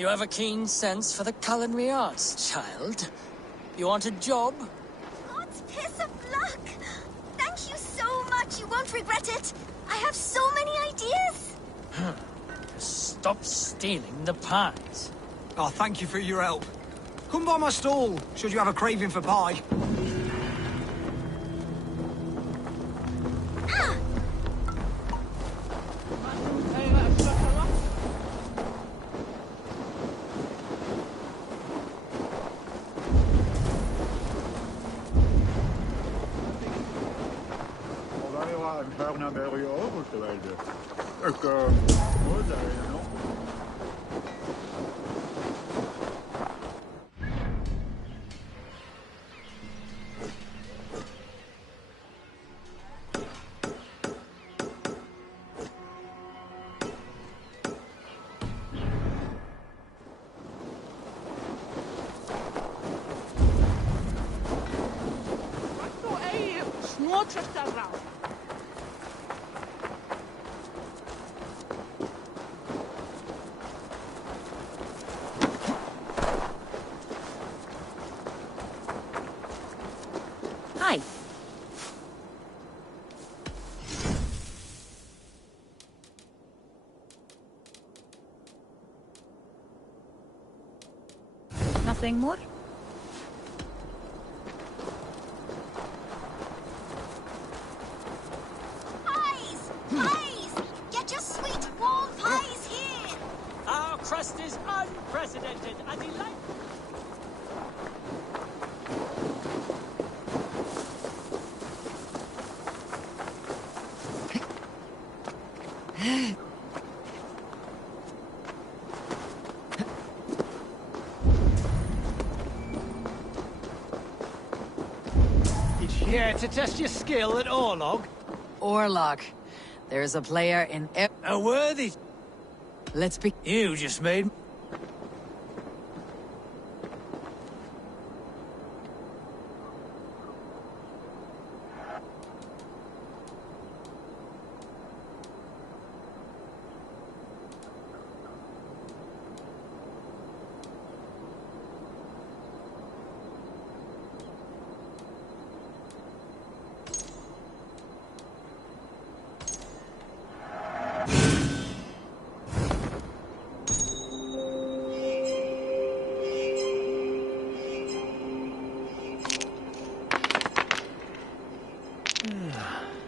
You have a keen sense for the culinary arts, child. You want a job? God's piss of luck! Thank you so much, you won't regret it! I have so many ideas! Stop stealing the pies. Oh, thank you for your help. Come by my stall, should you have a craving for pie. Hi. Nothing more? Pies! Pies! Get your sweet warm pies here! Our crust is unprecedented and delightful. Here to test your skill at Orlog? Orlog. There's a player in A worthy... Let's be... You just made...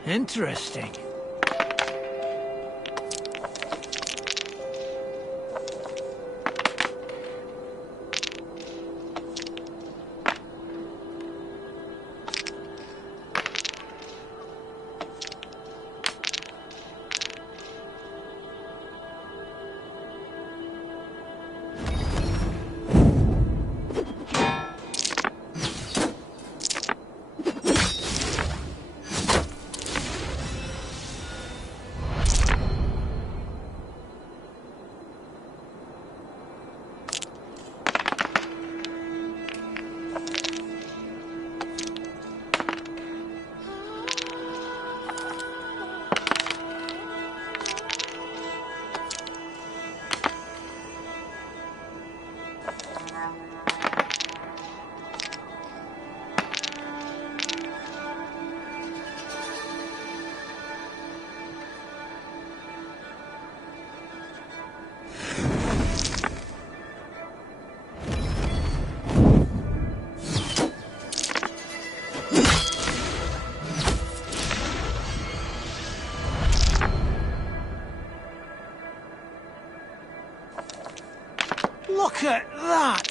Interesting. Look at that!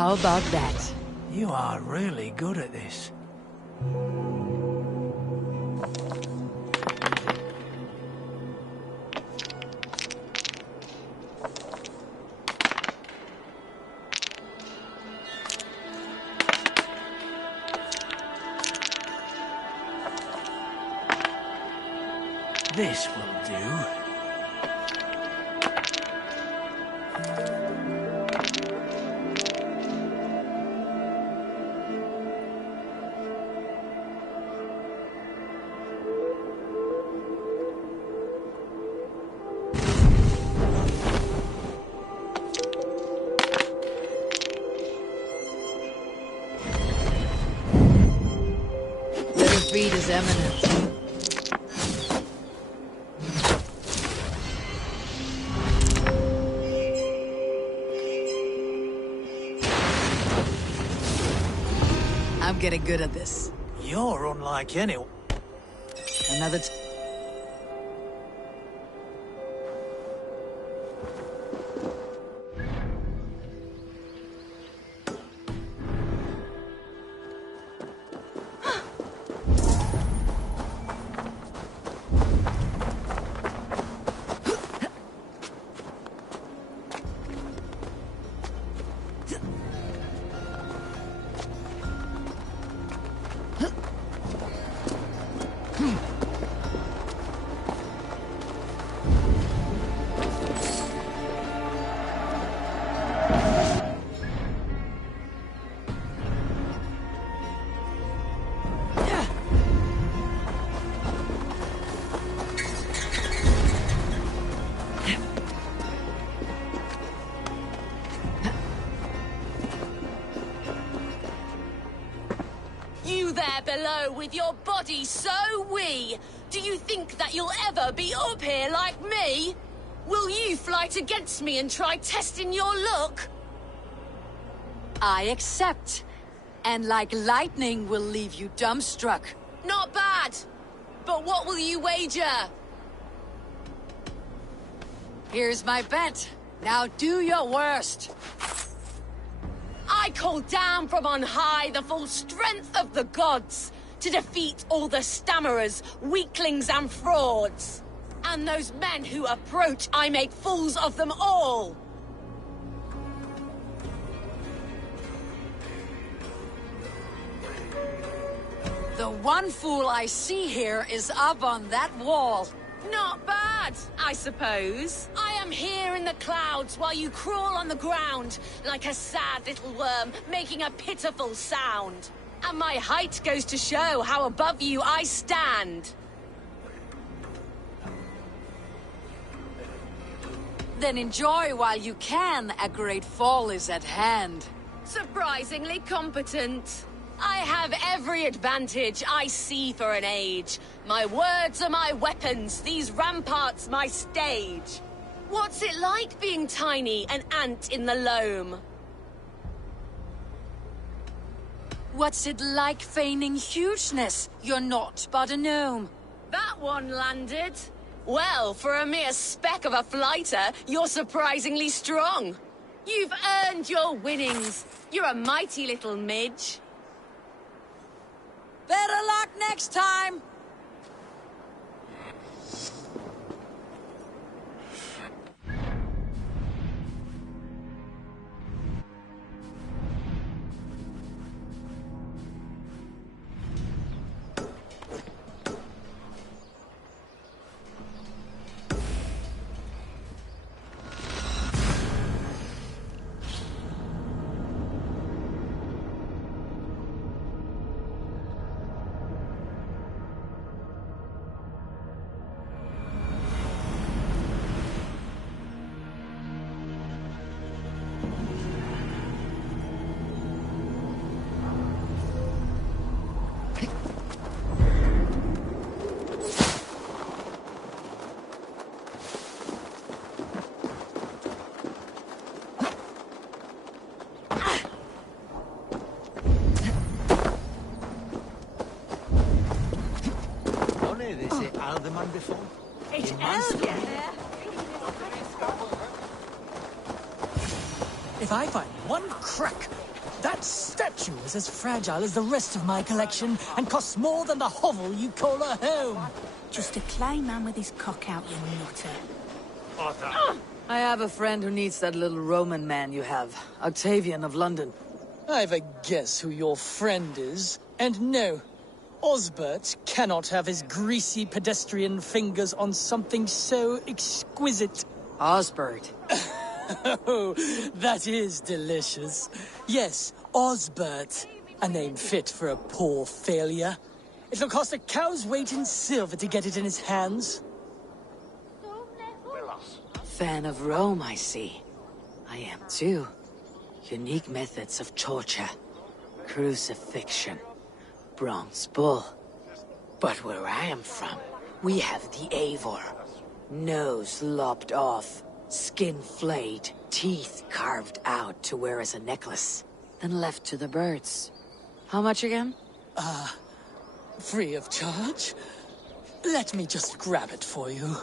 How about that? You are really good at this. This will do. The defeat is imminent. I'm getting good at this. You're unlike anyone. Another You there below with your body so wee! Do you think that you'll ever be up here like me? Will you fight against me and try testing your luck? I accept. And like lightning will leave you dumbstruck. Not bad! But what will you wager? Here's my bet. Now do your worst. I call down from on high the full strength of the gods to defeat all the stammerers, weaklings and frauds. And those men who approach, I make fools of them all. The one fool I see here is up on that wall. Not bad, I suppose. I am here in the clouds while you crawl on the ground like a sad little worm making a pitiful sound. And my height goes to show how above you I stand. Then enjoy while you can. A great fall is at hand. Surprisingly competent. I have every advantage I see for an age. My words are my weapons, these ramparts my stage. What's it like being tiny, an ant in the loam? What's it like feigning hugeness? You're not but a gnome. That one landed. Well, for a mere speck of a flighter, you're surprisingly strong. You've earned your winnings. You're a mighty little midge. Better luck next time! The man before? It's Elga. If I find one crack That statue is as fragile as the rest of my collection and costs more than the hovel you call a home. Just a clay man with his cock out, you nutter. I have a friend who needs that little Roman man you have. Octavian of London. I've a guess who your friend is. And no, Osbert cannot have his greasy pedestrian fingers on something so exquisite. Osbert. Oh, that is delicious. Yes, Osbert. A name fit for a poor failure. It'll cost a cow's weight in silver to get it in his hands. Fan of Rome, I see. I am too. Unique methods of torture. Crucifixion. Bronze bull. But where I am from, we have the Eivor. Nose lopped off, skin flayed, teeth carved out to wear as a necklace, then left to the birds. How much again? Free of charge? Let me just grab it for you.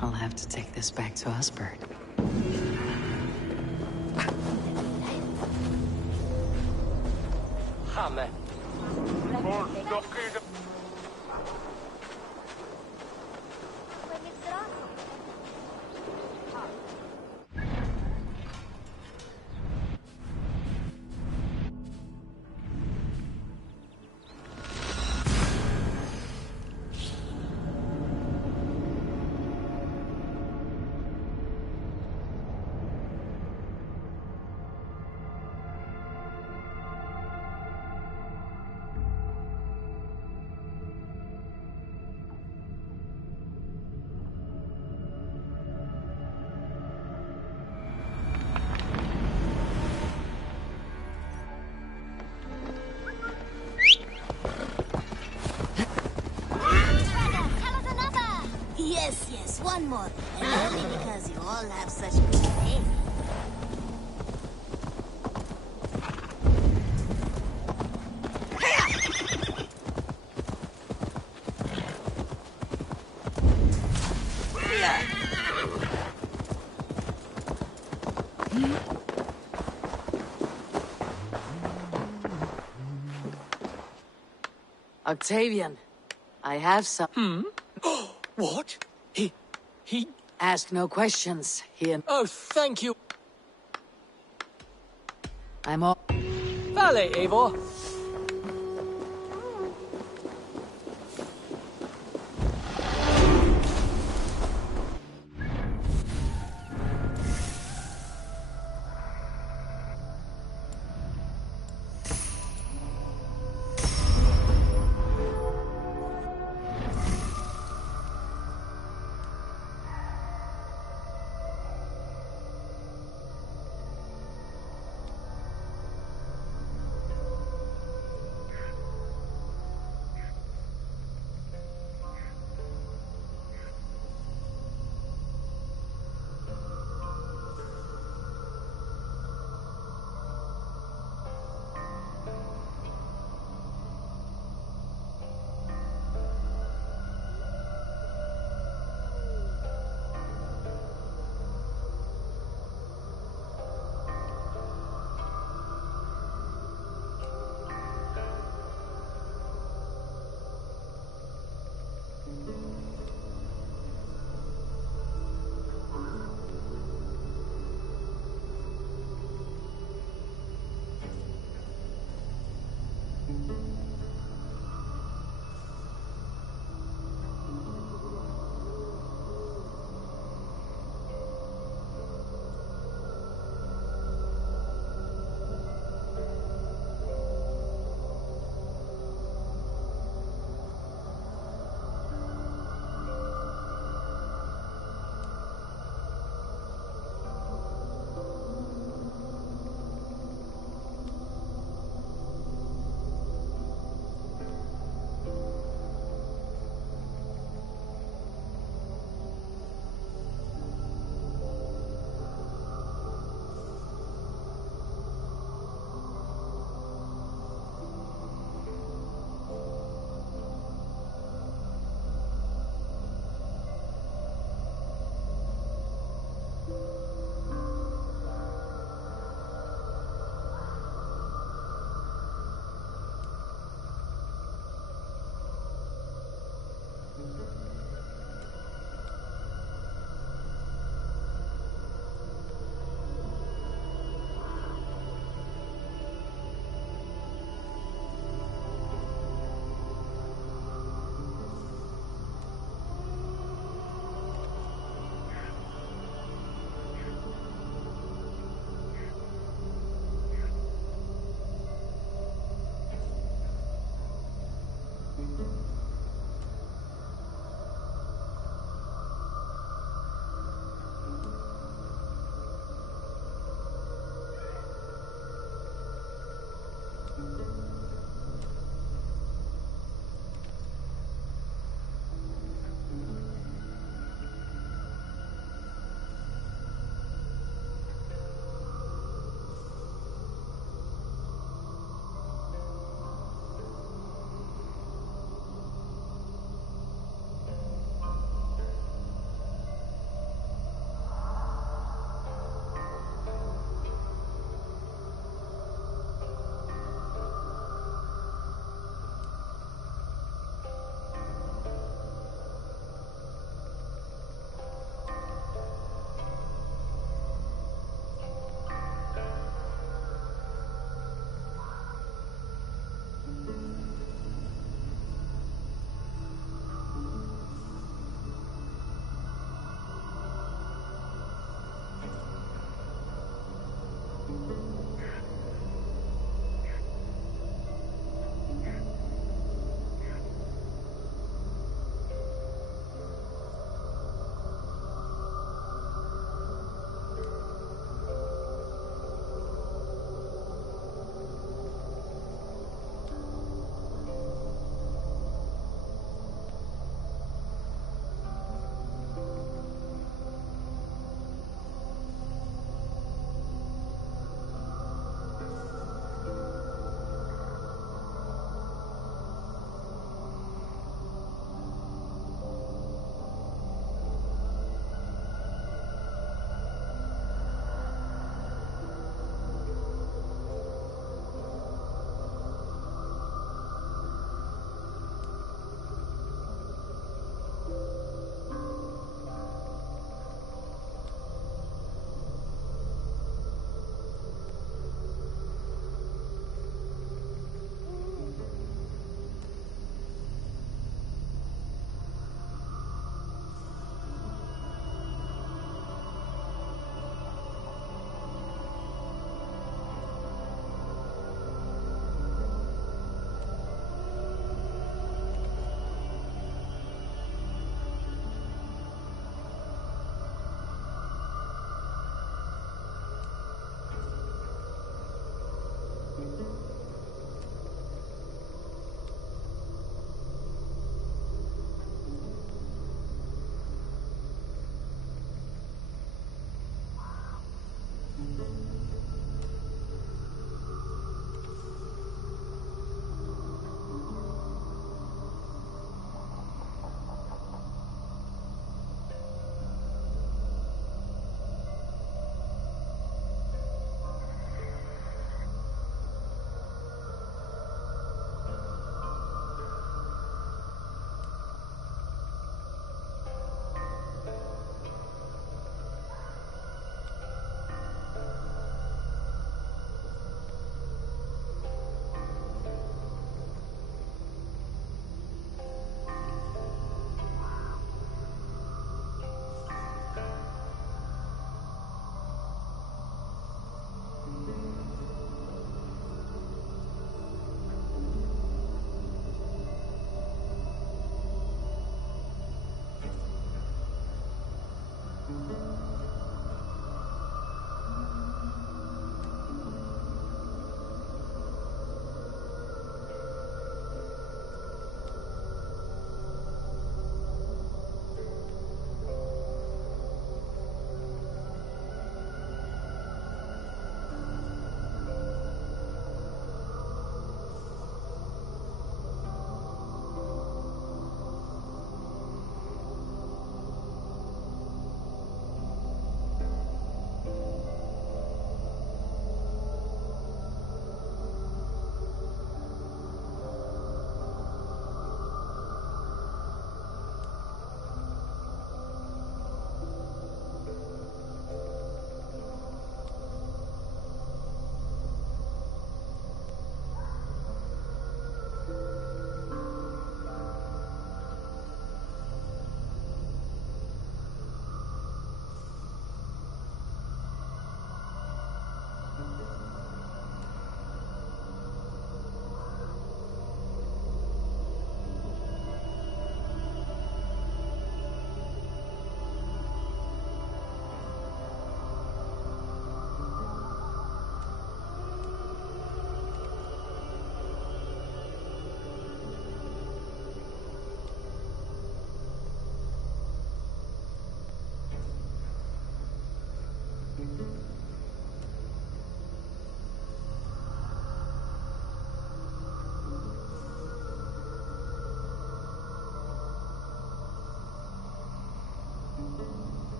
I'll have to take this back to Osbert. Yes, one more. And only because you all have such good names. Octavian, I have some... What? He... Ask no questions. Oh, thank you. I'm all... Vale, Eivor.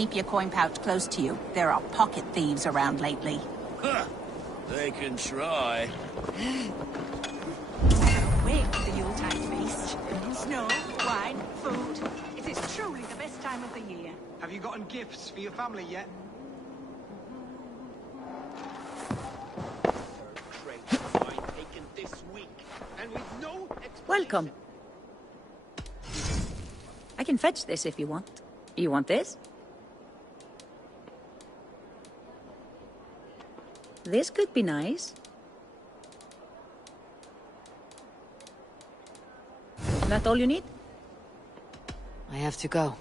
Keep your coin pouch close to you. There are pocket thieves around lately. Huh. They can try. Wait for the Yuletide feast. Snow, wine, food. It is truly the best time of the year. Have you gotten gifts for your family yet? Welcome. I can fetch this if you want. You want this? This could be nice. That all you need? I have to go.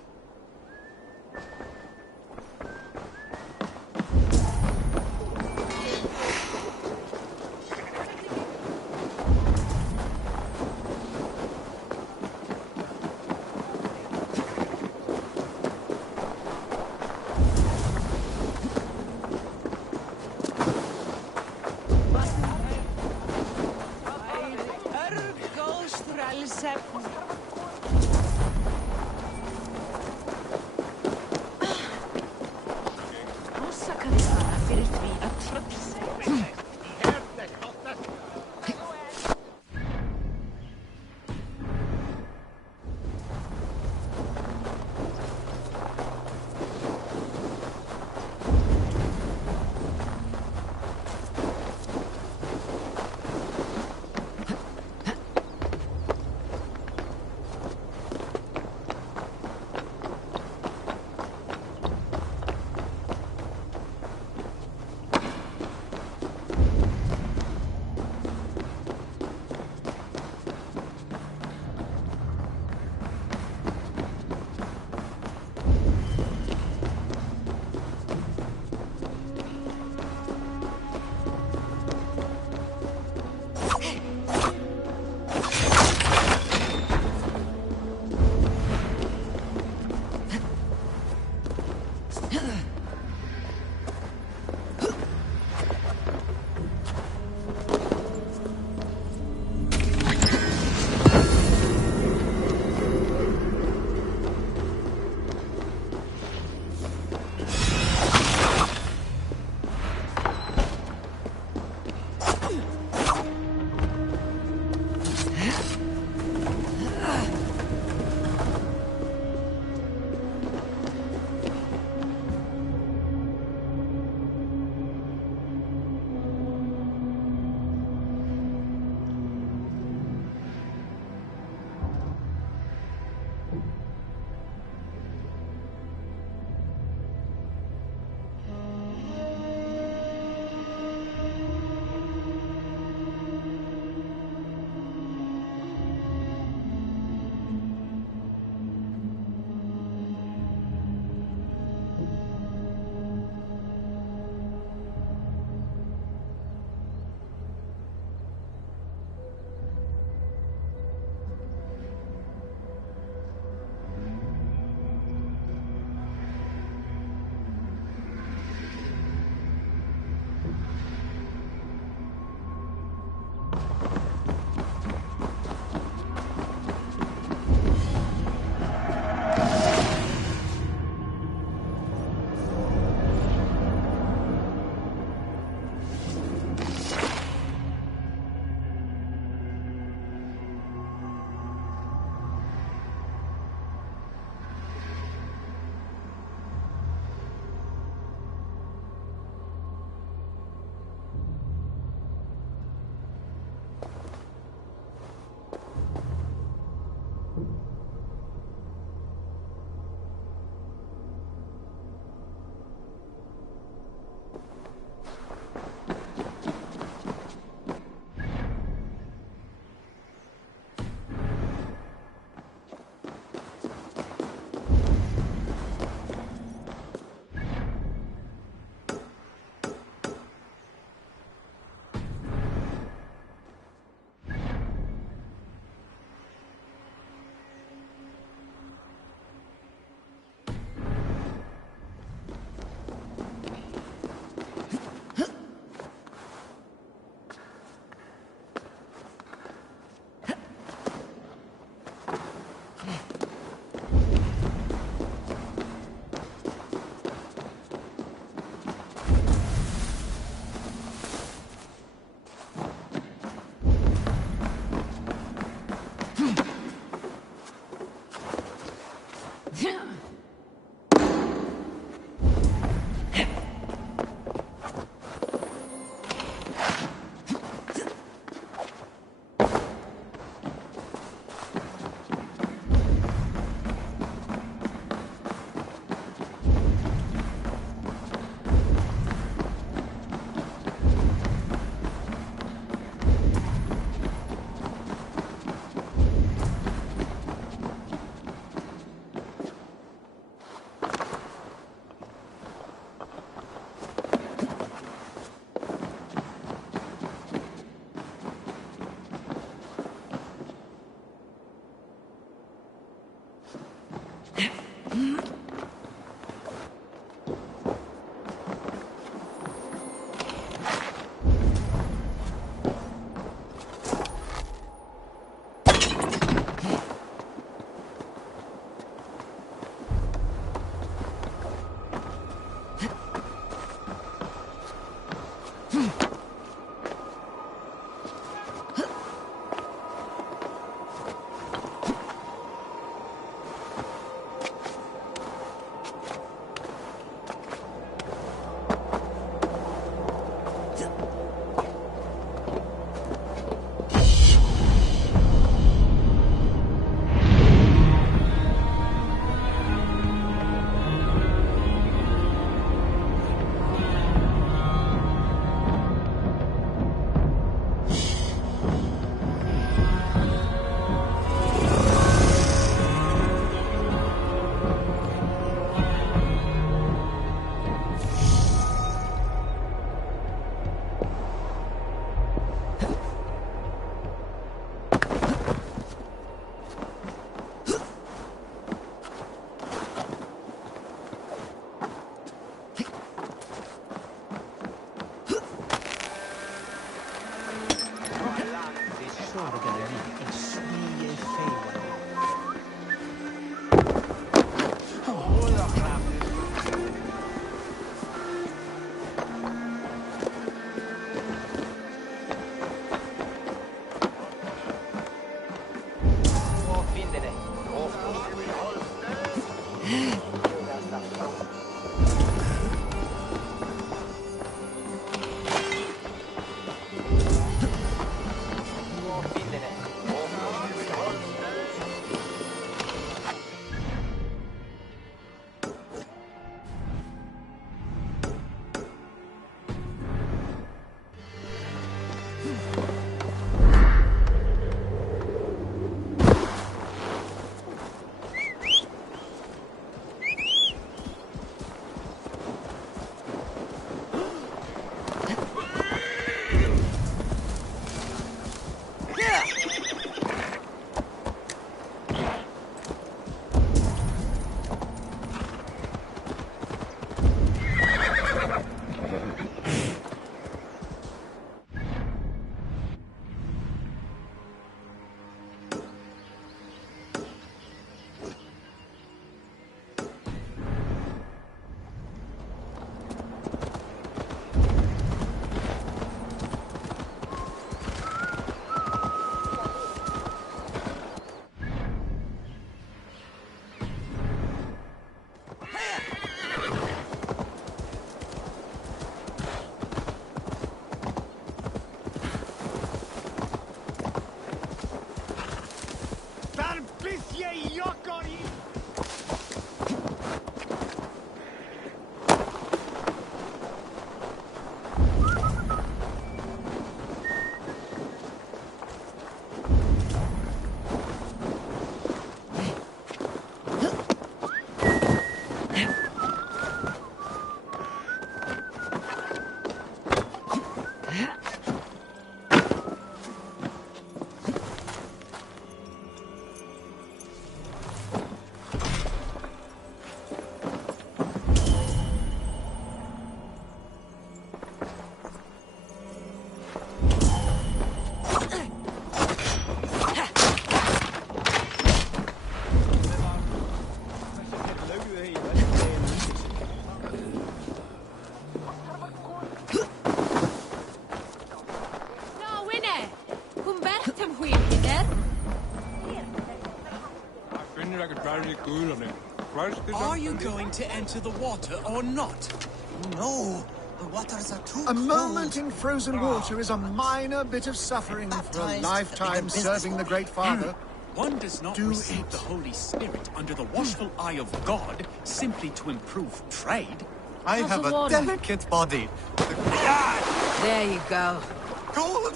Are you going to enter the water or not? No, the waters are too A cold. moment in frozen water is a minor bit of suffering for a lifetime serving the Great Father. One does not receive the Holy Spirit under the watchful eye of God simply to improve trade. I have a delicate body. There you go. Cold!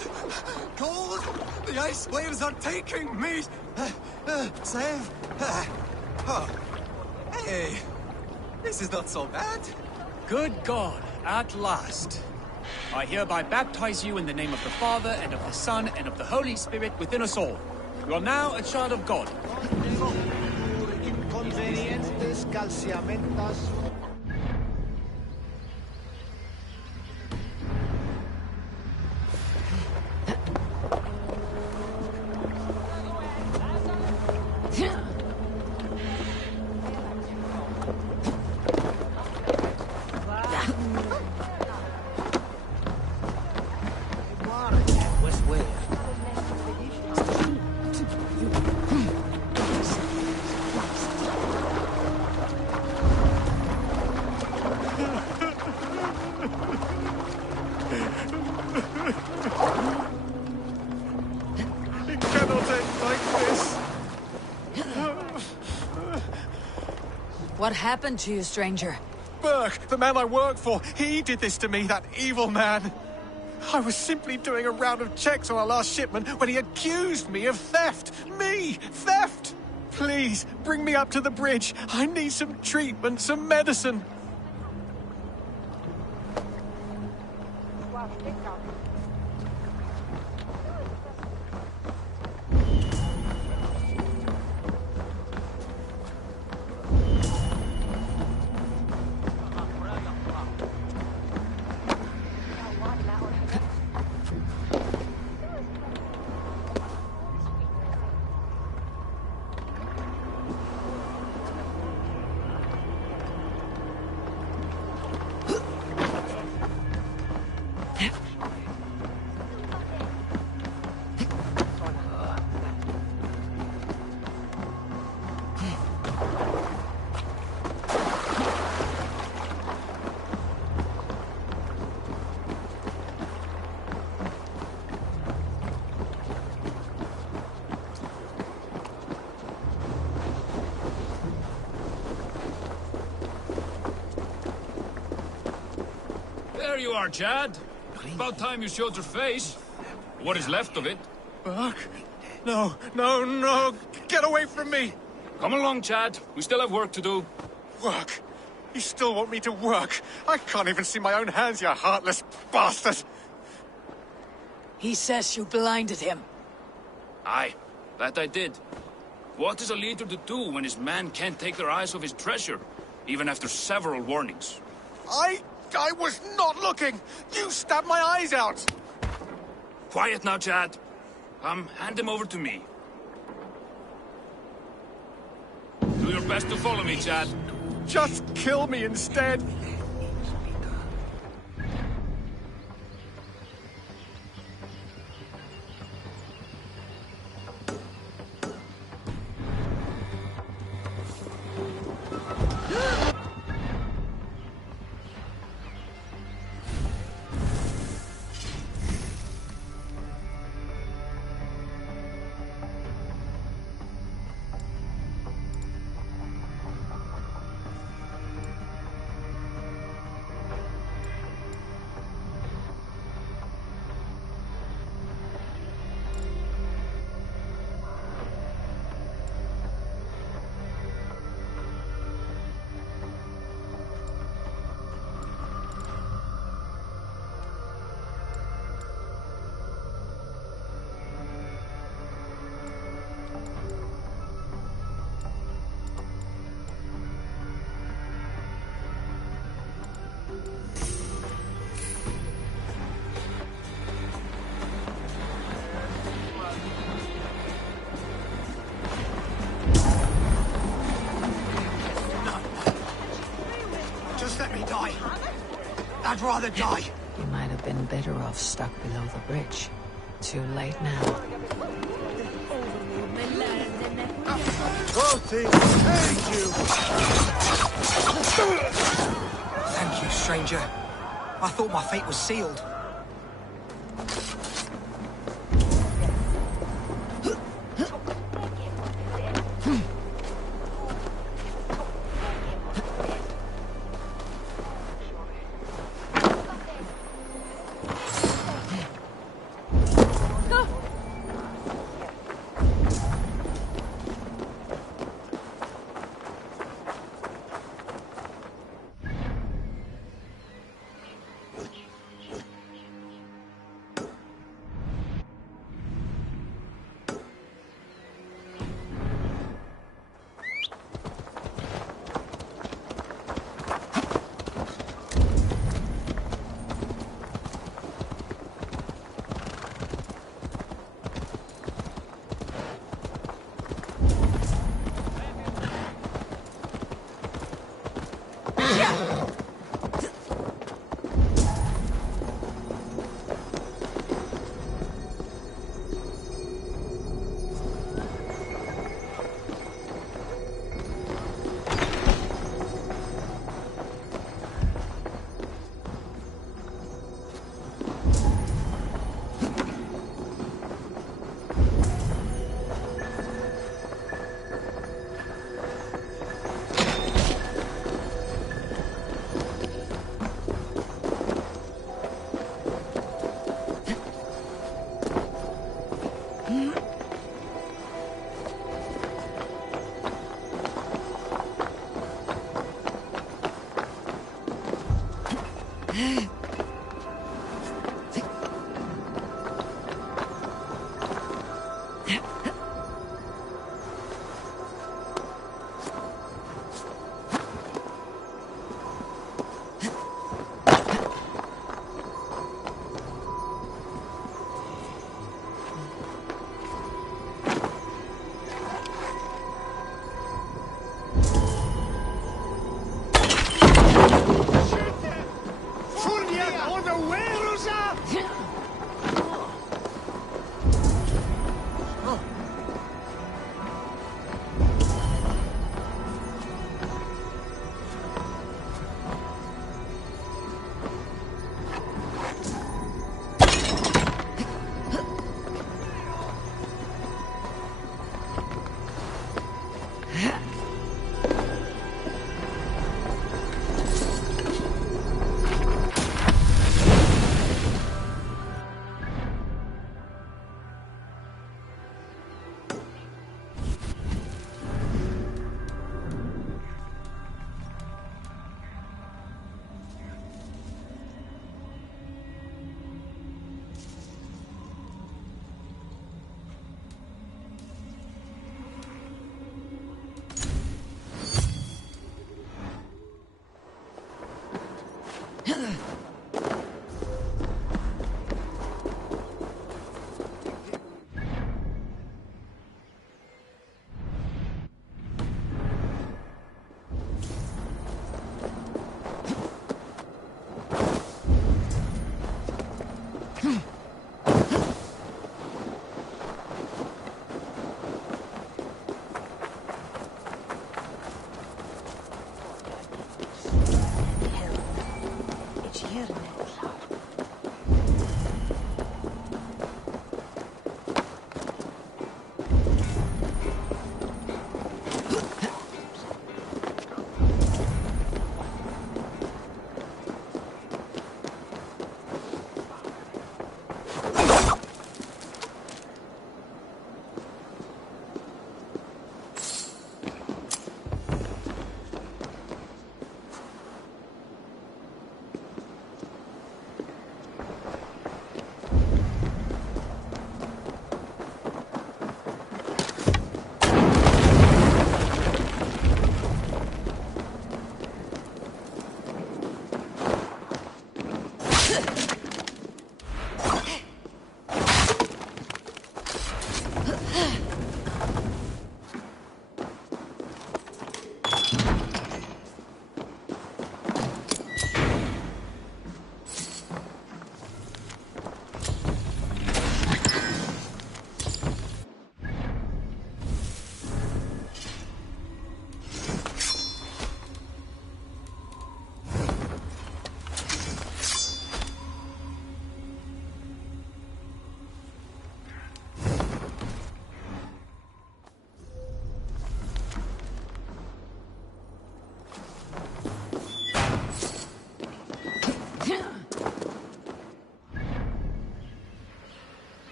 Cold! The ice waves are taking me! Save! Oh. Hey! This is not so bad. Good God, at last. I hereby baptize you in the name of the Father, and of the Son, and of the Holy Spirit within us all. You are now a child of God. What happened to you, stranger? Burke, the man I work for, he did this to me, that evil man. I was simply doing a round of checks on our last shipment when he accused me of theft. Me! Theft! Please, bring me up to the bridge. I need some treatment, some medicine. There you are, Chad. About time you showed your face. What is left of it? Burke? No, no, no! Get away from me! Come along, Chad. We still have work to do. Work? You still want me to work? I can't even see my own hands, you heartless bastard! He says you blinded him. Aye, that I did. What is a leader to do when his men can't take their eyes off his treasure, even after several warnings? I was not looking! You stabbed my eyes out! Quiet now, Chad. Hand him over to me. Do your best to follow me, Chad. Just kill me instead! I'd rather die. You might have been better off stuck below the bridge. Too late now. Whoa! filthy. Hate you! Thank you, stranger. I thought my fate was sealed.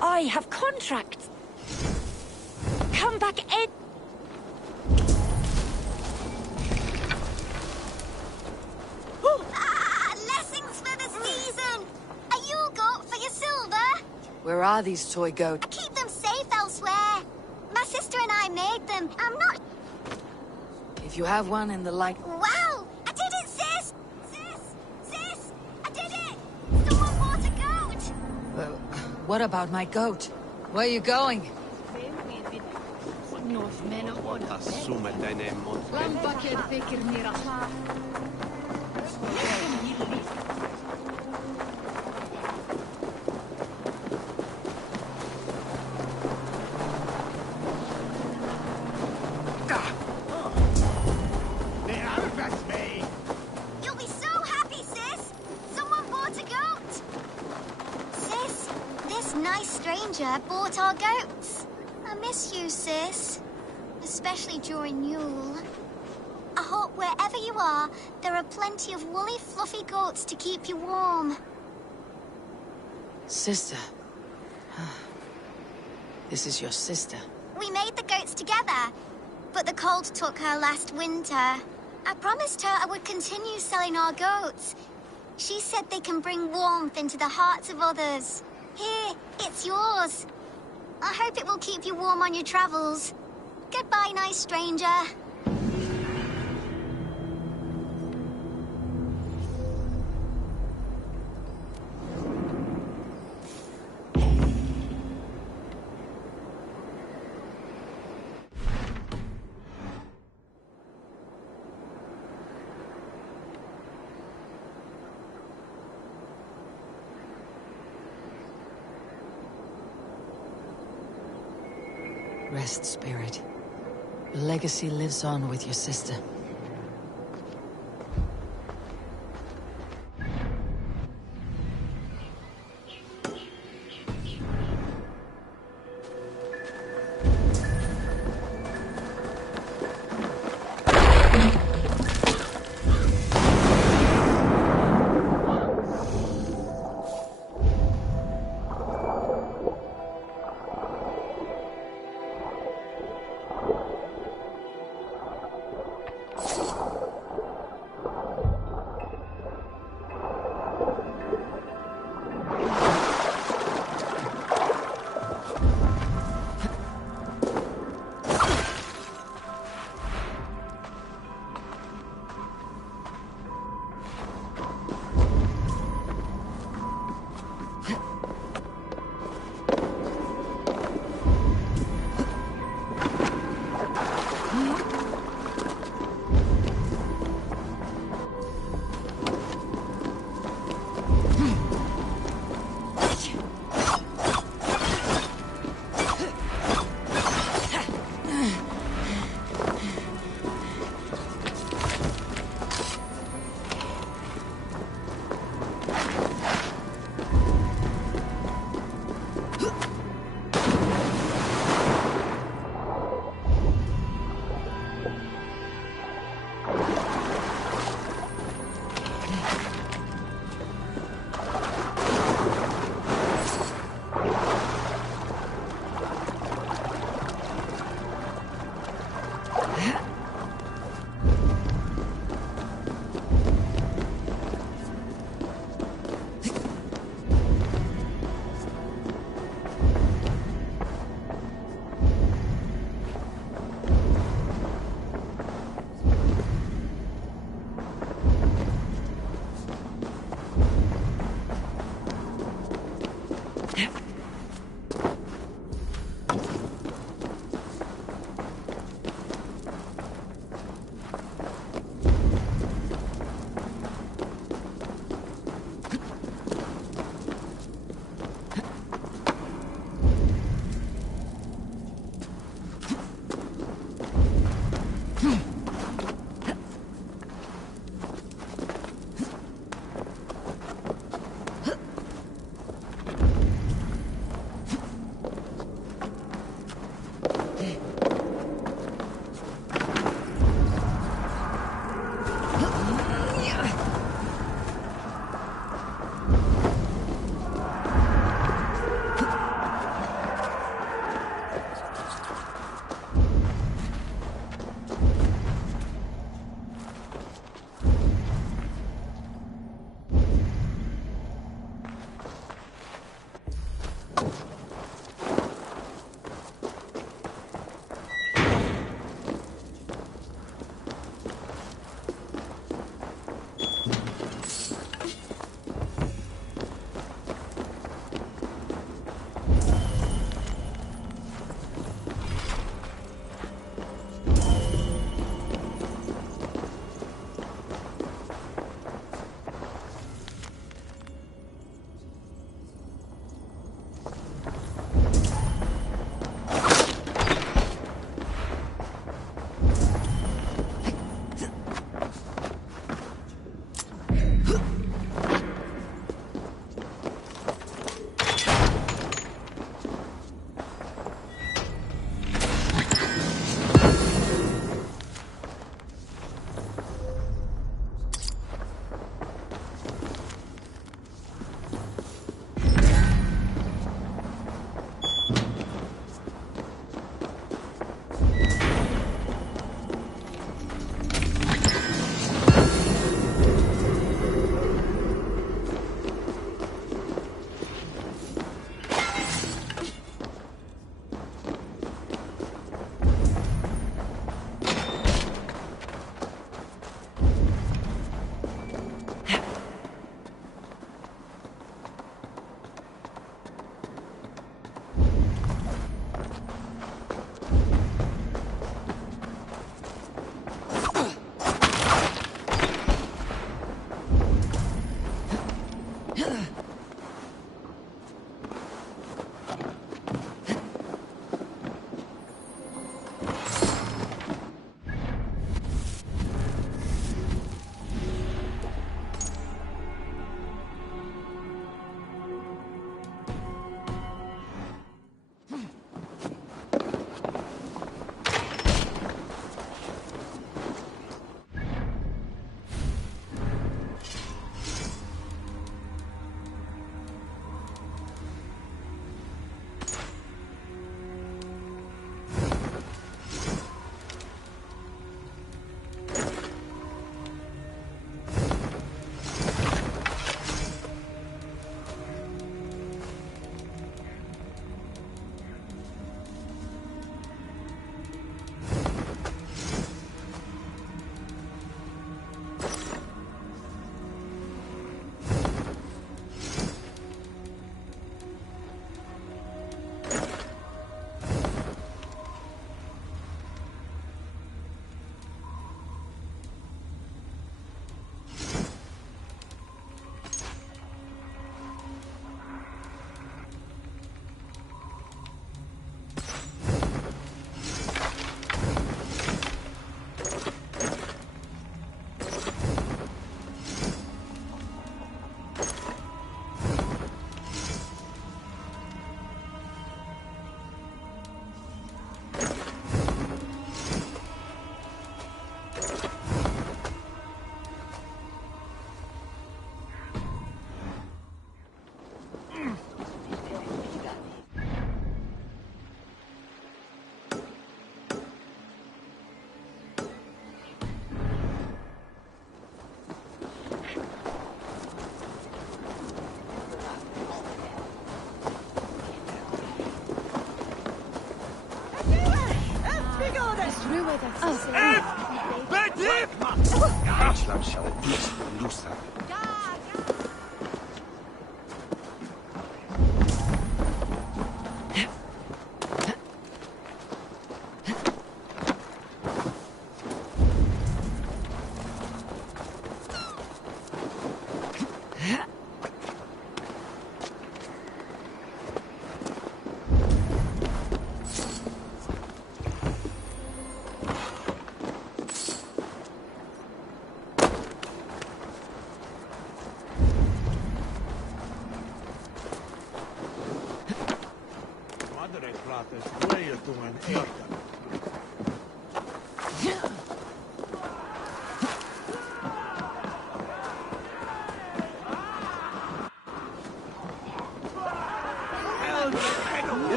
I have contracts. Come back in. Lessons for the season! Are you got for your silver? Where are these toy goats? I keep them safe elsewhere. My sister and I made them. I'm not... If you have one in the light... Wow! I did it, sis! Sis! I did it! Someone bought a goat! What about my goat? Where are you going? You'll be so happy, sis! Someone bought a goat! Sis, this nice stranger bought our goats. I miss you, sis. Especially during Yule. I hope wherever you are, there are plenty of woolly, fluffy goats to keep you warm. Sister. This is your sister. We made the goats together, but the cold took her last winter. I promised her I would continue selling our goats. She said they can bring warmth into the hearts of others. Here, it's yours. I hope it will keep you warm on your travels. Goodbye, nice stranger. Rest, spirit. Your legacy lives on with your sister.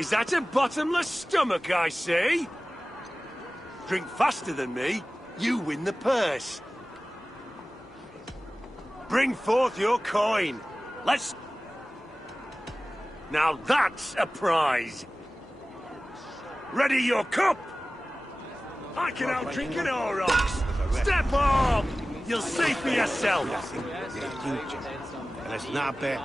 Is that a bottomless stomach I see? Drink faster than me, you win the purse. Bring forth your coin. Let's... Now that's a prize. Ready your cup. I can outdrink an Aurochs. Step up! You'll see for yourself. Let's not bet.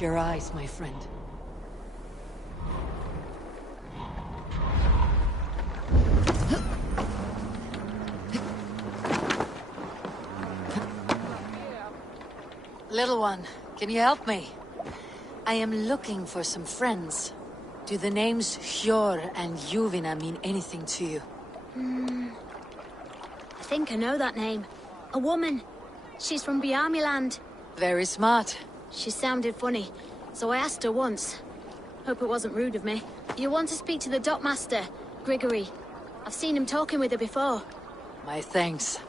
Your eyes, my friend. Little one, can you help me? I am looking for some friends. Do the names Hjor and Juvina mean anything to you? I think I know that name. A woman. She's from Biamiland. Very smart. She sounded funny, so I asked her once. Hope it wasn't rude of me. You want to speak to the dockmaster, Grigory. I've seen him talking with her before. My thanks.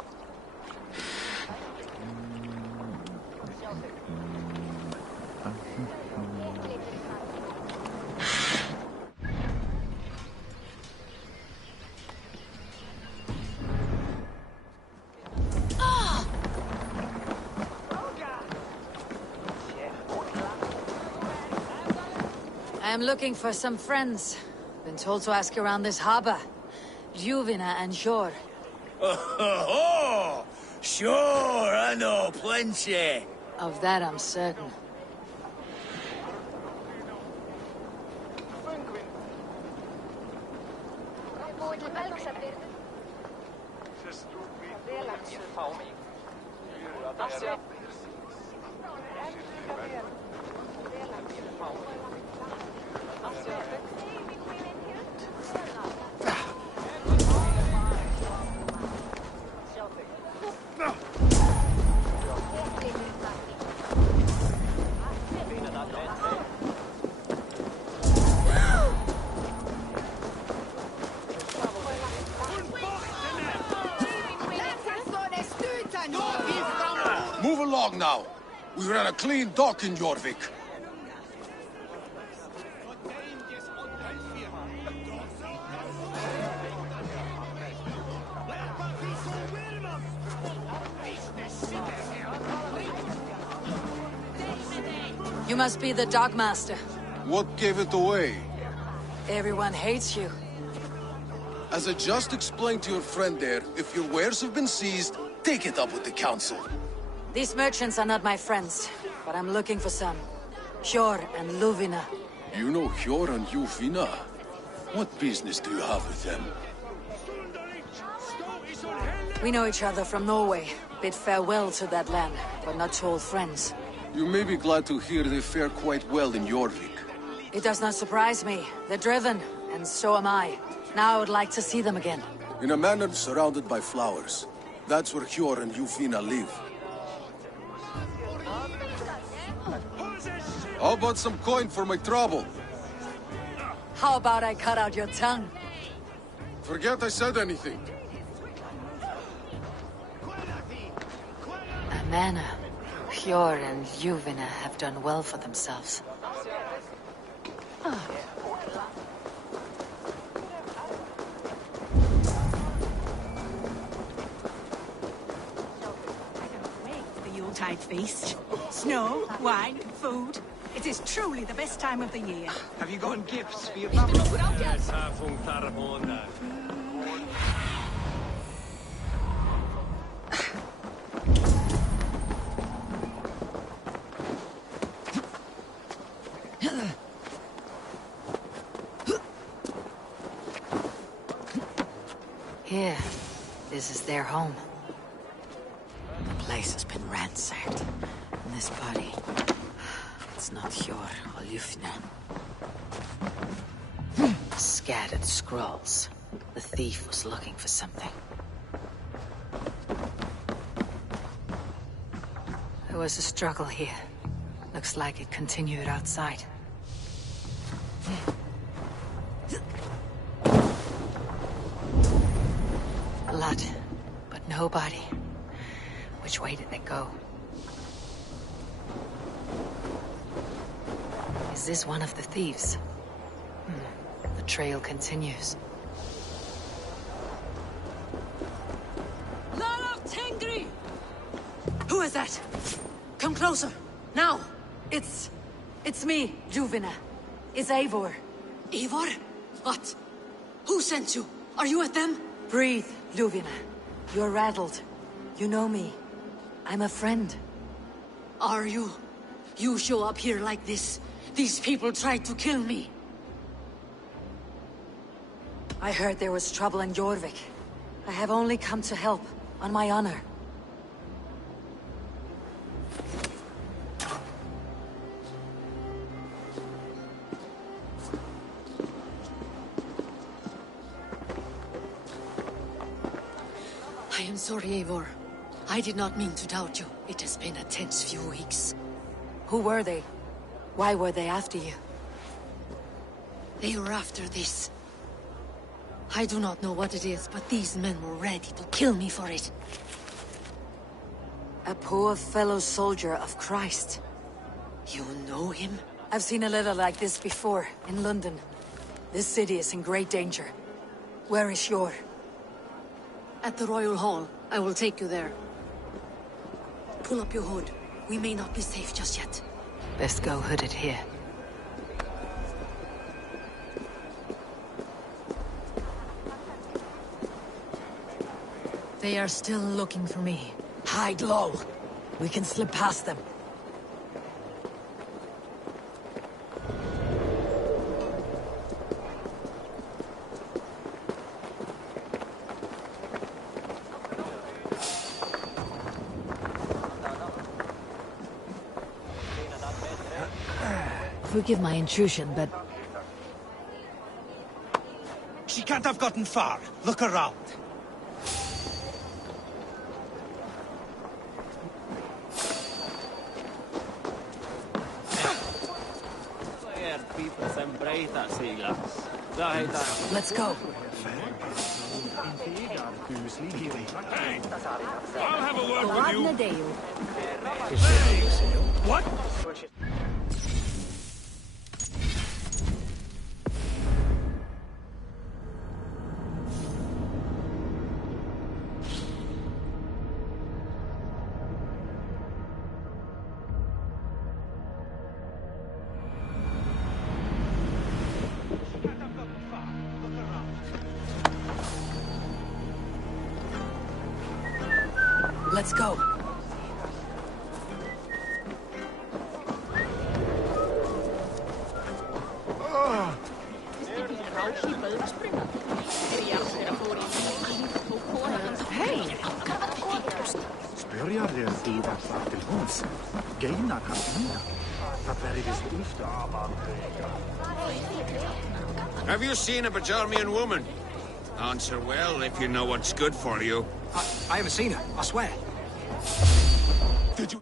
I'm looking for some friends. Been told to ask around this harbor. Juvina and Shor. Oh, sure, I know plenty. Of that I'm certain. Move along now. We ran a clean dock in Jorvik. You must be the dockmaster. What gave it away? Everyone hates you. As I just explained to your friend there, if your wares have been seized, take it up with the council. These merchants are not my friends, but I'm looking for some. Hjor and Luvina. You know Hjor and Juvina? What business do you have with them? We know each other from Norway. Bid farewell to that land, but not to old friends. You may be glad to hear they fare quite well in Jorvik. It does not surprise me. They're driven, and so am I. Now I would like to see them again. In a manor surrounded by flowers. That's where Hjor and Juvina live. How about some coin for my trouble? How about I cut out your tongue? Forget I said anything. A manor. Hjor and Juvina have done well for themselves. The Yuletide feast. Snow, wine, food. It is truly the best time of the year. Have you gotten gifts for your family? Here, this is their home. The place has been ransacked. And this body, it's not Hjor or Juvina. Scattered scrolls. The thief was looking for something. There was a struggle here. Looks like it continued outside. Blood, but no body. Which way did they go? Is this one of the thieves? The trail continues. Tengri! Who is that? Come closer, now! It's me, Juvina. It's Eivor. Eivor? What? Who sent you? Are you with them? Breathe, Juvina. You're rattled. You know me. I'm a friend. Are you? You show up here like this. These people tried to kill me. I heard there was trouble in Jorvik. I have only come to help, on my honor. I am sorry, Eivor. I did not mean to doubt you. It has been a tense few weeks. Who were they? Why were they after you? They were after this. I do not know what it is, but these men were ready to kill me for it. A poor fellow soldier of Christ. You know him? I've seen a letter like this before, in London. This city is in great danger. Where is Shor? At the Royal Hall. I will take you there. Pull up your hood. We may not be safe just yet. Best go hooded here. They are still looking for me. Hide low. We can slip past them. Forgive my intrusion, but... She can't have gotten far. Look around. Let's go. Hey! I'll have a word with you. What? Let's go. Hey! Spør jeg det du var til hunds? Geinar kan ina. That very is Have you seen a Bajarmian woman? Answer well if you know what's good for you. I haven't seen her, I swear. Did you...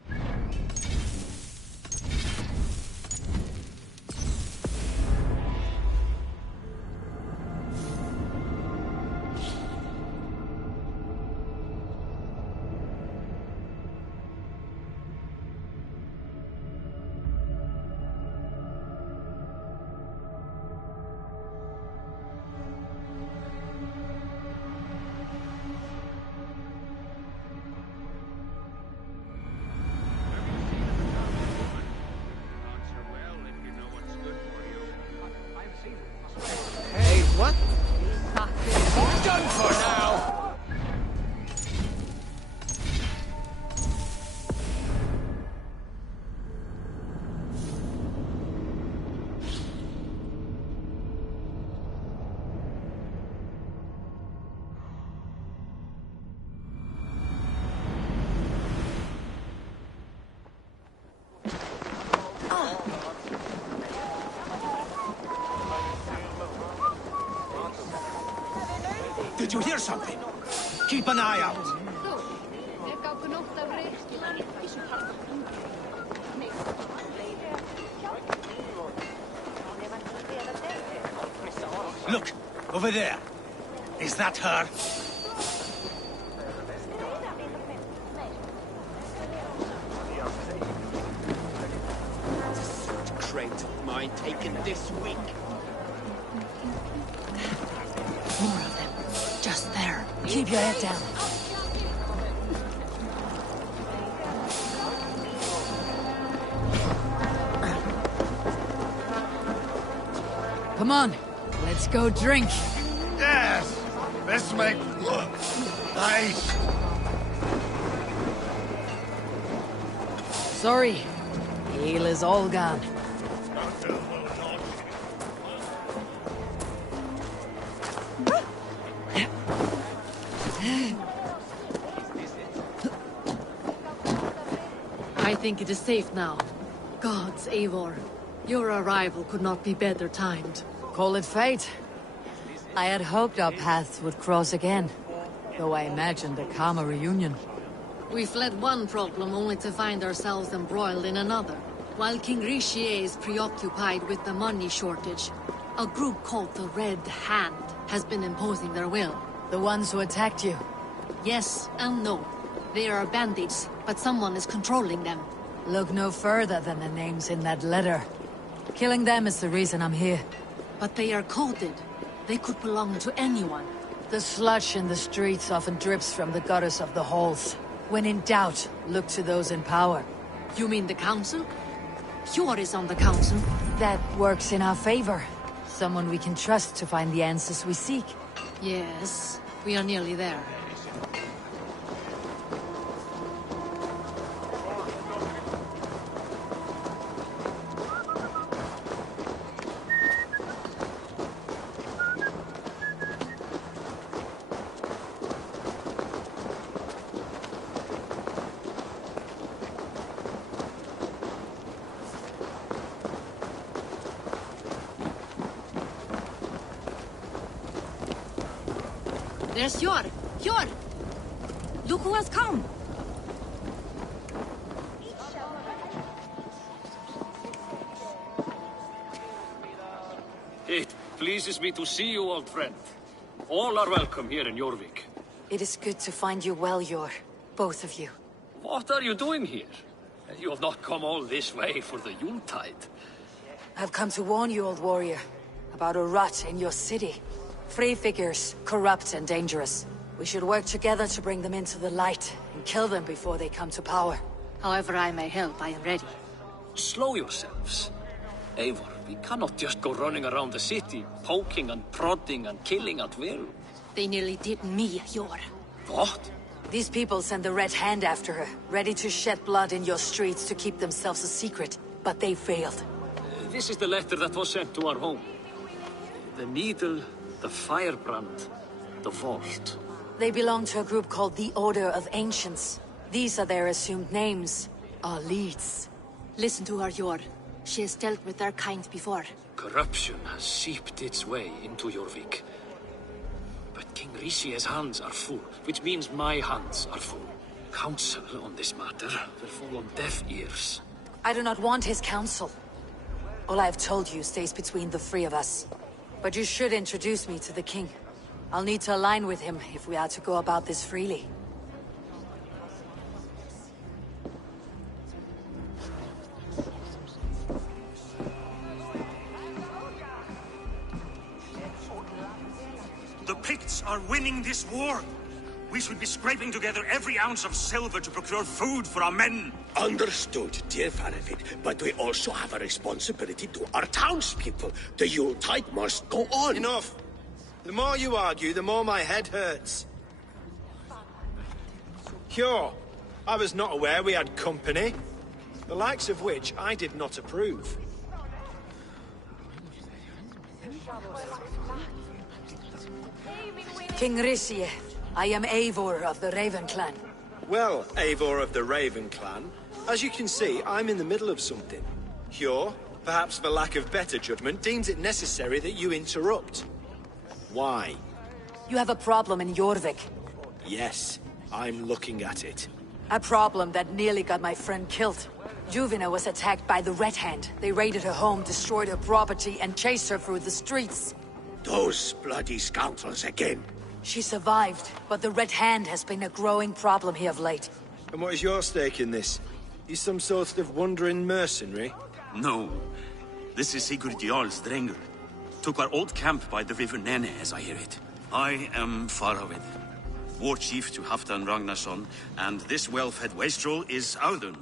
Hey, what? Done for now! Did you hear something? Keep an eye out. Look, over there. Is that her? Crate of mine taken this week. More of them. Just there. Keep your head down. Come on. Let's go drink. Yes! This make look nice. Sorry. Ale is all gone. I think it is safe now. Gods, Eivor. Your arrival could not be better timed. Call it fate. I had hoped our paths would cross again. though I imagined a calmer reunion. We fled one problem only to find ourselves embroiled in another. While King Richier is preoccupied with the money shortage, a group called the Red Hand has been imposing their will. The ones who attacked you? Yes and no. They are bandits, but someone is controlling them. Look no further than the names in that letter. Killing them is the reason I'm here. But they are coded. They could belong to anyone. The sludge in the streets often drips from the gutters of the halls. When in doubt, look to those in power. You mean the council? Hjor is on the council. That works in our favor. Someone we can trust to find the answers we seek. Yes, we are nearly there. There's Hjor! Hjor! Look who has come! It pleases me to see you, old friend. All are welcome here in Jorvik. It is good to find you well, Hjor. Both of you. What are you doing here? You have not come all this way for the Yuletide. I've come to warn you, old warrior, about a rot in your city. Free figures, corrupt and dangerous. We should work together to bring them into the light and kill them before they come to power. However I may help, I am ready. Slow yourselves. Eivor, we cannot just go running around the city, poking and prodding and killing at will. They nearly did me, Hjor. What? These people send the Red Hand after her, ready to shed blood in your streets to keep themselves a secret. But they failed. This is the letter that was sent to our home. The needle, the firebrand, the vault. They belong to a group called the Order of Ancients. These are their assumed names. Our leads. Listen to her, Hjor. She has dealt with their kind before. Corruption has seeped its way into Jorvik. But King Richier's hands are full, which means my hands are full. Counsel on this matter will fall on deaf ears. I do not want his counsel. All I have told you stays between the three of us. But you should introduce me to the king. I'll need to align with him if we are to go about this freely. The Picts are winning this war. We should be scraping together every ounce of silver to procure food for our men. Understood, dear Faravit, but we also have a responsibility to our townspeople. The Yuletide must go on. Enough! The more you argue, the more my head hurts. Hjor, I was not aware we had company, the likes of which I did not approve. King Richier, I am Eivor of the Raven Clan. Well, Eivor of the Raven Clan, as you can see, I'm in the middle of something. Hjor, perhaps for lack of better judgment, deems it necessary that you interrupt. Why? You have a problem in Jorvik. Yes, I'm looking at it. A problem that nearly got my friend killed. Juvina was attacked by the Red Hand. They raided her home, destroyed her property, and chased her through the streets. Those bloody scoundrels again. She survived, but the Red Hand has been a growing problem here of late. And what is your stake in this? You some sort of wandering mercenary? No. This is Sigurd Jarl's Drengr. Took our old camp by the river Nene, as I hear it. I am Faraved, war chief to Halfdan Ragnarsson, and this well-fed wastrel is Audun,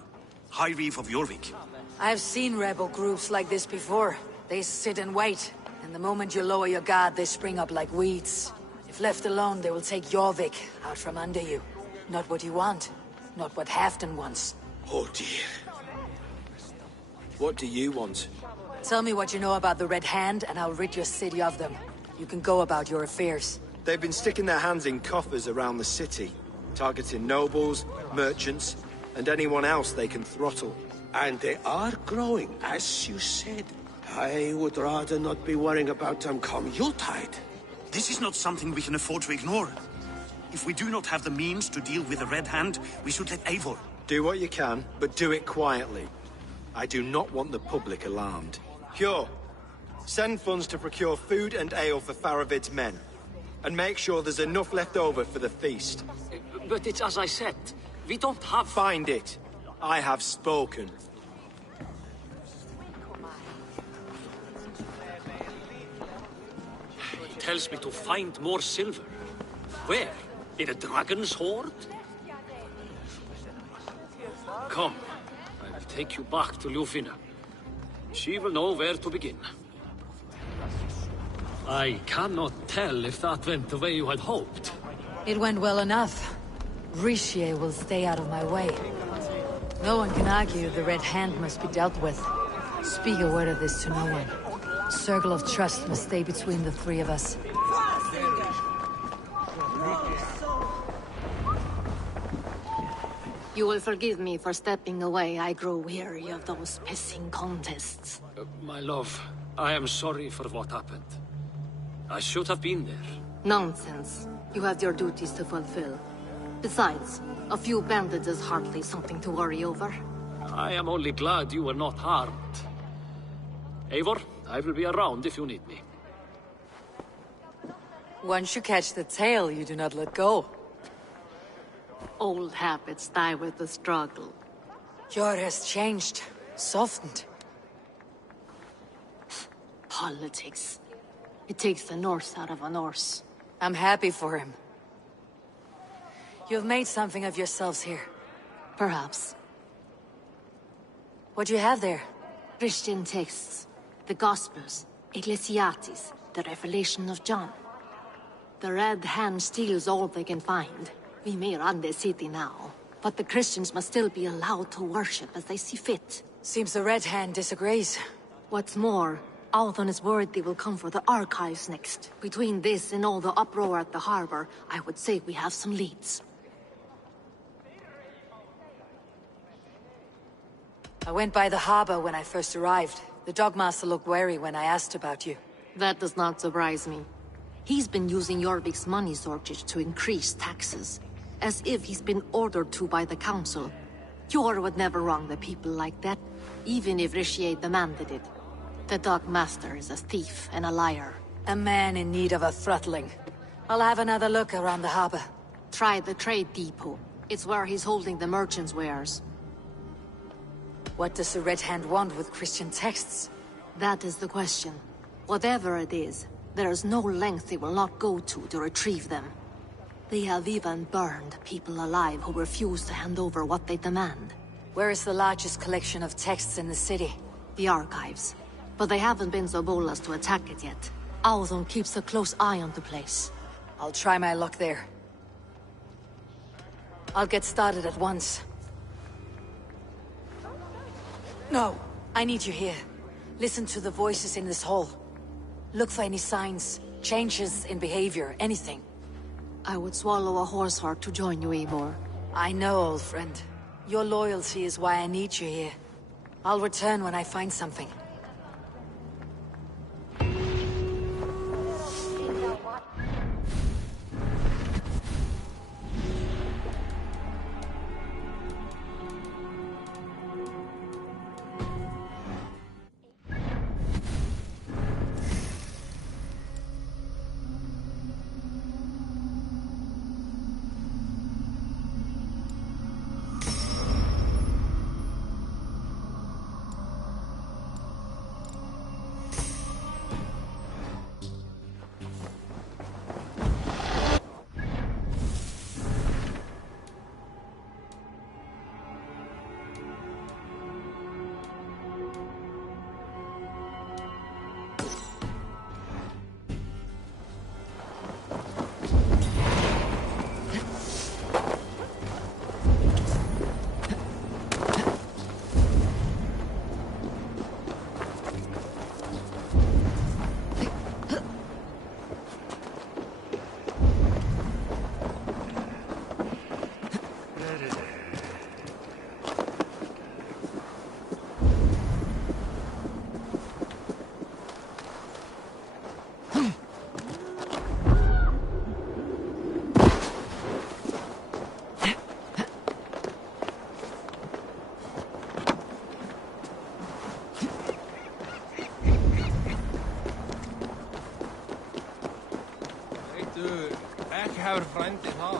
High Reeve of Jorvik. I've seen rebel groups like this before. They sit and wait, and the moment you lower your guard, they spring up like weeds. If left alone, they will take Jorvik out from under you. Not what you want, not what Halfdan wants. Oh dear. What do you want? Tell me what you know about the Red Hand, and I'll rid your city of them. You can go about your affairs. They've been sticking their hands in coffers around the city, targeting nobles, merchants, and anyone else they can throttle. And they are growing, as you said. I would rather not be worrying about them come Yuletide. This is not something we can afford to ignore. If we do not have the means to deal with the Red Hand, we should let Eivor. Do what you can, but do it quietly. I do not want the public alarmed. Cure. Send funds to procure food and ale for Faravid's men. And make sure there's enough left over for the feast. But it's as I said. We don't have... Find it. I have spoken. He tells me to find more silver. Where? In a dragon's hoard? Come, I will take you back to Ljufina. She will know where to begin. I cannot tell if that went the way you had hoped. It went well enough. Richier will stay out of my way. No one can argue the Red Hand must be dealt with. Speak a word of this to no one. Circle of trust must stay between the three of us. You will forgive me for stepping away. I grow weary of those pissing contests. My love, I am sorry for what happened. I should have been there. Nonsense. You have your duties to fulfill. Besides, a few bandits is hardly something to worry over. I am only glad you were not harmed. Eivor, I will be around if you need me. Once you catch the tail, you do not let go. Old habits die with the struggle. Jor has changed, softened. Politics. It takes the Norse out of a Norse. I'm happy for him. You've made something of yourselves here. Perhaps. What do you have there? Christian texts. The Gospels. Ecclesiastes. The Revelation of John. The Red Hand steals all they can find. We may run the city now, but the Christians must still be allowed to worship as they see fit. Seems the Red Hand disagrees. What's more, Althon is worried they will come for the archives next. Between this and all the uproar at the harbor, I would say we have some leads. I went by the harbor when I first arrived. The Dogmaster looked wary when I asked about you. That does not surprise me. He's been using Jorvik's money shortage to increase taxes. As if he's been ordered to by the council. Jor would never wrong the people like that, even if Richier demanded it. The Dogmaster is a thief and a liar. A man in need of a throttling. I'll have another look around the harbor. Try the trade depot. It's where he's holding the merchants' wares. What does the Red Hand want with Christian texts? That is the question. Whatever it is, there is no length they will not go to retrieve them. They have even burned people alive who refuse to hand over what they demand. Where is the largest collection of texts in the city? The archives. But they haven't been so bold as to attack it yet. Althon keeps a close eye on the place. I'll try my luck there. I'll get started at once. No, I need you here. Listen to the voices in this hall. Look for any signs, changes in behavior, anything. I would swallow a horse heart to join you, Eivor. I know, old friend. Your loyalty is why I need you here. I'll return when I find something. frente, huh?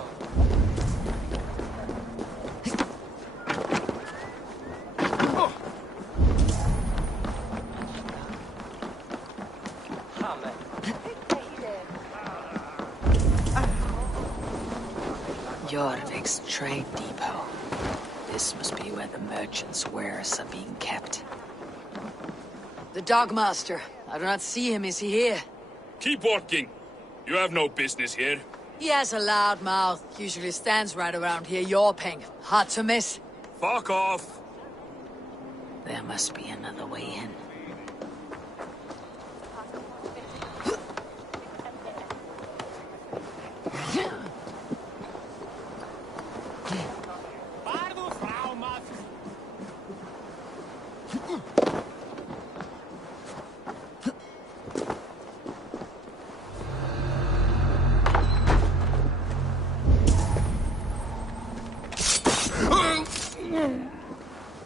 Jorvik's trade depot. This must be where the merchants' wares are being kept. The Dogmaster. I do not see him. Is he here? Keep working. You have no business here. He has a loud mouth. Usually stands right around here yawping. Hard to miss. Fuck off. There must be another way in.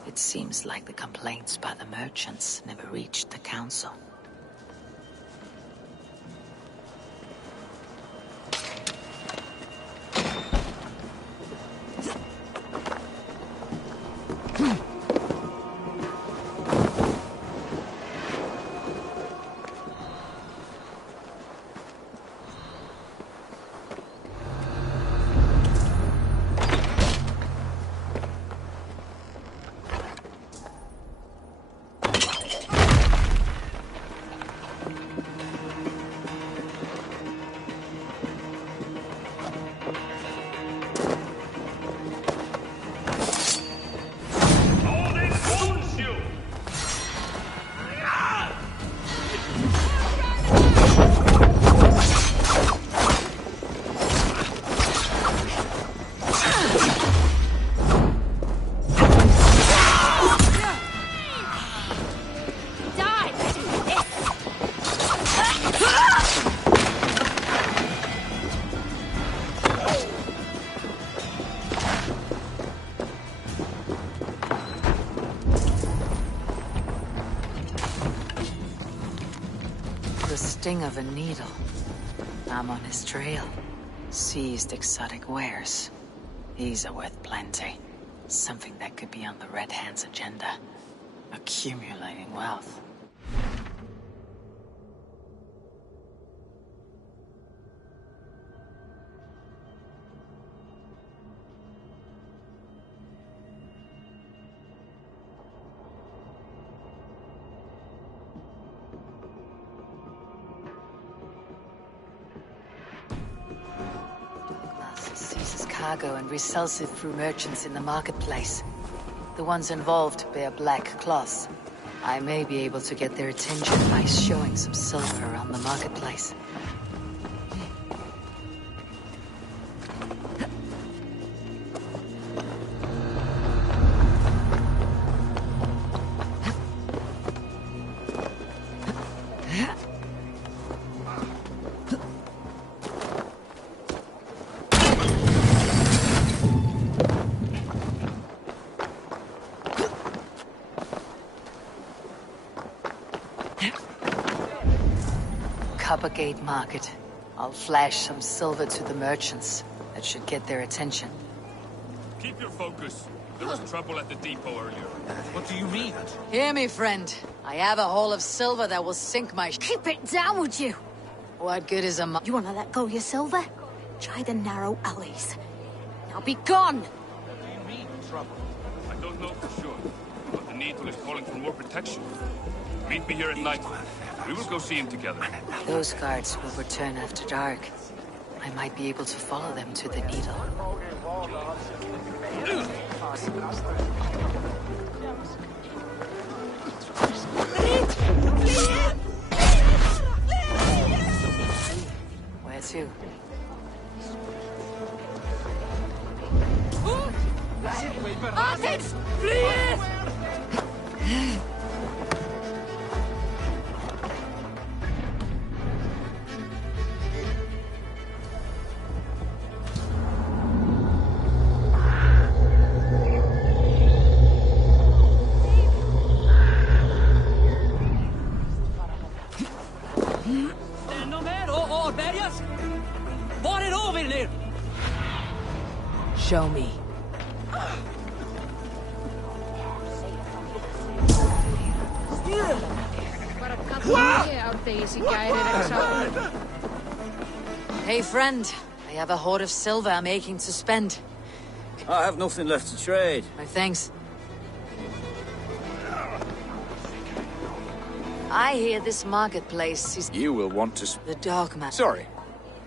It seems like the complaints by the merchants never reached the council. Sting of a needle. I'm on his trail. Seized exotic wares. These are worth plenty. Something that could be on the Red Hand's agenda. Accumulating wealth. Cargo and resells it through merchants in the marketplace. The ones involved bear black cloths. I may be able to get their attention by showing some silver around the marketplace. Coppergate Market. I'll flash some silver to the merchants. That should get their attention. Keep your focus. There was trouble at the depot earlier. What do you mean? Hear me, friend. I have a haul of silver that will sink my... Keep it down, would you? What good is a... You want to let go of your silver? Try the narrow alleys. Now be gone! What do you mean, trouble? I don't know for sure, but the Needle is calling for more protection. Meet me here at night. We will go see him together. Those guards will return after dark. I might be able to follow them to the Needle. Where to? Artist, please! Show me. Hey, friend. I have a hoard of silver I'm aching to spend. I have nothing left to trade. My thanks. I hear this marketplace is... You will want to... The Dark Man. Sorry.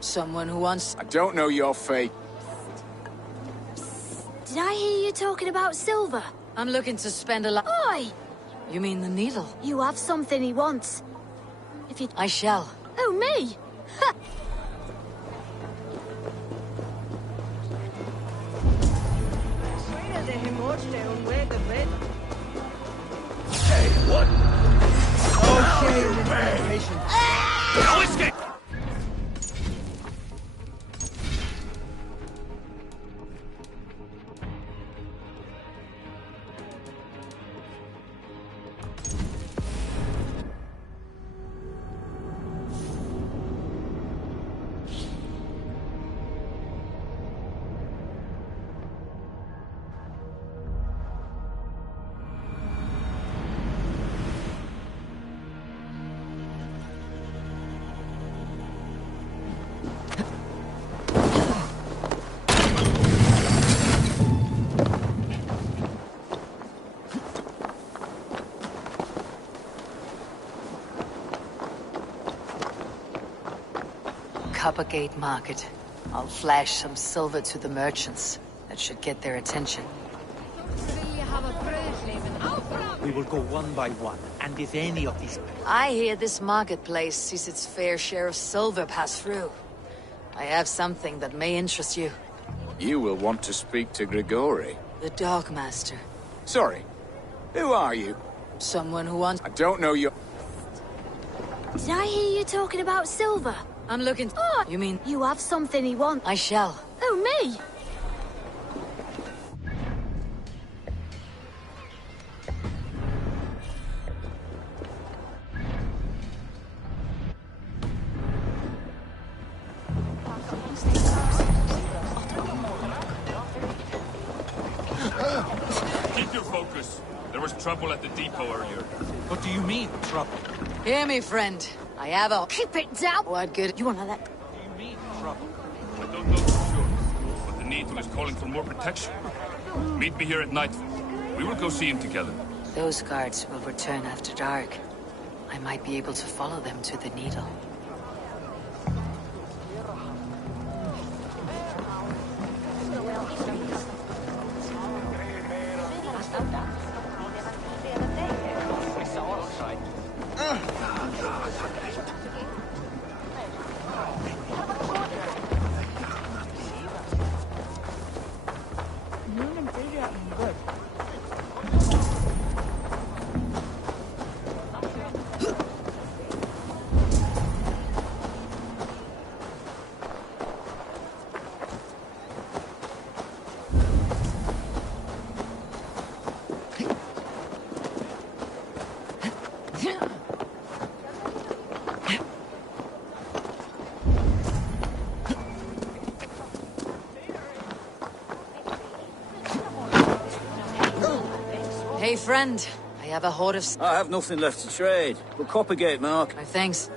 Someone who wants... I don't know your fate. Did I hear you talking about silver? I'm looking to spend a lot... Oi! You mean the needle? You have something he wants. If you... I shall. Oh, me? Ha! Hey, what? Okay, No escape! Coppergate Market. I'll flash some silver to the merchants. That should get their attention. We will go one by one, and if any of these... I hear this marketplace sees its fair share of silver pass through. I have something that may interest you. You will want to speak to Grigori. The Dark Master. Sorry. Who are you? Someone who wants... I don't know your... Did I hear you talking about silver? I'm looking... Oh! You mean... You have something he wants. I shall. Oh, me? Keep your focus. There was trouble at the depot earlier. What do you mean, trouble? Hear me, friend. I have a... Keep it down! What good... You wanna let... What do you mean, trouble? I don't know for sure, but the Needle is calling for more protection. Meet me here at nightfall. We will go see him together. Those guards will return after dark. I might be able to follow them to the Needle. Hey, friend. I have a hoard of... I have nothing left to trade. But Coppergate, Mark. My thanks.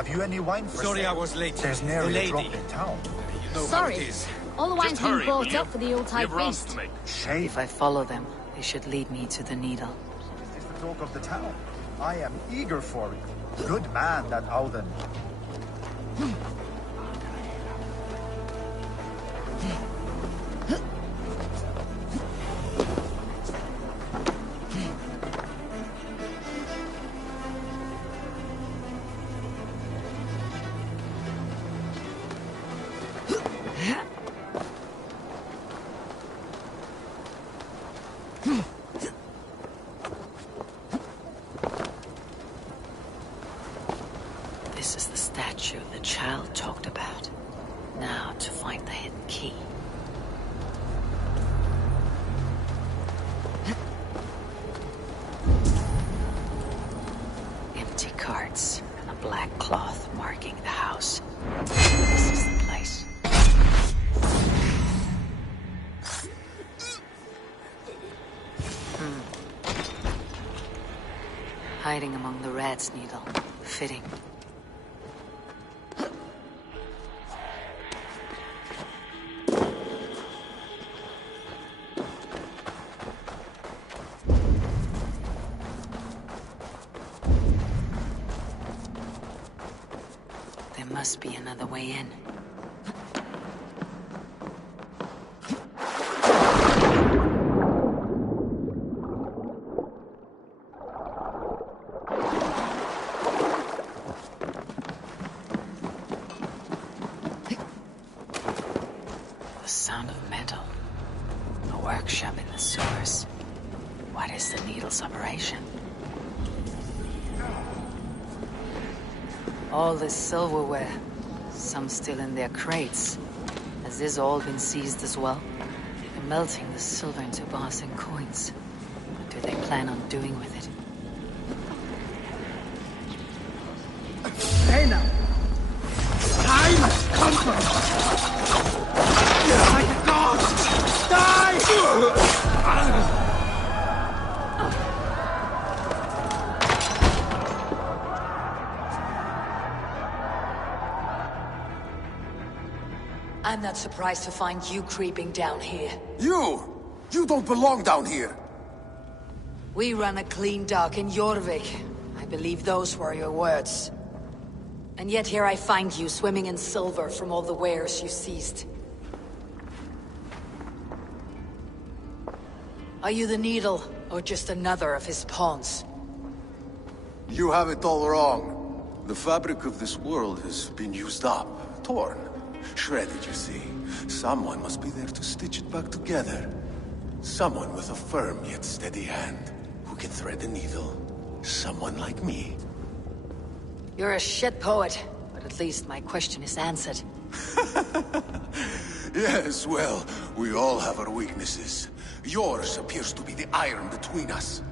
Have you any wine for Sorry sale? I was late. There's The nary a lady. drop in town. You know how Sorry. it is. All the wine's Just been hurry, bought will you? up for the Yuletide We have rounds feast. to make. Shame. If I follow them, They should lead me to the needle. Is the talk of the town? I am eager for it. Good man, that Alden. This is the statue the child talked about. Now to find the hidden key. Empty carts and a black cloth marking the house. This is the place. Hiding among the rat's needle. Fitting. There must be another way in. The sound of metal. A workshop in the sewers. What is the needle's operation? All this silverware. Some still in their crates. Has this all been seized as well? They're melting the silver into bars and coins. What do they plan on doing with it? Hey now! Time has come for us! My God! Die! I'm not surprised to find you creeping down here. You! You don't belong down here! We run a clean dock in Jorvik. I believe those were your words. And yet here I find you swimming in silver from all the wares you seized. Are you the Needle, or just another of his pawns? You have it all wrong. The fabric of this world has been used up, torn, shredded, you see. Someone must be there to stitch it back together. Someone with a firm yet steady hand, who can thread a needle. Someone like me. You're a shit poet, but at least my question is answered. Yes, well, we all have our weaknesses. Yours appears to be the iron between us.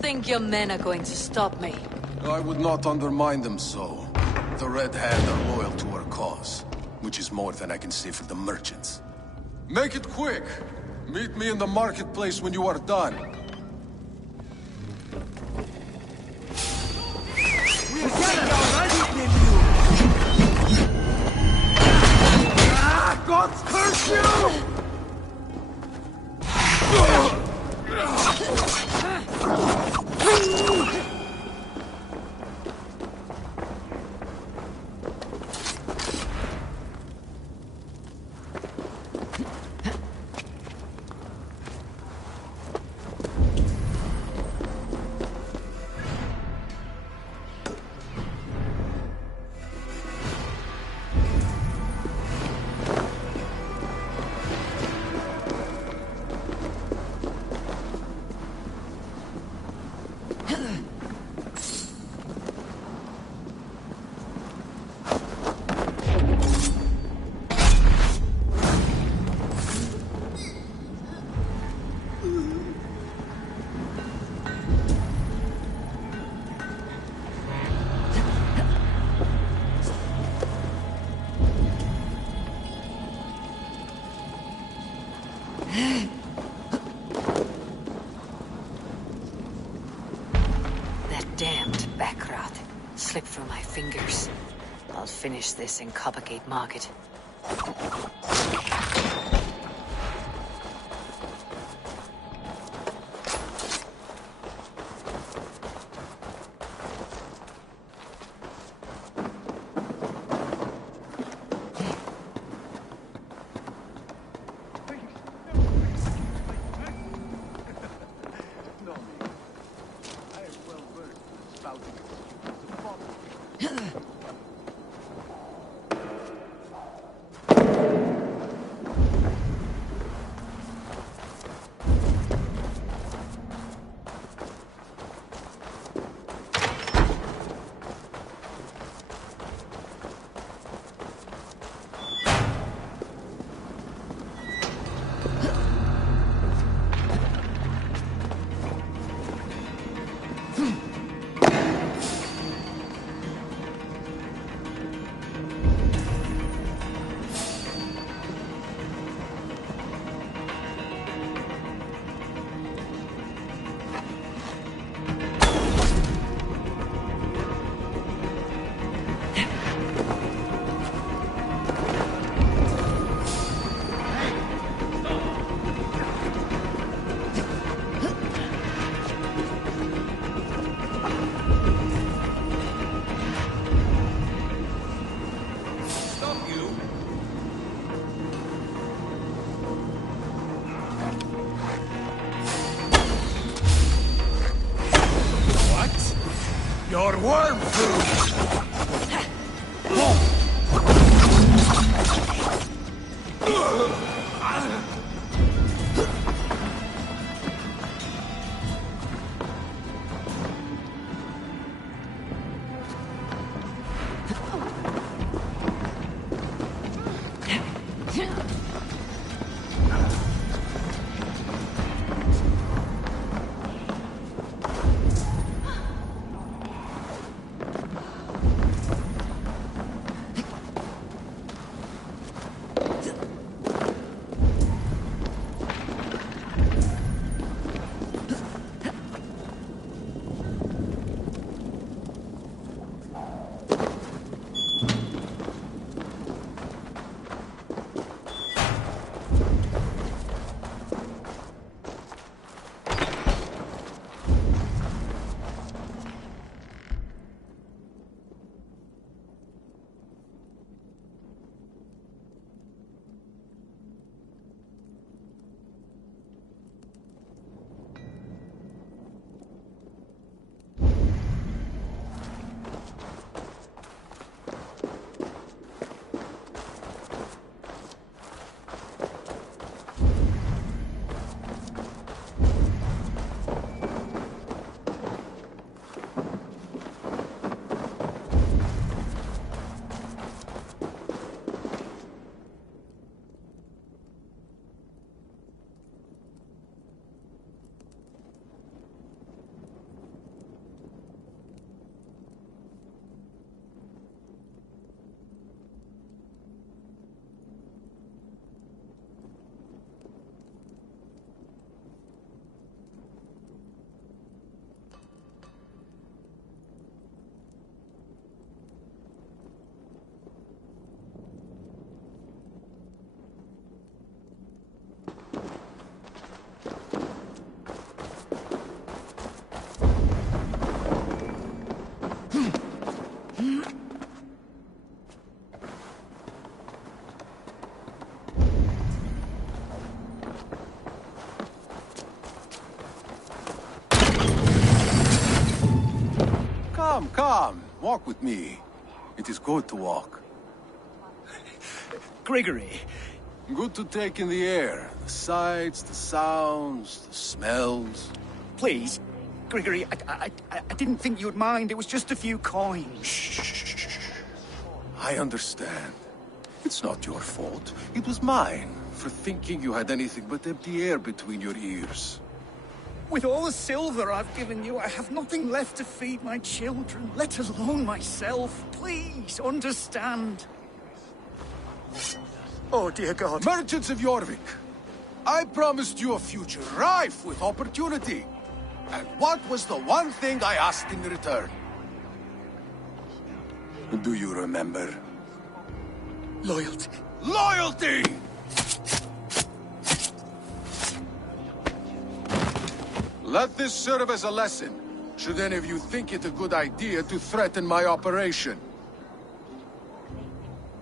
Think your men are going to stop me? I would not undermine them so. The Red Hand are loyal to our cause, which is more than I can say for the merchants. Make it quick! Meet me in the marketplace when you are done. We'll get it already, God's curse you! Slipped through my fingers. I'll finish this in Coppergate Market. spouting Your worm food! Come, come. Walk with me. It is good to walk. Grigory. Good to take in the air. The sights, the sounds, the smells. Please, Grigory, I didn't think you'd mind. It was just a few coins. Shh. I understand. It's not your fault. It was mine, for thinking you had anything but empty air between your ears. With all the silver I've given you, I have nothing left to feed my children, let alone myself. Please, understand. Oh, dear God. Merchants of Jorvik, I promised you a future rife with opportunity. And what was the one thing I asked in return? Do you remember? Loyalty. Loyalty! Let this serve as a lesson, should any of you think it a good idea to threaten my operation.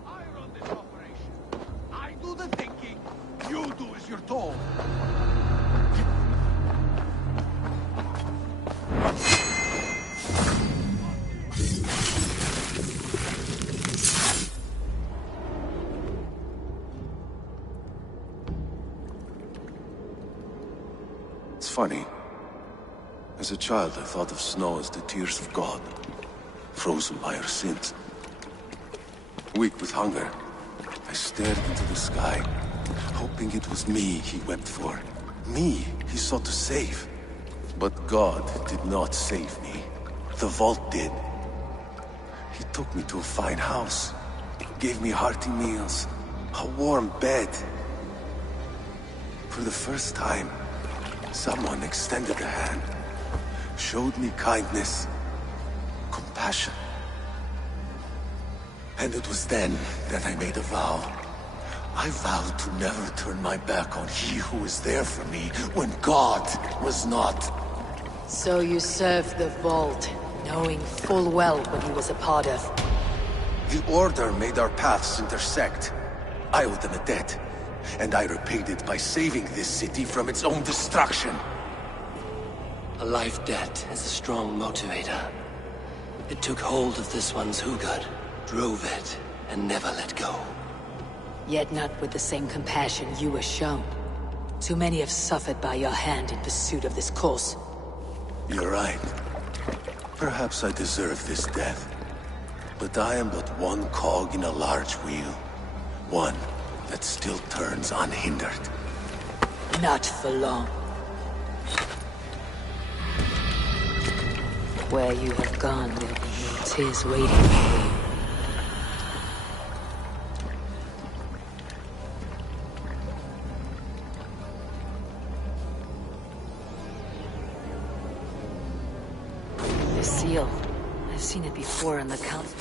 I run this operation. I do the thinking. You do as you're told. funny. As a child, I thought of snow as the tears of God, frozen by our sins. Weak with hunger, I stared into the sky, hoping it was me he wept for. Me he sought to save. But God did not save me. The vault did. He took me to a fine house, gave me hearty meals, a warm bed. For the first time, someone extended a hand, showed me kindness, compassion. And it was then that I made a vow. I vowed to never turn my back on he who was there for me when God was not. So you served the Vault, knowing full well what he was a part of. The Order made our paths intersect. I owed them a debt, and I repaid it by saving this city from its own destruction. A life debt is a strong motivator. It took hold of this one's Hugad, drove it, and never let go. Yet not with the same compassion you were shown. Too many have suffered by your hand in pursuit of this cause. You're right. Perhaps I deserve this death. But I am but one cog in a large wheel. One that still turns unhindered. Not for long. Where you have gone, there'll be no tears waiting for you. The seal. I've seen it before in the council.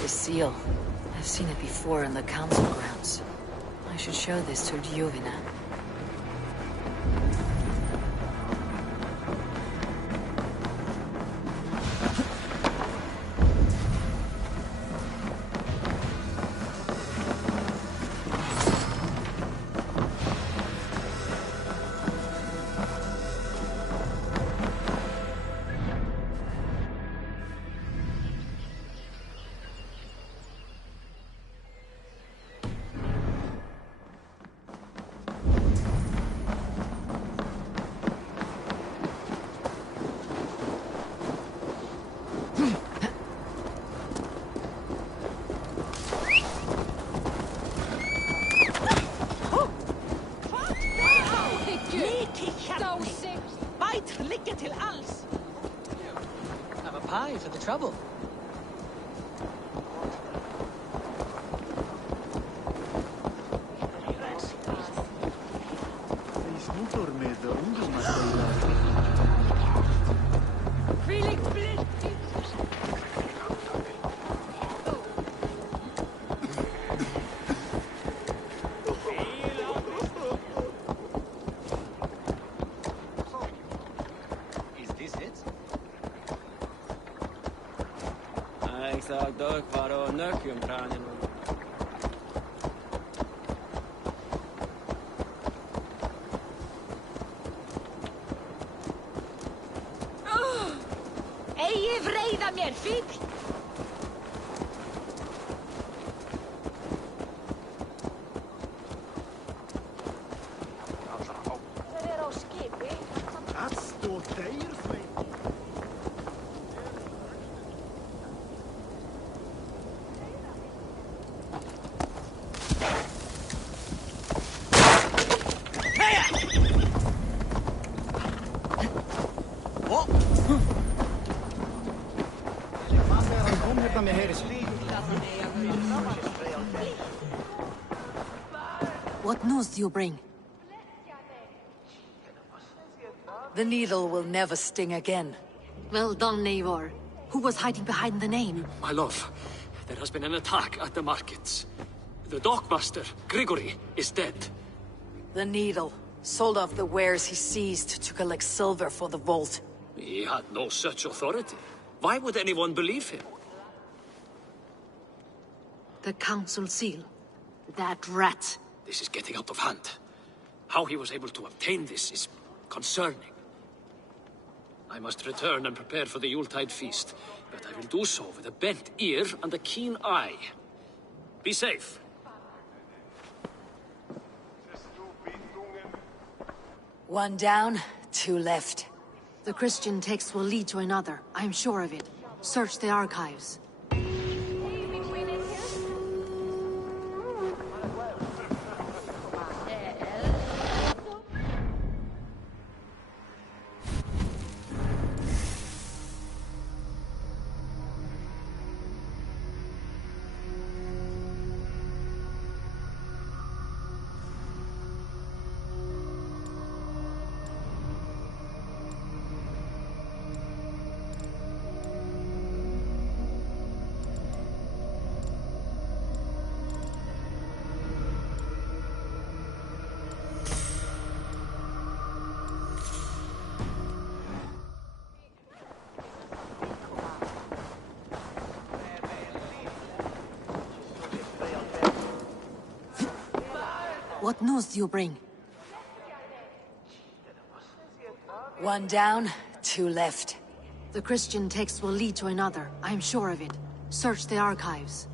The seal. I've seen it before in the council grounds. I should show this to Giovina. Have a pie for the trouble. Is this it? Ei, vrejda mér fík! Það á skipi. Dat stort þeir, feit. Kom hérna með heyris. What news do you bring? The needle will never sting again. Well done, Eivor. Who was hiding behind the name? My love, there has been an attack at the markets. The dockmaster, Grigory, is dead. The needle sold off the wares he seized to collect silver for the vault. He had no such authority. Why would anyone believe him? The council seal. That rat. This is getting out of hand. How he was able to obtain this is concerning. I must return and prepare for the Yuletide feast, but I will do so with a bent ear and a keen eye. Be safe. One down, two left. The Christian text will lead to another. I am sure of it. Search the archives. What news do you bring? One down, two left. The Christian text will lead to another. I am sure of it. Search the archives.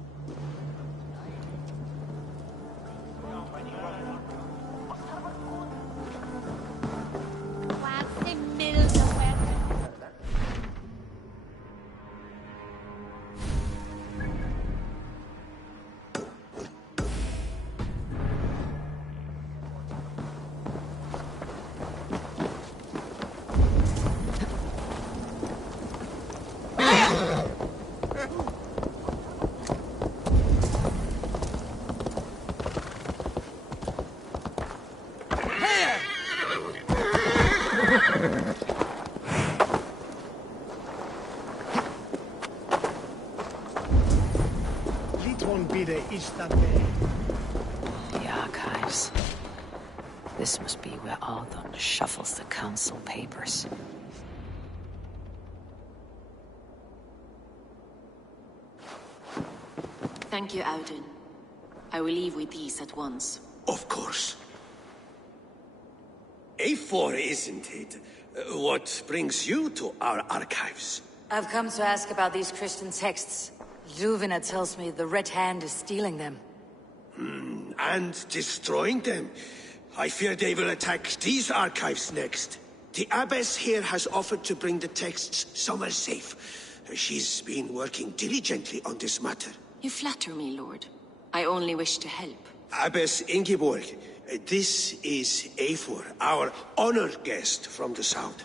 The archives. This must be where Arthur shuffles the council papers. Thank you, Audun. I will leave with these at once. Of course. A4, isn't it? What brings you to our archives? I've come to ask about these Christian texts. Juvena tells me the Red Hand is stealing them. And destroying them. I fear they will attack these archives next. The abbess here has offered to bring the texts somewhere safe. She's been working diligently on this matter. You flatter me, Lord. I only wish to help. Abbess Ingeborg, this is Eivor, our honored guest from the south.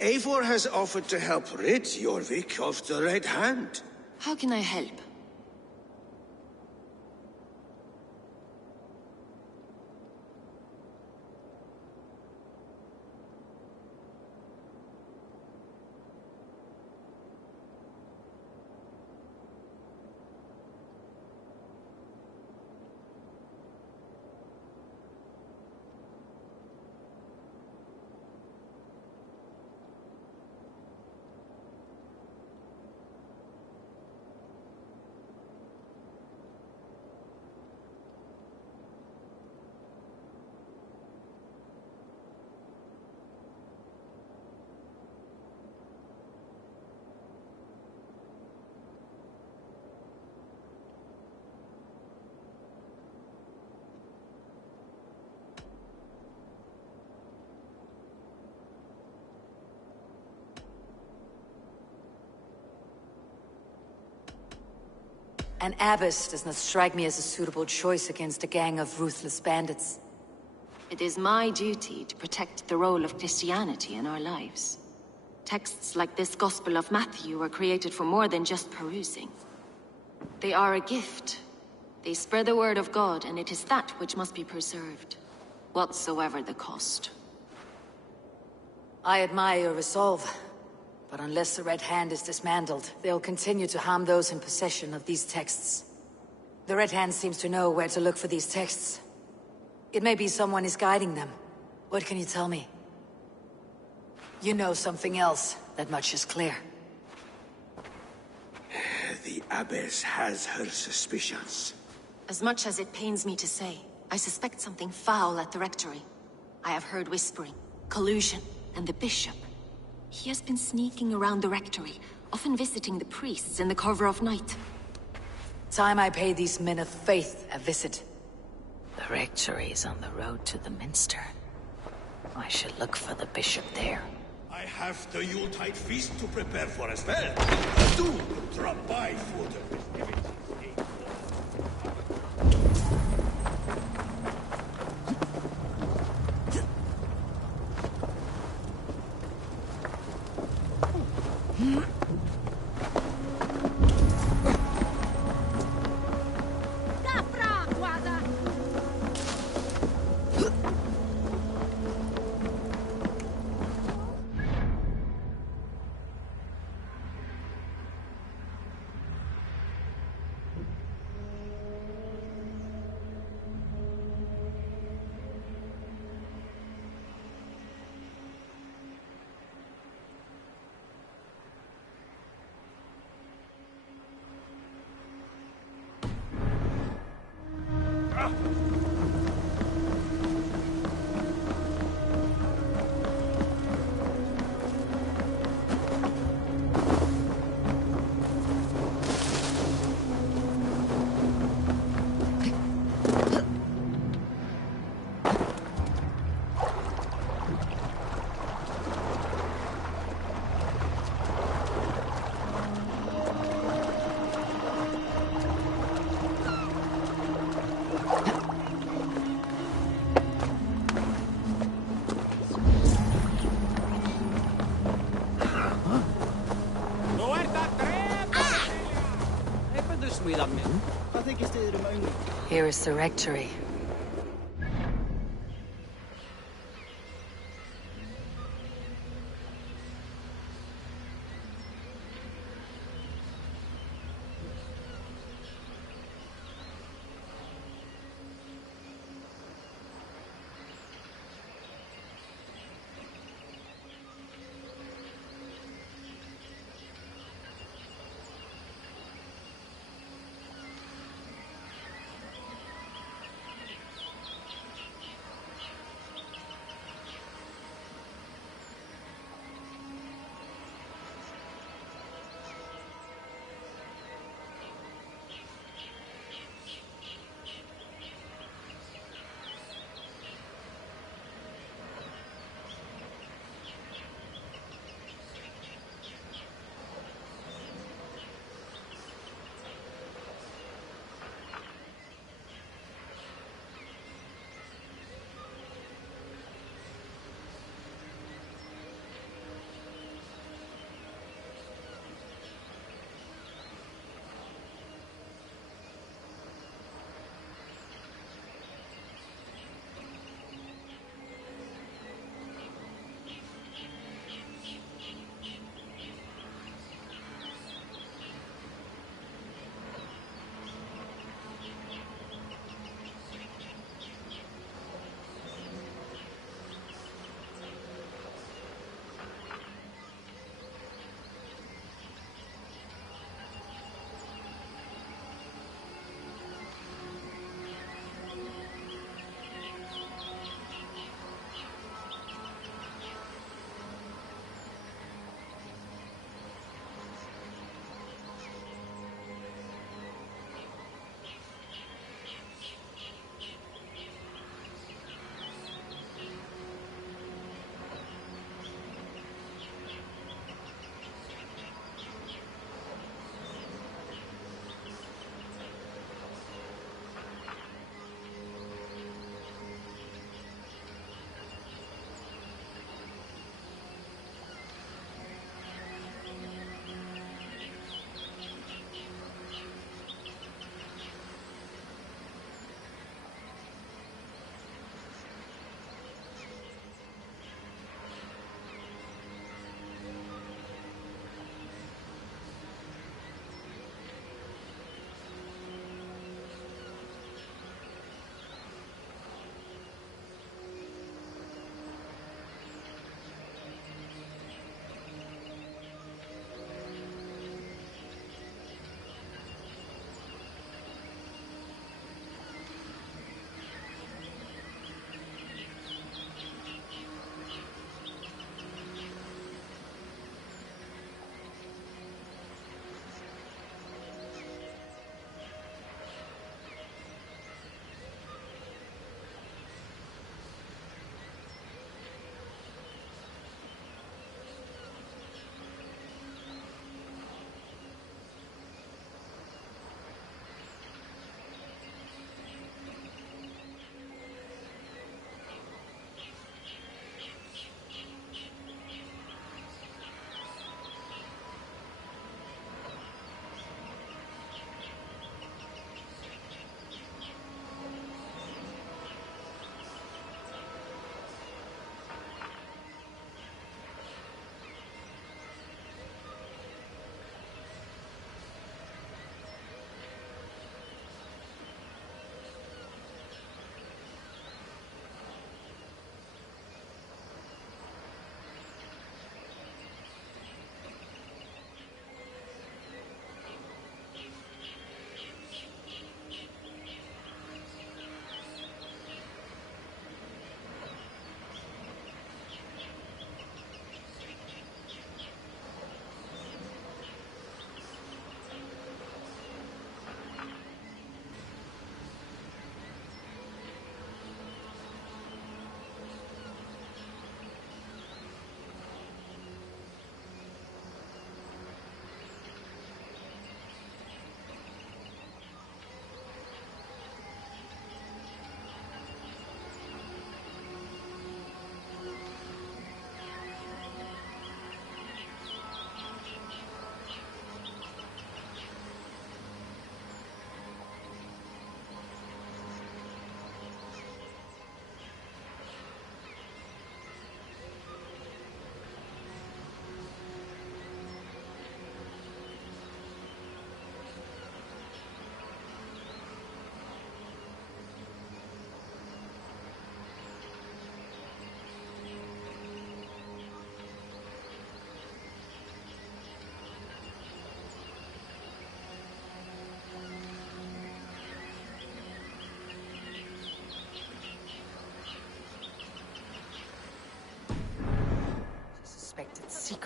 Eivor has offered to help rid Jorvik of the Red Hand. How can I help? An abbess does not strike me as a suitable choice against a gang of ruthless bandits. It is my duty to protect the role of Christianity in our lives. Texts like this Gospel of Matthew were created for more than just perusing. They are a gift. They spread the word of God, and it is that which must be preserved, whatsoever the cost. I admire your resolve, but unless the Red Hand is dismantled, they'll continue to harm those in possession of these texts. The Red Hand seems to know where to look for these texts. It may be someone is guiding them. What can you tell me? You know something else. That much is clear. The Abbess has her suspicions. As much as it pains me to say, I suspect something foul at the Rectory. I have heard whispering, collusion, and the Bishop. He has been sneaking around the Rectory, often visiting the priests in the cover of night. Time I pay these men of faith a visit. The Rectory is on the road to the Minster. I should look for the Bishop there. I have the Yuletide feast to prepare for as well. Do drop by, Footer. Here is the Rectory.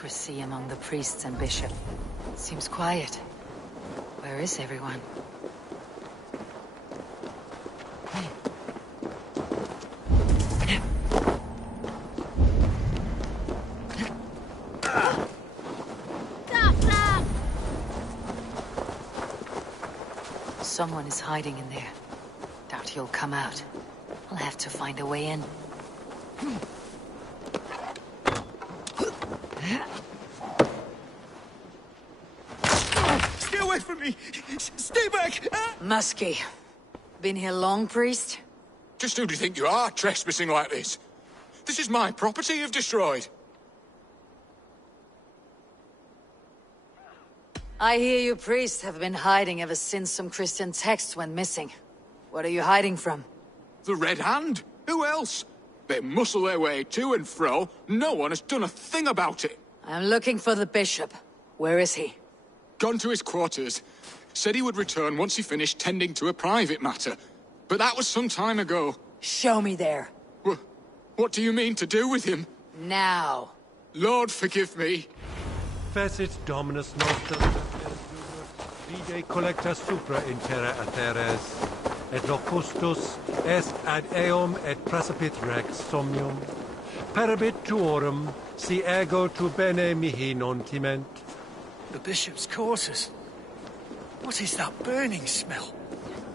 secrecy among the priests and bishop. Seems quiet. Where is everyone? Someone is hiding in there. Doubt he'll come out. I'll have to find a way in. Stay away from me! Stay back! Muskie. Been here long, priest? Just who do you think you are, trespassing like this? This is my property you've destroyed. I hear you priests have been hiding ever since some Christian texts went missing. What are you hiding from? The Red Hand? Who else? They muscle their way to and fro. No one has done a thing about it. I'm looking for the bishop. Where is he? Gone to his quarters. Said he would return once he finished tending to a private matter. But that was some time ago. Show me there. What do you mean to do with him? Now. Lord, forgive me. Fecit Dominus Nostrum, vide collecta supra in terra aetheres, et locustus est ad eum et praesipit rex somnium, perabit tuorum, si ego tu bene mihi non timent. The bishop's quarters. What is that burning smell?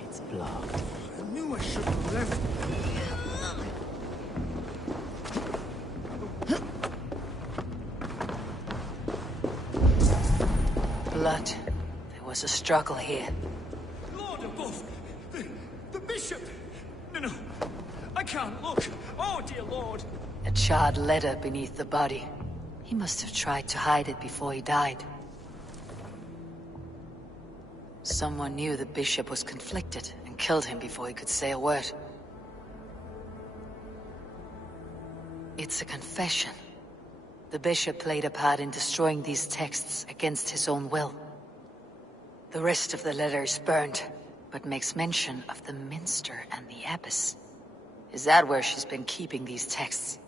It's blood. I knew I should have left. Blood. There was a struggle here. Lord above! The bishop! No. I can't look. Oh, dear Lord. A charred letter beneath the body. He must have tried to hide it before he died. Someone knew the bishop was conflicted and killed him before he could say a word. It's a confession. The bishop played a part in destroying these texts against his own will. The rest of the letter is burned, but makes mention of the minster and the abbess. Is that where she's been keeping these texts?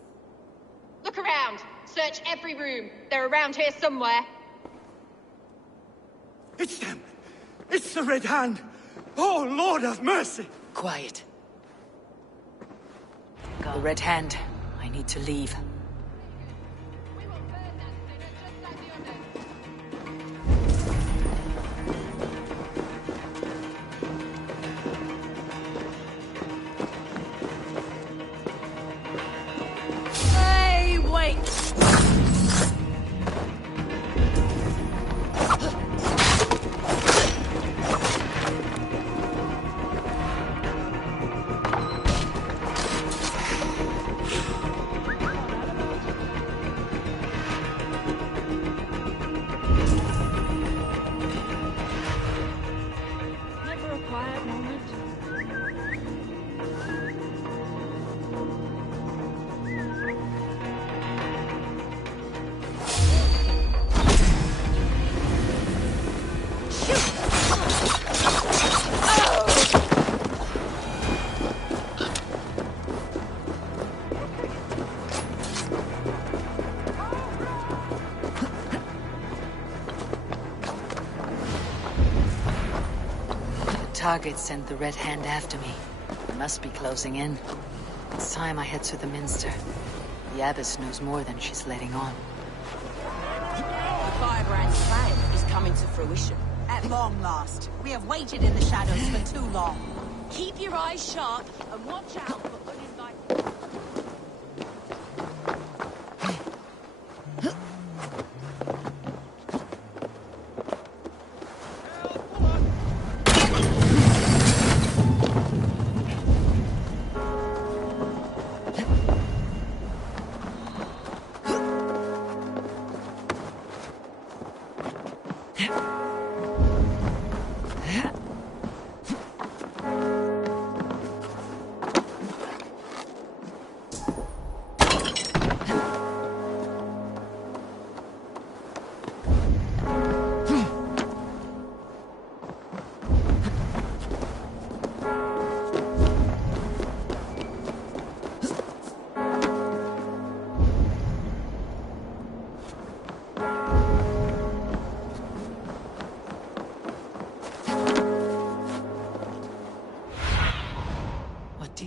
Look around. Search every room. They're around here somewhere. It's them! It's the Red Hand! Oh, Lord have mercy! Quiet. The Red Hand. I need to leave. Hey, wait! Never a quiet moment. Target sent the Red Hand after me. They must be closing in. It's time I head to the minster. The abbess knows more than she's letting on. The firebrand's plan is coming to fruition. At long last. We have waited in the shadows for too long. Keep your eyes sharp and watch out for uninvited...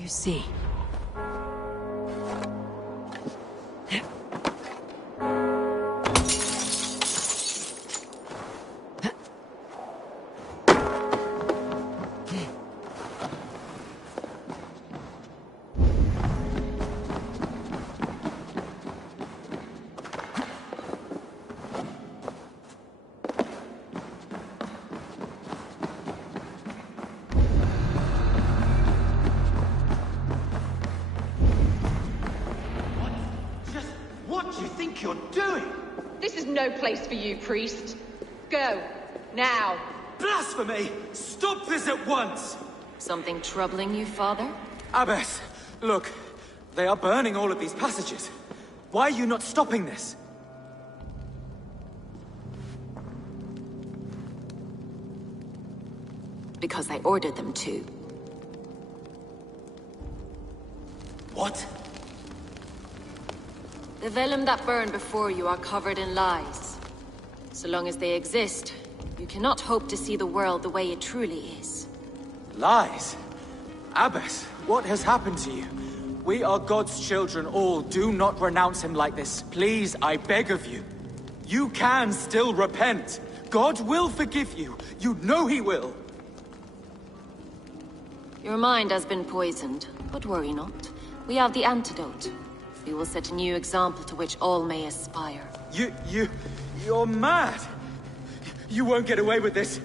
you see? What do you think you're doing? This is no place for you, priest. Go. Now. Blasphemy! Stop this at once! Something troubling you, father? Abbess, look. They are burning all of these passages. Why are you not stopping this? Because I ordered them to. What? The vellum that burned before you are covered in lies. So long as they exist, you cannot hope to see the world the way it truly is. Lies? Abbess, what has happened to you? We are God's children all. Do not renounce him like this. Please, I beg of you. You can still repent. God will forgive you. You know he will. Your mind has been poisoned, but worry not. We have the antidote. We will set a new example to which all may aspire. You're mad! You won't get away with this.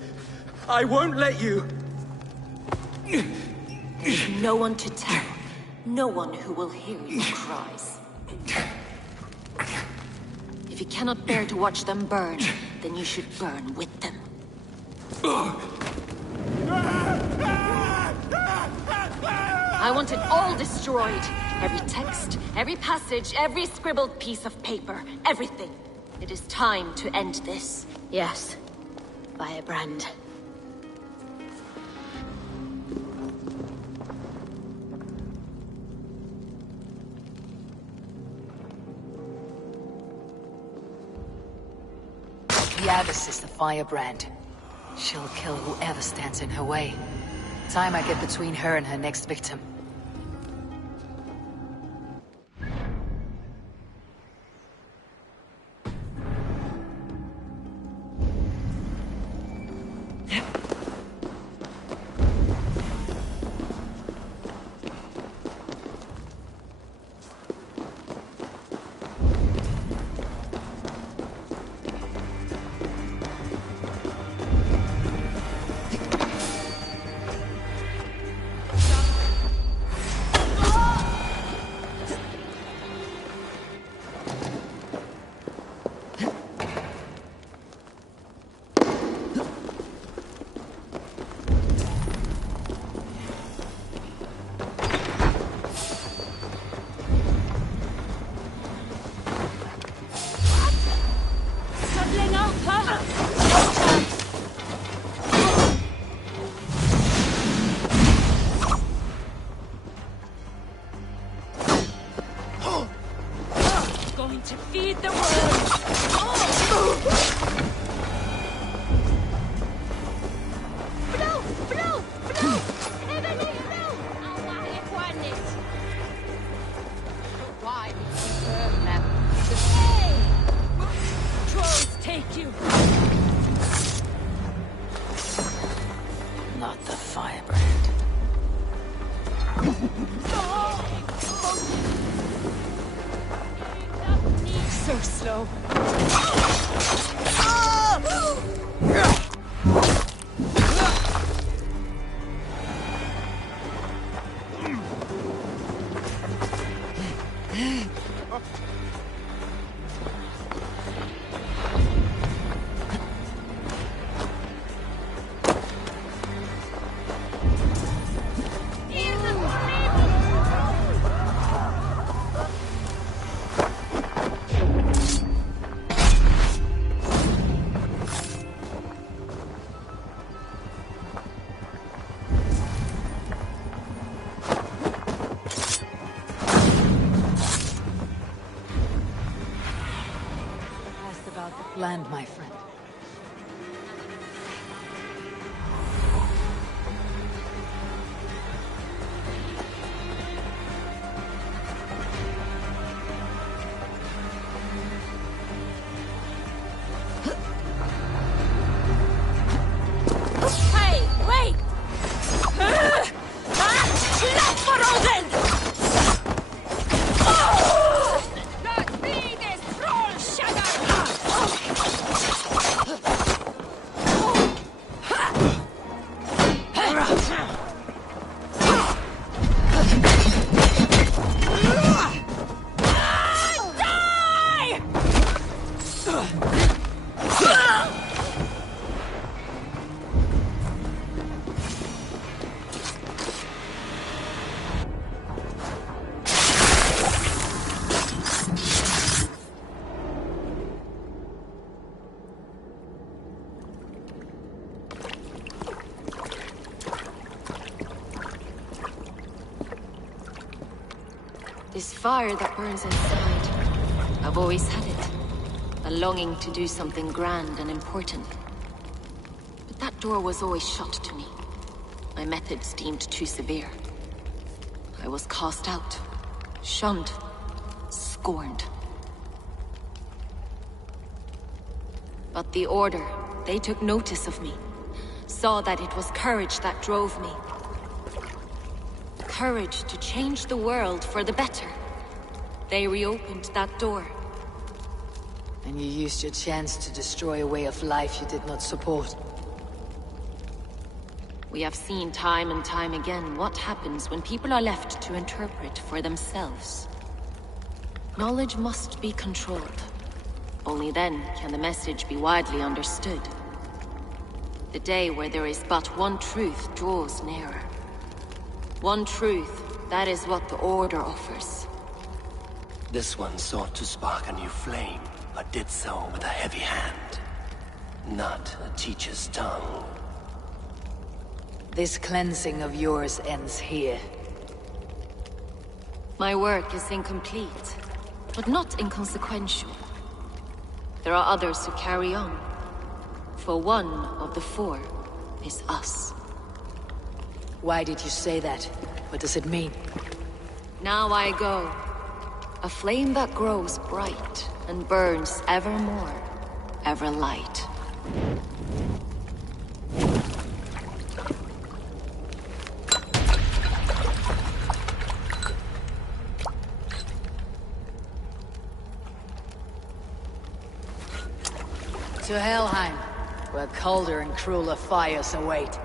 I won't let you! There's no one to tell. No one who will hear your cries. If you cannot bear to watch them burn, then you should burn with them. I want it all destroyed. Every text, every passage, every scribbled piece of paper, everything. It is time to end this. Yes. Firebrand. The Abbess is the firebrand. She'll kill whoever stands in her way. Time I get between her and her next victim. Going to feed the world. Why would you burn them? Trolls take you. Not the firebrand. So slow. Land, my friend. This fire that burns inside. I've always had it. A longing to do something grand and important. But that door was always shut to me. My methods deemed too severe. I was cast out, shunned, scorned. But the Order, they took notice of me. Saw that it was courage that drove me. Courage to change the world for the better. They reopened that door. And you used your chance to destroy a way of life you did not support. We have seen time and time again what happens when people are left to interpret for themselves. Knowledge must be controlled. Only then can the message be widely understood. The day where there is but one truth draws nearer. One truth, that is what the Order offers. This one sought to spark a new flame, but did so with a heavy hand. Not a teacher's tongue. This cleansing of yours ends here. My work is incomplete, but not inconsequential. There are others who carry on. For one of the four is us. Why did you say that? What does it mean? Now I go. A flame that grows bright and burns ever more, ever light. To Helheim, where colder and crueler fires await.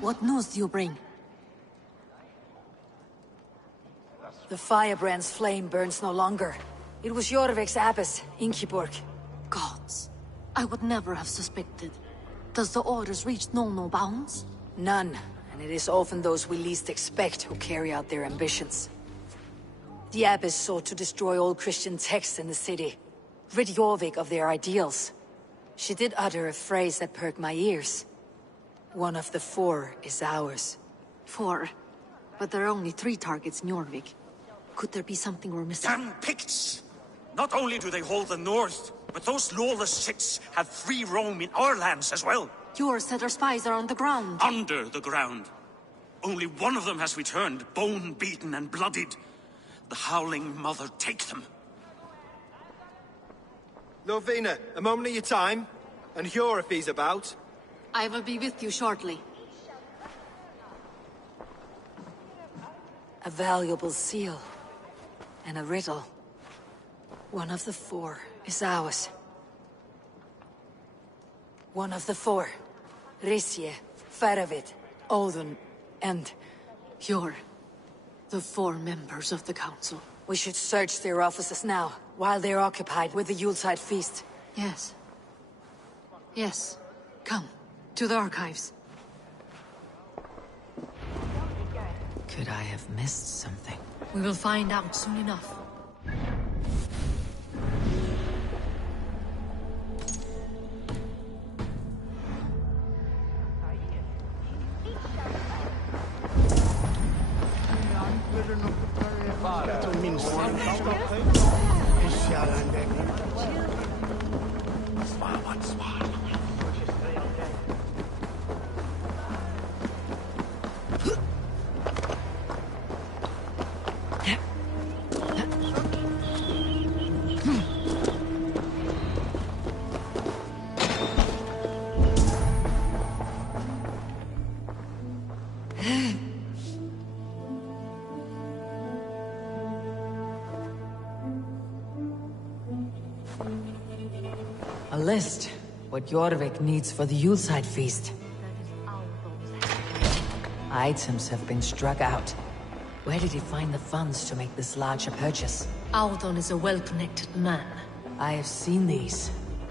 What news do you bring? The firebrand's flame burns no longer. It was Jorvik's abbess, Ingeborg. Gods. I would never have suspected. Does the orders reach no bounds? None, and it is often those we least expect who carry out their ambitions. The abbess sought to destroy all Christian texts in the city, rid Jorvik of their ideals. She did utter a phrase that perked my ears. One of the 4 is ours. 4? But there are only 3 targets in Jorvik. Could there be something we're missing? Damn Picts! Not only do they hold the north, but those lawless shits have free roam in our lands as well. Yours said our spies are on the ground. Under the ground. Only one of them has returned, bone-beaten and bloodied. The Howling Mother take them. Lovina, a moment of your time. And Hjor if he's about. I will be with you shortly. A valuable seal. And a riddle. One of the 4 is ours. One of the 4. Risje, Faravid, Odin, and... Hjor. The 4 members of the council. We should search their offices now, while they're occupied with the Yuletide feast. Yes. Yes. Come, to the archives. Could I have missed something? We will find out soon enough. A list. What Jorvik needs for the Yuletide feast. Items have been struck out. Where did he find the funds to make this larger purchase? Audon is a well-connected man. I have seen these.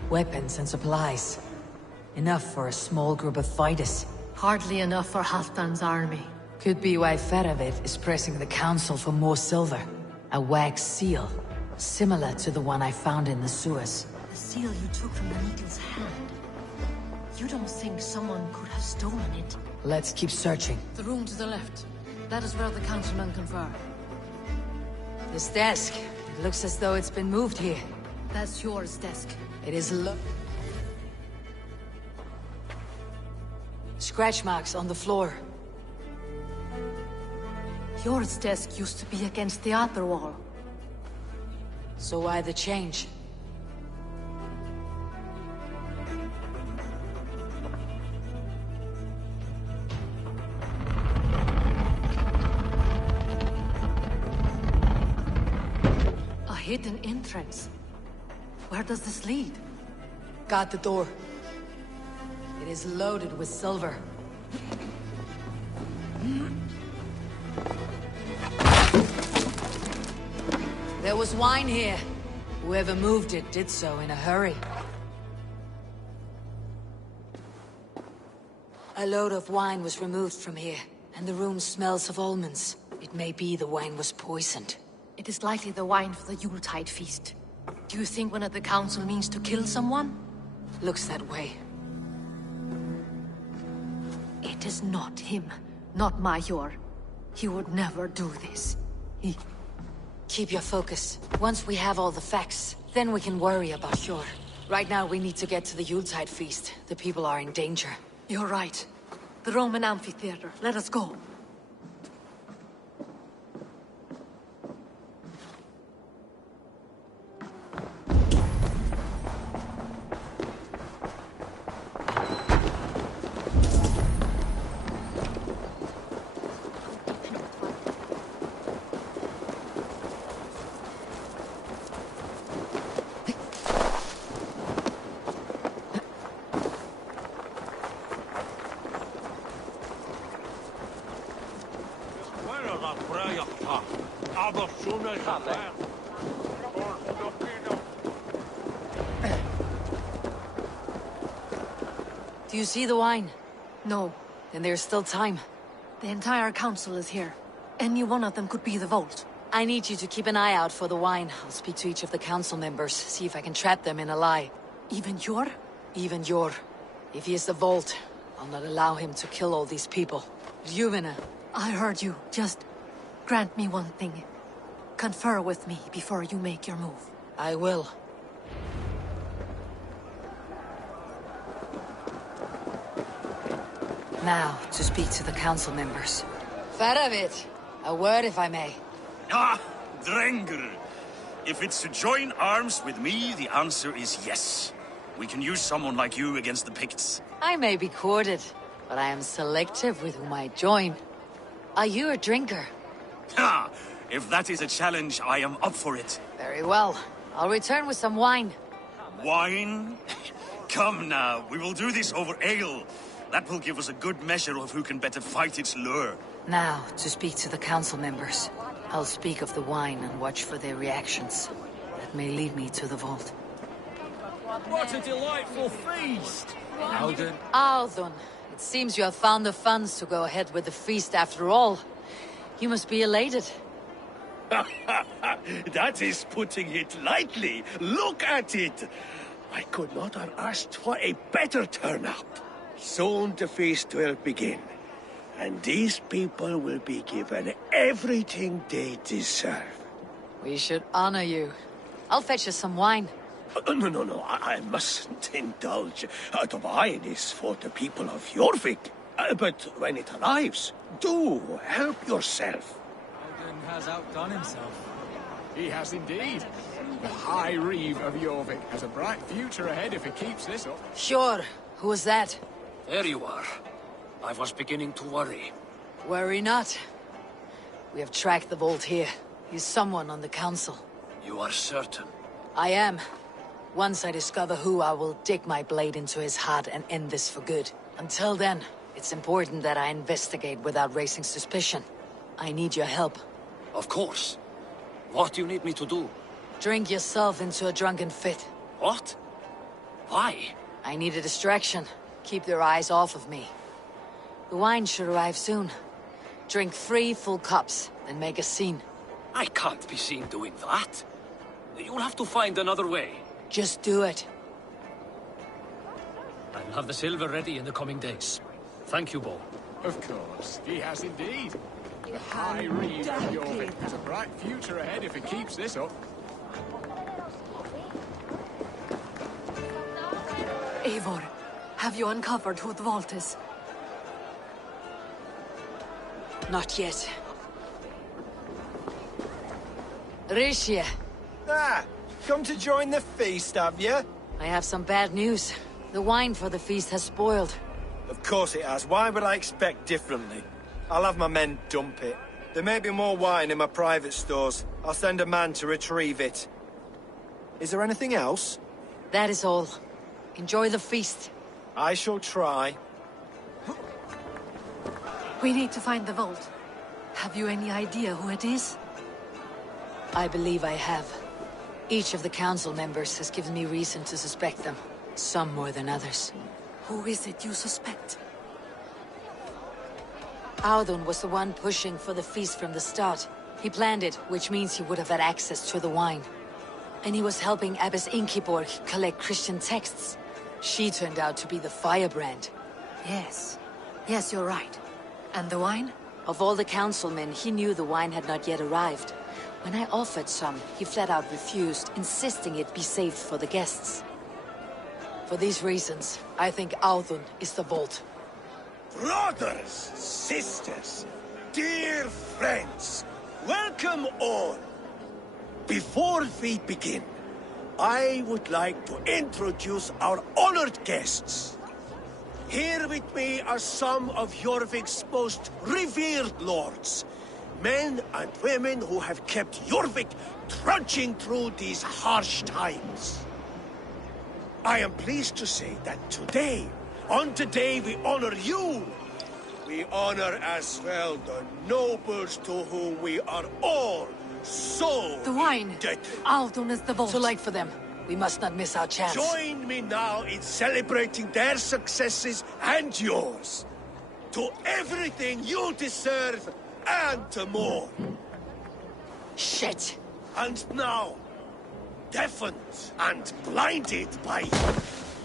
Weapons and supplies. Enough for a small group of fighters. Hardly enough for Halfdan's army. Could be why Faravid is pressing the council for more silver. A wax seal. Similar to the one I found in the sewers. The seal you took from the needle's hand. You don't think someone could have stolen it? Let's keep searching. The room to the left. That is where the councilmen confer. This desk. It looks as though it's been moved here. That's yours desk. It is scratch marks on the floor. Yours desk used to be against the other wall. So why the change? A hidden entrance. Where does this lead? Guard the door. It is loaded with silver. There was wine here. Whoever moved it did so in a hurry. A load of wine was removed from here, and the room smells of almonds. It may be the wine was poisoned. It is likely the wine for the Yuletide feast. Do you think one of the council means to kill someone? Looks that way. It is not him, not Major. He would never do this. Keep your focus. Once we have all the facts, then we can worry about Hjor. Right now we need to get to the Yuletide feast. The people are in danger. You're right. The Roman amphitheater. Let us go. Do you see the wine? No. Then there's still time. The entire council is here. Any one of them could be the vault. I need you to keep an eye out for the wine. I'll speak to each of the council members, see if I can trap them in a lie. Even Yor? Even Yor. If he is the vault, I'll not allow him to kill all these people. Ljuvina. I heard you. Just grant me one thing. Confer with me before you make your move. I will. Now, to speak to the council members. Faravit, a word if I may. Ah, Drengr. If it's to join arms with me, the answer is yes. We can use someone like you against the Picts. I may be courted, but I am selective with whom I join. Are you a drinker? Ha! If that is a challenge, I am up for it. Very well. I'll return with some wine. Wine? Come now, we will do this over ale. That will give us a good measure of who can better fight its lure. Now, to speak to the council members. I'll speak of the wine and watch for their reactions. That may lead me to the vault. What a delightful feast! Alden. Alden, it seems you have found the funds to go ahead with the feast after all. You must be elated. That is putting it lightly. Look at it. I could not have asked for a better turnout. Soon the feast will begin, and these people will be given everything they deserve. We should honor you. I'll fetch us some wine. No, I mustn't indulge. The wine is for the people of Jorvik. But when it arrives, do help yourself. Alden has outdone himself. He has indeed. The High Reeve of Jorvik has a bright future ahead if he keeps this up. Sure. Who was that? There you are. I was beginning to worry. Worry not. We have tracked the vault here. He's someone on the council. You are certain? I am. Once I discover who, I will dig my blade into his heart and end this for good. Until then, it's important that I investigate without raising suspicion. I need your help. Of course. What do you need me to do? Drink yourself into a drunken fit. What? Why? I need a distraction. Keep their eyes off of me. The wine should arrive soon. Drink 3 full cups, then make a scene. I can't be seen doing that. You'll have to find another way. Just do it. I'll have the silver ready in the coming days. Thank you, Bo. Of course, he has indeed. The High Reeve of Jorvik has a bright future ahead if he keeps this up. Eivor, have you uncovered who the vault is? Not yet. Rishia. Ah, come to join the feast, have you? I have some bad news. The wine for the feast has spoiled. Of course it has. Why would I expect differently? I'll have my men dump it. There may be more wine in my private stores. I'll send a man to retrieve it. Is there anything else? That is all. Enjoy the feast. I shall try. We need to find the vault. Have you any idea who it is? I believe I have. Each of the council members has given me reason to suspect them. Some more than others. Who is it you suspect? Audun was the one pushing for the feast from the start. He planned it, which means he would have had access to the wine. And he was helping Abbess Ingeborg collect Christian texts. She turned out to be the firebrand. Yes. Yes, you're right. And the wine? Of all the councilmen, he knew the wine had not yet arrived. When I offered some, he flat out refused, insisting it be saved for the guests. For these reasons, I think Audun is the vault. Brothers, sisters, dear friends, welcome all. Before we begin, I would like to introduce our honored guests. Here with me are some of Jorvik's most revered lords. Men and women who have kept Jorvik trudging through these harsh times. I am pleased to say that today, on the day we honor you, we honor as well the nobles to whom we are all so The wine. indebted. Aldon is the vault. Too late for them. We must not miss our chance. Join me now in celebrating their successes and yours. To everything you deserve and more. Shit. And now, deafened and blinded by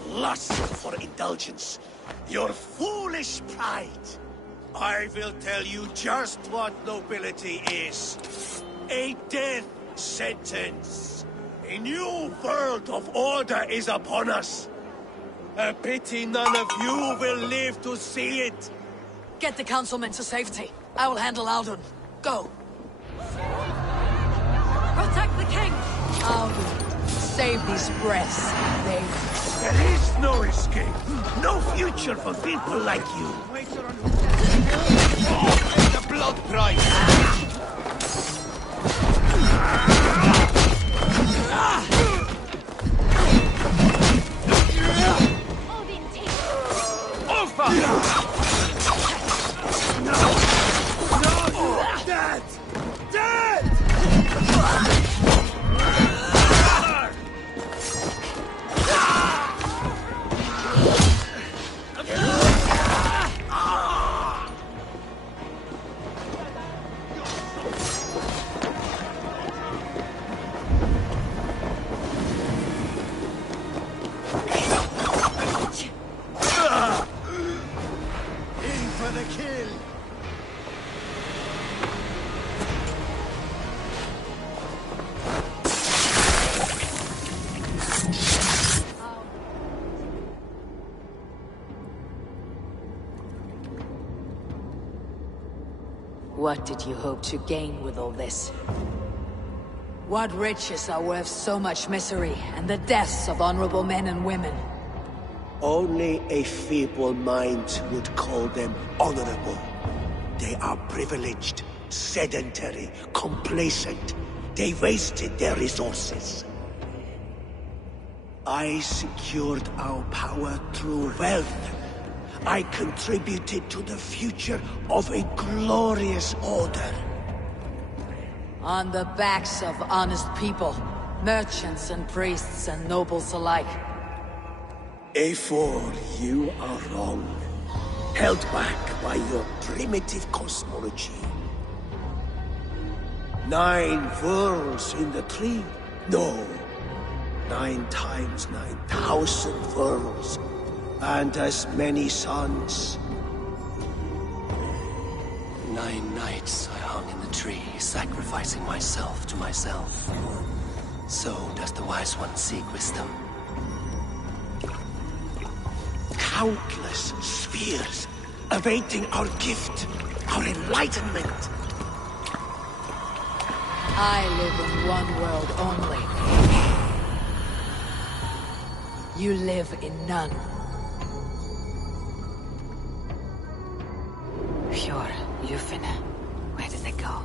lust for indulgence, your foolish pride, I will tell you just what nobility is. A death sentence. A new world of order is upon us. A pity none of you will live to see it. Get the councilmen to safety. I will handle Aldon. Go. Protect the king! Aldon, save these breaths. There is no escape. No future for people like you. The blood price. Dead! Dead! In for the kill! What did you hope to gain with all this? What riches are worth so much misery and the deaths of honorable men and women? Only a feeble mind would call them honorable. They are privileged, sedentary, complacent. They wasted their resources. I secured our power through wealth. I contributed to the future of a glorious order. On the backs of honest people, merchants and priests and nobles alike. A4, you are wrong. Held back by your primitive cosmology. 9 worlds in the tree? No. 9 times 9,000 worlds. And as many suns. 9 nights I hung in the tree, sacrificing myself to myself. So does the Wise One seek wisdom. Countless spheres, awaiting our gift, our enlightenment. I live in one world only. You live in none. Pure, Lufin. Where did they go?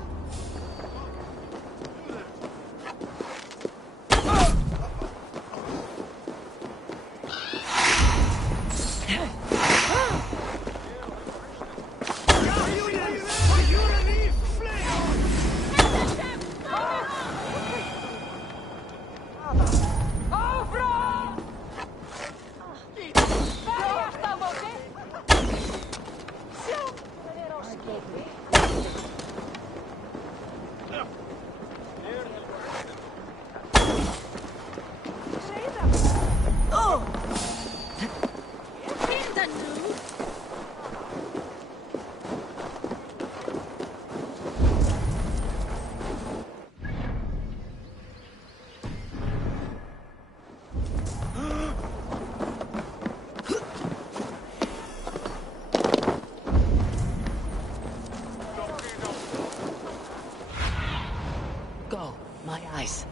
Go, my eyes.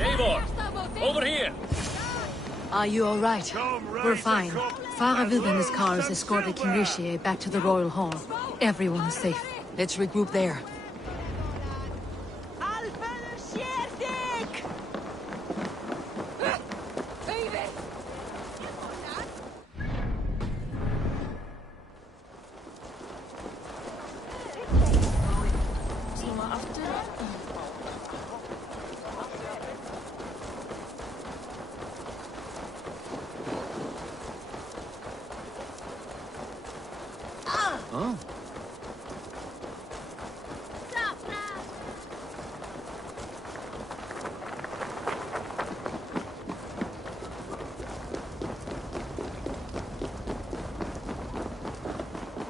Eivor! Over here! Are you all right? We're fine. Faravid and his cars escorted Kingrishie back to the Royal Hall. Everyone is safe. Let's regroup there. Oh.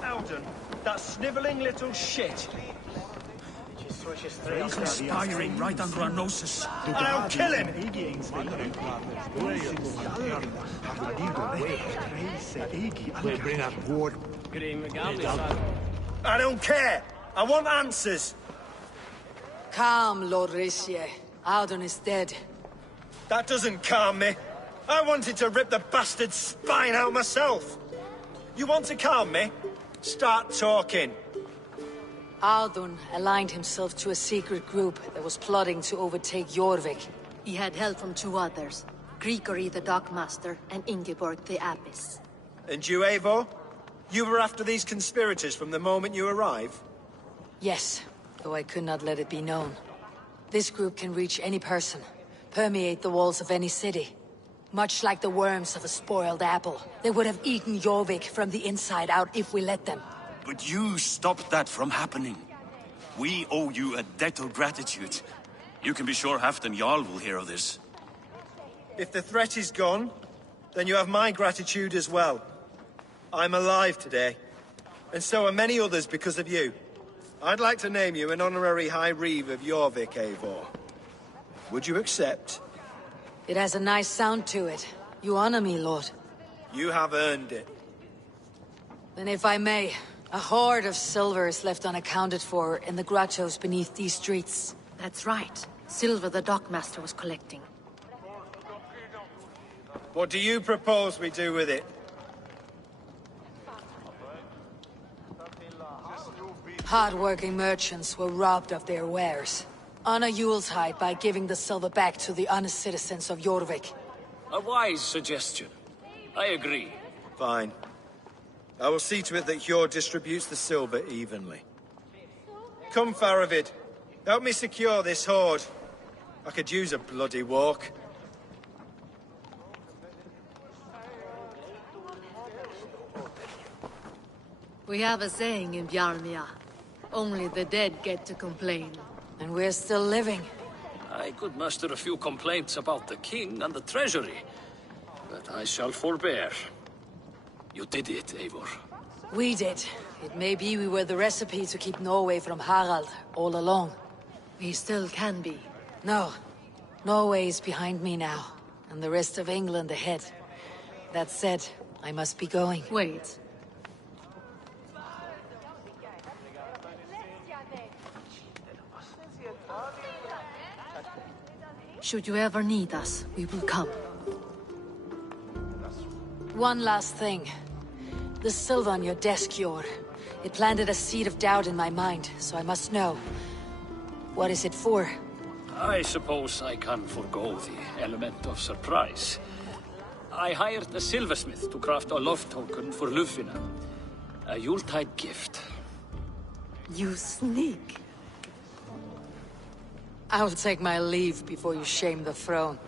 Alden, that snivelling little shit. He's conspiring right under our noses. I'll kill him! I don't care! I want answers! Calm, Lord Ricie. Audun is dead. That doesn't calm me. I wanted to rip the bastard's spine out myself. You want to calm me? Start talking. Audun aligned himself to a secret group that was plotting to overtake Jorvik. He had help from two others, Grigory the Dockmaster and Ingeborg the Abbess. And you, Eivor? You were after these conspirators from the moment you arrived? Yes, though I could not let it be known. This group can reach any person, permeate the walls of any city. Much like the worms of a spoiled apple, they would have eaten Jorvik from the inside out if we let them. But you stopped that from happening. We owe you a debt of gratitude. You can be sure Halfdan Jarl will hear of this. If the threat is gone, then you have my gratitude as well. I'm alive today, and so are many others because of you. I'd like to name you an honorary High Reeve of Jorvik, Eivor. Would you accept? It has a nice sound to it. You honor me, Lord. You have earned it. Then if I may, a hoard of silver is left unaccounted for in the grottos beneath these streets. That's right. Silver the Dockmaster was collecting. What do you propose we do with it? Hard-working merchants were robbed of their wares. Honor Yuletide by giving the silver back to the honest citizens of Jorvik. A wise suggestion. I agree. Fine. I will see to it that Hjord distributes the silver evenly. Come, Faravid. Help me secure this hoard. I could use a bloody walk. We have a saying in Bjarmia. Only the dead get to complain. And we're still living. I could muster a few complaints about the king and the treasury, but I shall forbear. You did it, Eivor. We did. It may be we were the recipe to keep Norway from Harald all along. We still can be. No. Norway is behind me now, and the rest of England ahead. That said, I must be going. Wait. Should you ever need us, we will come. One last thing. The silver on your desk, Hjord. It planted a seed of doubt in my mind, so I must know. What is it for? I suppose I can forgo the element of surprise. I hired a silversmith to craft a love token for Lufina. A Yuletide gift. You sneak. I'll take my leave before you shame the throne.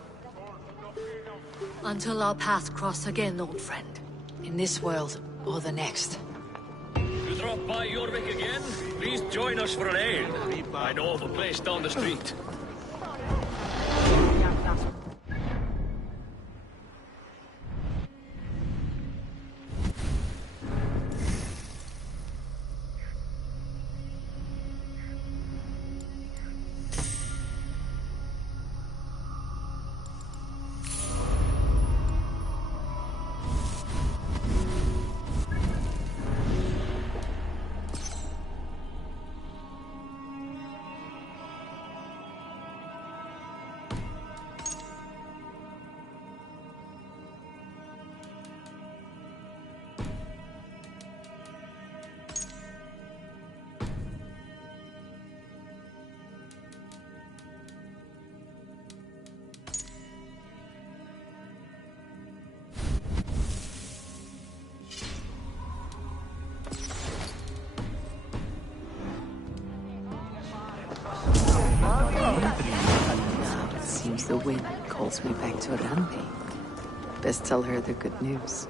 Until our paths cross again, old friend. In this world, or the next. You drop by Jorvik again? Please join us for an ale. I know of a place down the street. Seems the wind calls me back to Randi. Best tell her the good news.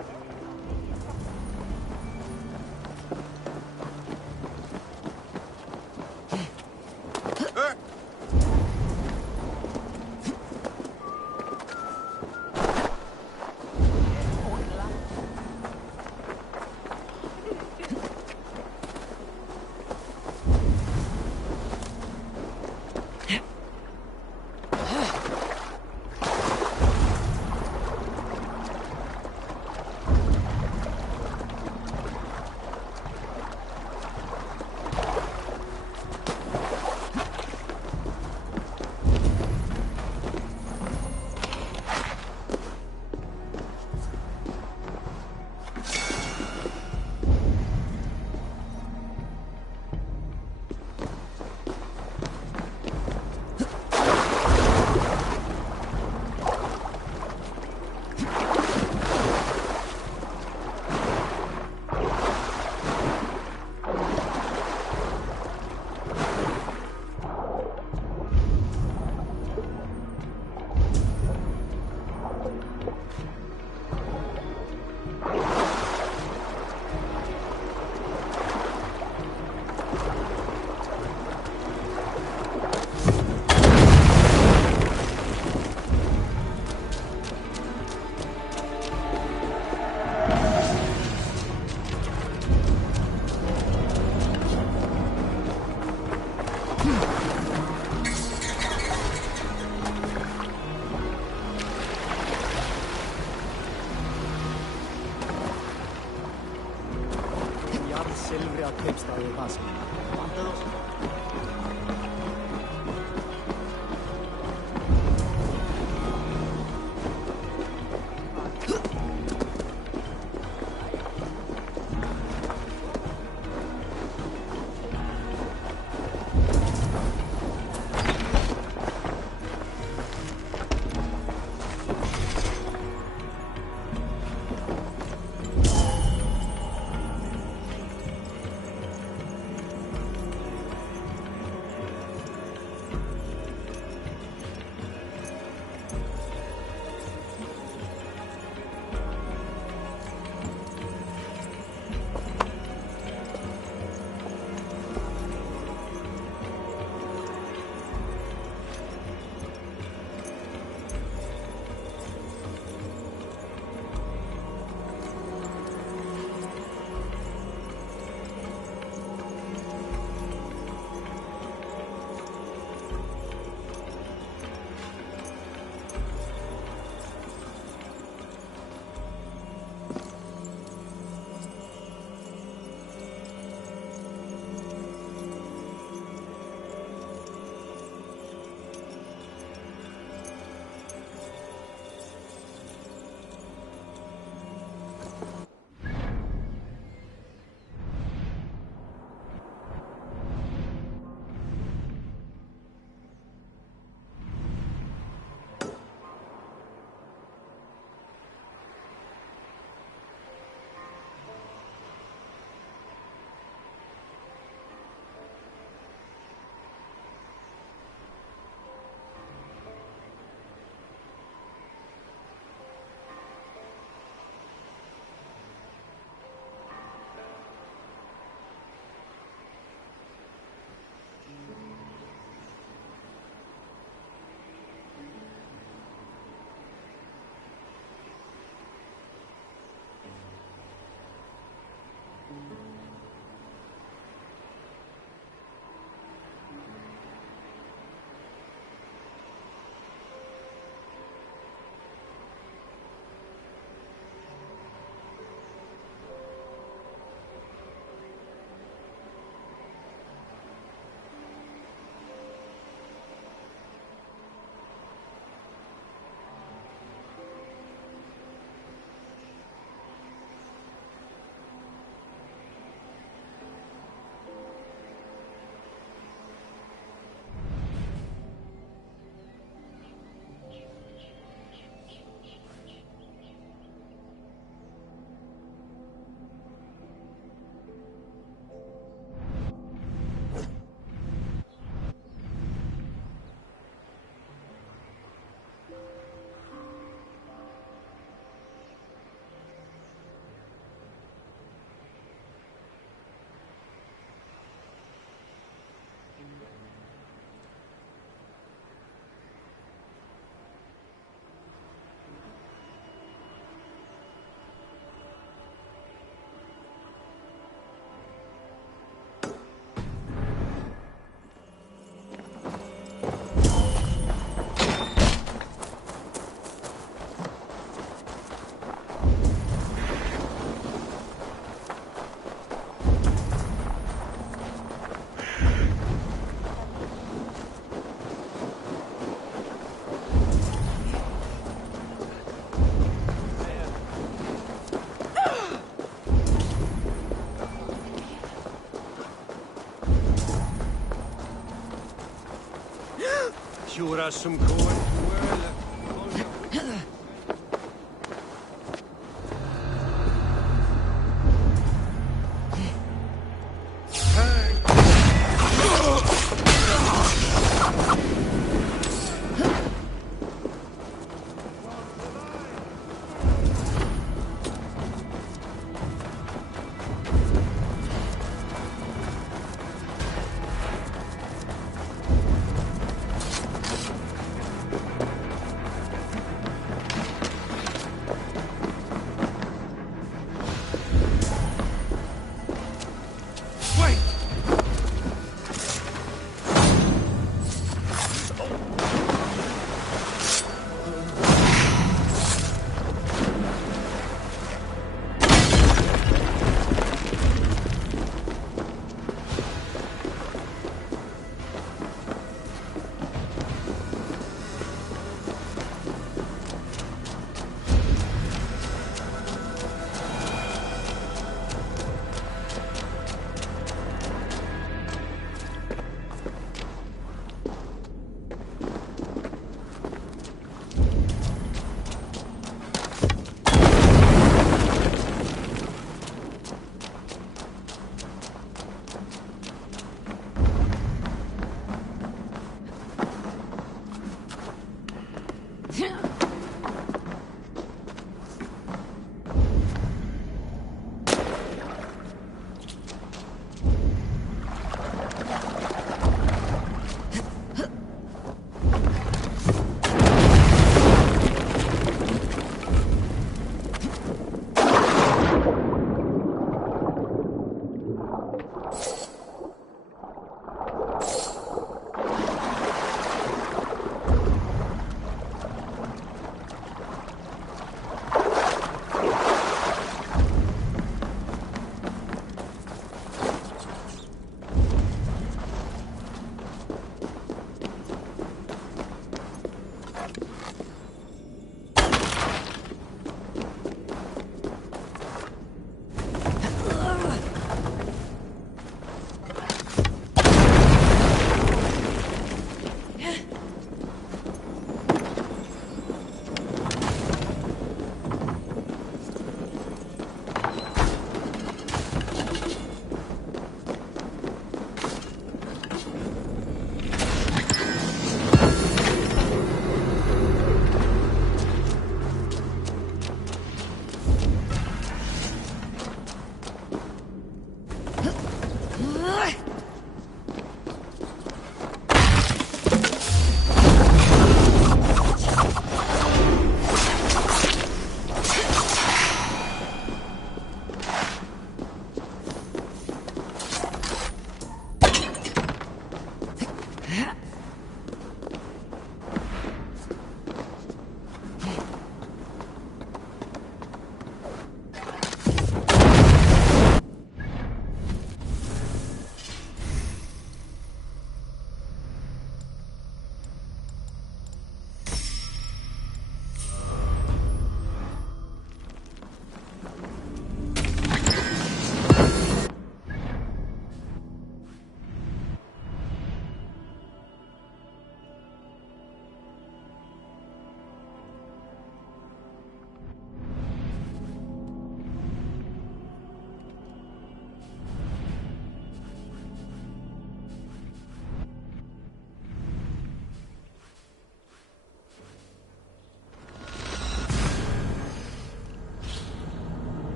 cure us some corn.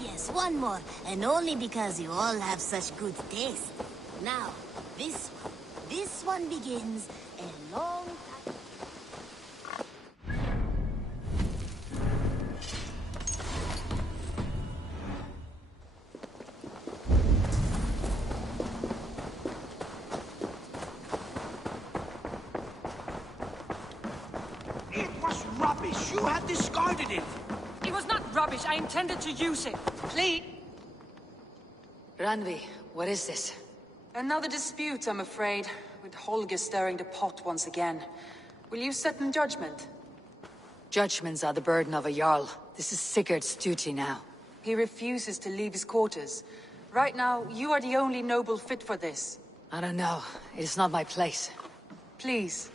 Yes, one more. And only because you all have such good taste. Now, this one begins a long time. You had discarded it! It was not rubbish. I intended to use it. Please. Randvi, what is this? Another dispute, I'm afraid, with Holger stirring the pot once again. Will you sit in judgment? Judgments are the burden of a Jarl. This is Sigurd's duty now. He refuses to leave his quarters. Right now, you are the only noble fit for this. I don't know. It is not my place. Please.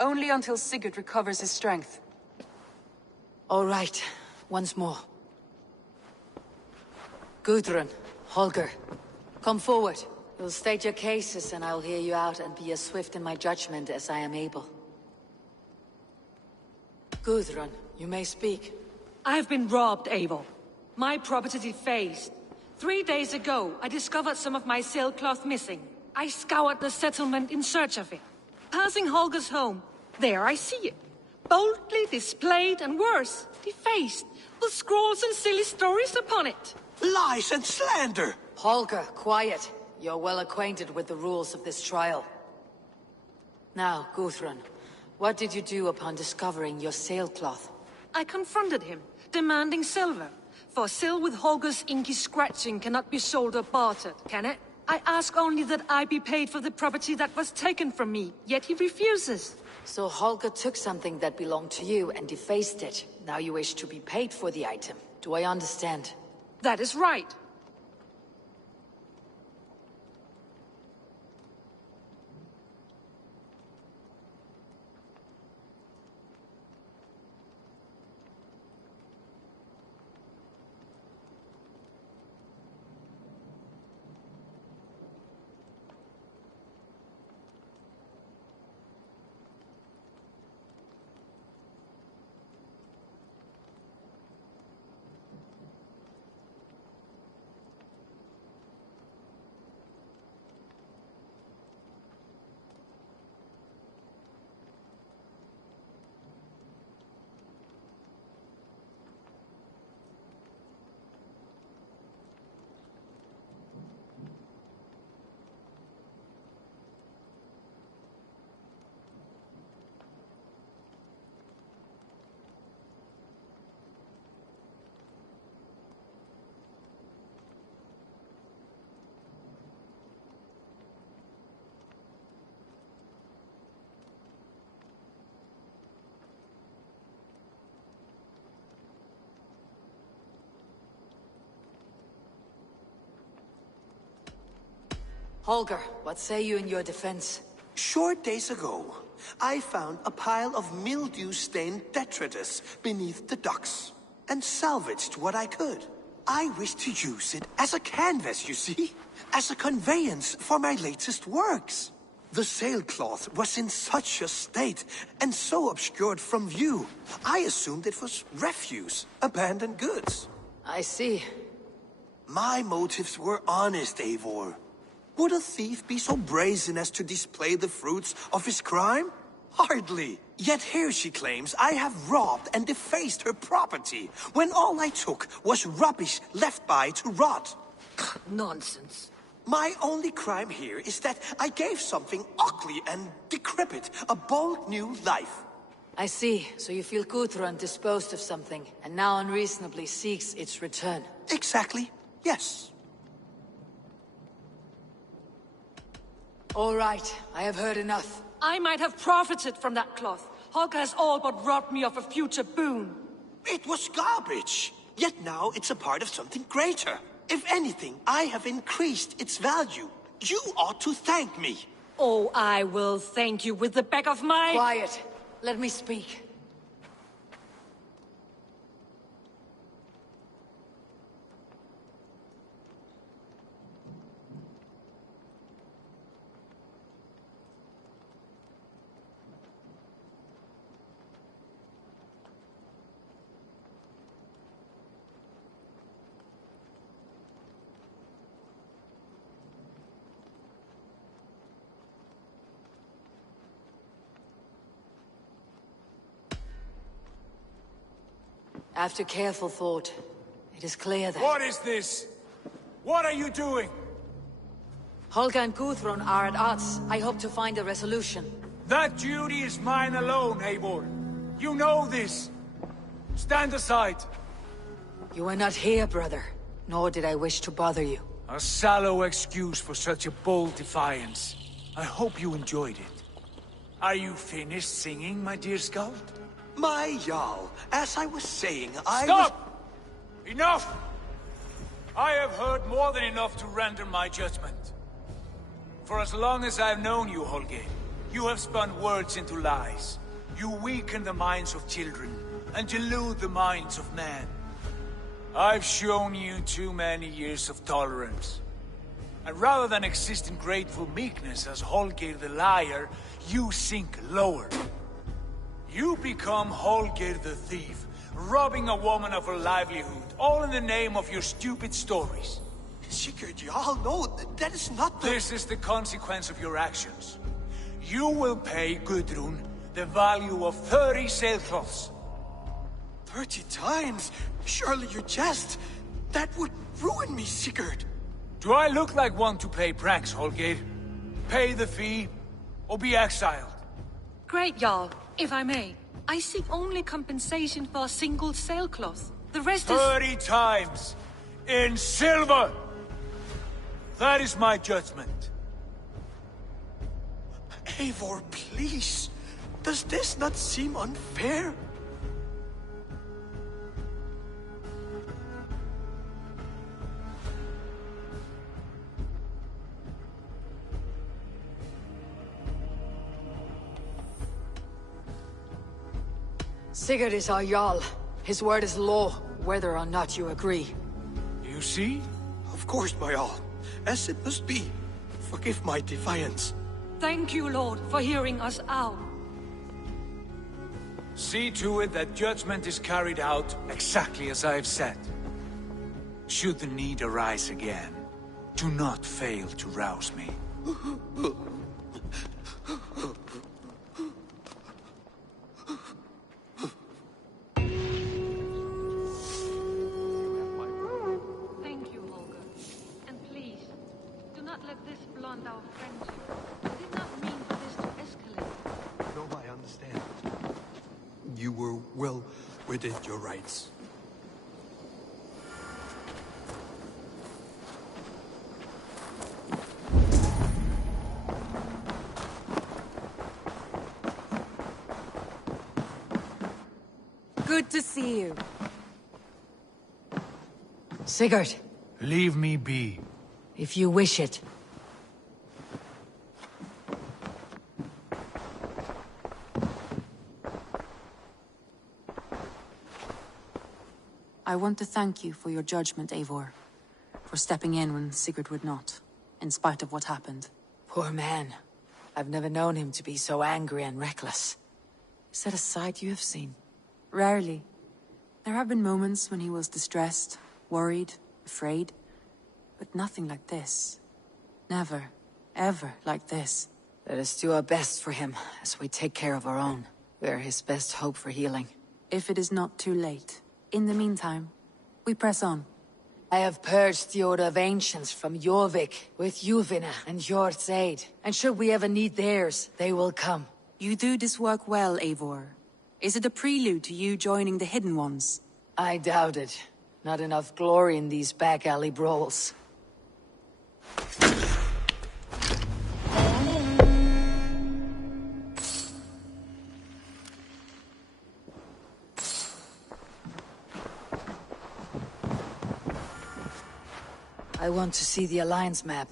Only until Sigurd recovers his strength. All right. Once more. Gudrun, Holger, come forward. You'll state your cases and I'll hear you out and be as swift in my judgment as I am able. Gudrun, you may speak. I have been robbed, Eivor. My property defaced. 3 days ago, I discovered some of my sailcloth missing. I scoured the settlement in search of it. Passing Holger's home, there I see it. Boldly displayed and worse, defaced, with scrawls and silly stories upon it. Lies and slander! Holger, quiet. You're well acquainted with the rules of this trial. Now, Gudrun, what did you do upon discovering your sailcloth? I confronted him, demanding silver. For sil with Holger's inky scratching cannot be sold or bartered, can it? I ask only that I be paid for the property that was taken from me, yet he refuses. So Holger took something that belonged to you and defaced it. Now you wish to be paid for the item. Do I understand? That is right. Holger, what say you in your defense? Short days ago, I found a pile of mildew-stained detritus beneath the docks, and salvaged what I could. I wish to use it as a canvas, you see? As a conveyance for my latest works. The sailcloth was in such a state, and so obscured from view, I assumed it was refuse, abandoned goods. I see. My motives were honest, Eivor. Would a thief be so brazen as to display the fruits of his crime? Hardly. Yet here she claims I have robbed and defaced her property, when all I took was rubbish left by to rot. Nonsense. My only crime here is that I gave something ugly and decrepit a bold new life. I see. So you feel Gudrun disposed of something, and now unreasonably seeks its return. Exactly. Yes. All right, I have heard enough. I might have profited from that cloth. Holger has all but robbed me of a future boon. It was garbage. Yet now it's a part of something greater. If anything, I have increased its value. You ought to thank me. Oh, I will thank you with the back of my... Quiet. Let me speak. After careful thought, it is clear that... What is this? What are you doing? Holger and Gudrun are at odds. I hope to find a resolution. That duty is mine alone, Eivor. You know this. Stand aside! You are not here, brother. Nor did I wish to bother you. A sallow excuse for such a bold defiance. I hope you enjoyed it. Are you finished singing, my dear Skald? My Jarl, as I was saying, Stop! Enough! I have heard more than enough to render my judgment. For as long as I've known you, Holger, you have spun words into lies. You weaken the minds of children, and delude the minds of men. I've shown you too many years of tolerance. And rather than exist in grateful meekness as Holger the liar, you sink lower. You become Holger the thief, robbing a woman of her livelihood, all in the name of your stupid stories. Sigurd, Jarl, no, that is not the... This is the consequence of your actions. You will pay Gudrun the value of 30 sailcloths. 30 times? Surely you jest. That would ruin me, Sigurd. Do I look like one to play pranks, Holger? Pay the fee, or be exiled. Great, Jarl. If I may, I seek only compensation for a single sailcloth. The rest is... 30 times! In silver! That is my judgment. Eivor, please. Does this not seem unfair? Sigurd is our Jarl. His word is law, whether or not you agree. You see? Of course, my Jarl. As it must be. Forgive my defiance. Thank you, Lord, for hearing us out. See to it that judgment is carried out exactly as I have said. Should the need arise again, do not fail to rouse me. Thank you, Holger. And please, do not let this blunt our friendship. I did not mean for this to escalate. No, I understand. You were well within your rights. Good to see you. Sigurd. Leave me be. If you wish it. I want to thank you for your judgment, Eivor. For stepping in when Sigurd would not, in spite of what happened. Poor man. I've never known him to be so angry and reckless. Is that a side you have seen? Rarely. There have been moments when he was distressed, worried, afraid. But nothing like this. Never, ever like this. Let us do our best for him, as we take care of our own. We are his best hope for healing. If it is not too late. In the meantime, we press on. I have purged the Order of Ancients from Jorvik with Juvina and Jort's aid. And should we ever need theirs, they will come. You do this work well, Eivor. Is it a prelude to you joining the Hidden Ones? I doubt it. Not enough glory in these back alley brawls. I want to see the Alliance map.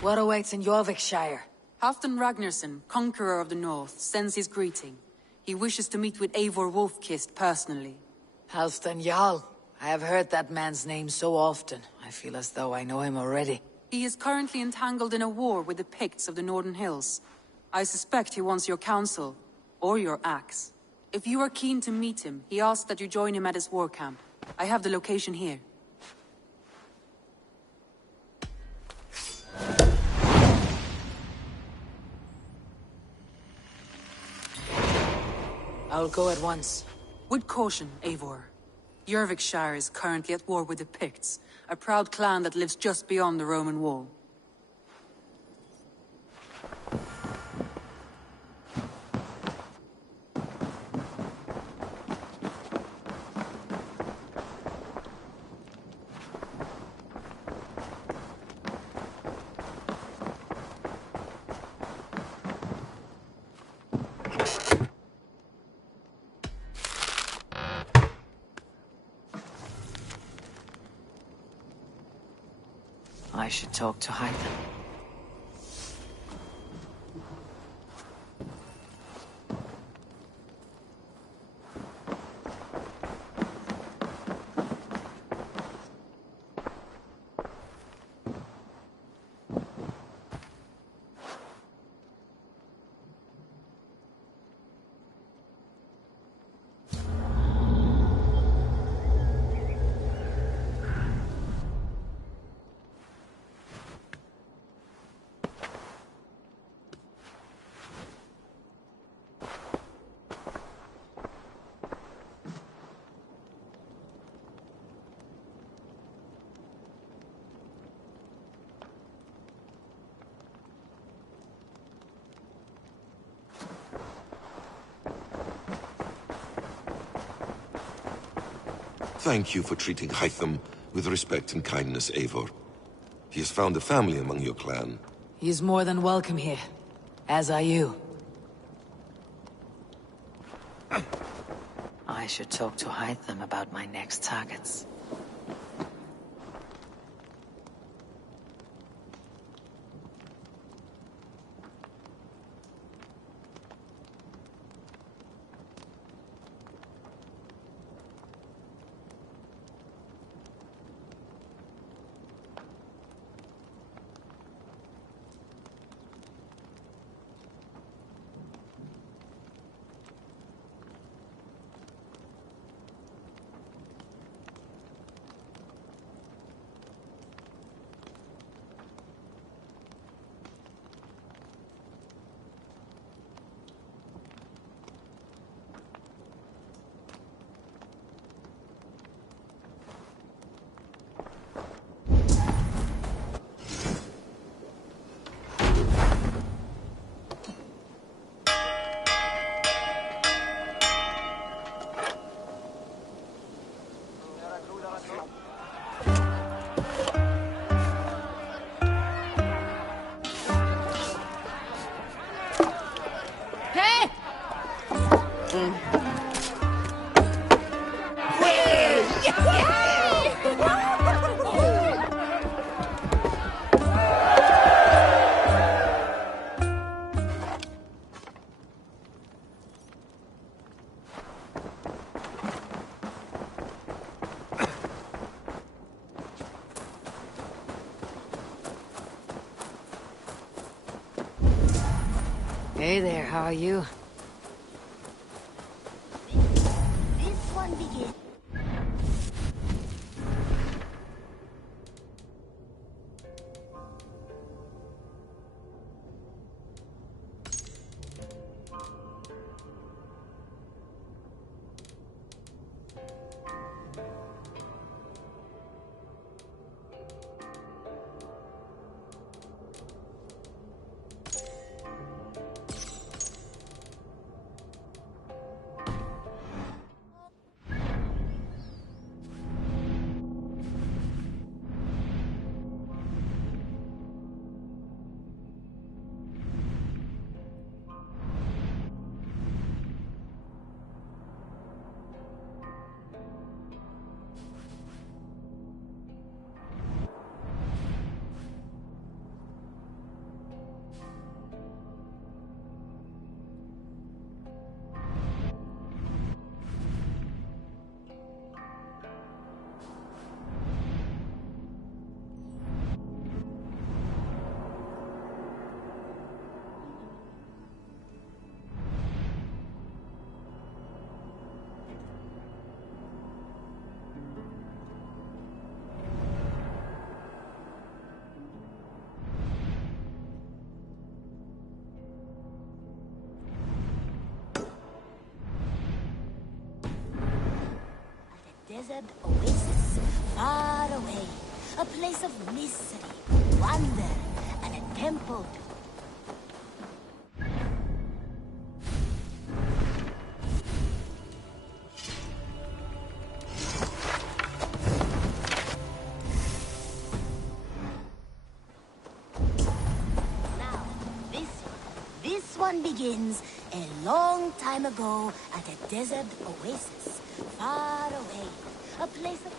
What awaits in Jorvikshire? Halfdan Ragnarsson, Conqueror of the North, sends his greeting. He wishes to meet with Eivor Wolfkist personally. Halfdan Jarl. I have heard that man's name so often. I feel as though I know him already. He is currently entangled in a war with the Picts of the Northern Hills. I suspect he wants your counsel, or your axe. If you are keen to meet him, he asks that you join him at his war camp. I have the location here. I'll go at once. With caution, Eivor. Jorvikshire is currently at war with the Picts, a proud clan that lives just beyond the Roman wall. I should talk to Hytham. Thank you for treating Hytham with respect and kindness, Eivor. He has found a family among your clan. He's more than welcome here, as are you. I should talk to Hytham about my next targets. Hey there, how are you? This one begins. desert oasis, far away. A place of mystery, wonder, and a temple to... Now, this one begins a long time ago at a desert oasis, far away. A place of...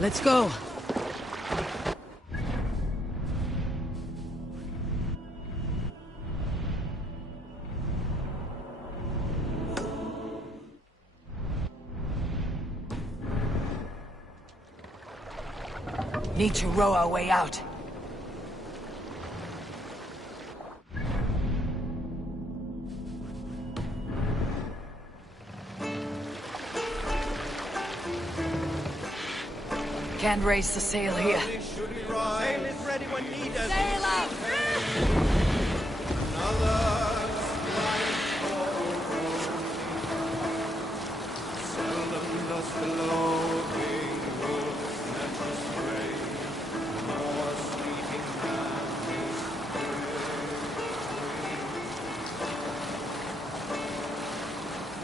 Let's go. Need to row our way out. Can't raise the sail here. Sail is ready when needed. Sail out! Seldom does the lowing wolf snatch us prey, more sleeping than his prey.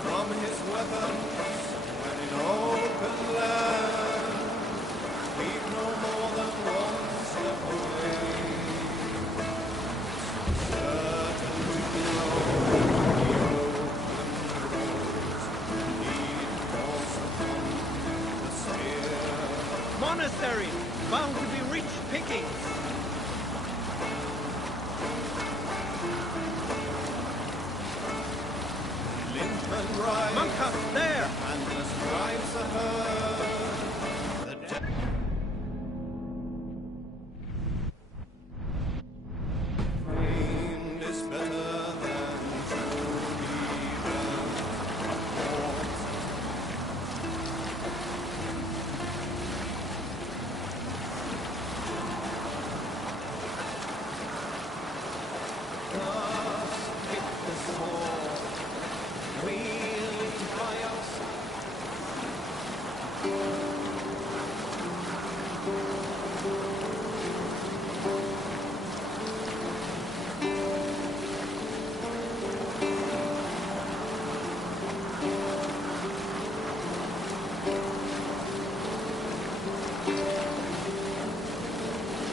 From his weapons, when in open land, keep no more than one step away. Certain to blow the open roads, need falls upon the spear. Monastery, bound to be rich pickings. Limpman rides, Monk hut there. and the stripes are heard. The Fiend is better than true heathens. Thus hit the sword, wielded by us.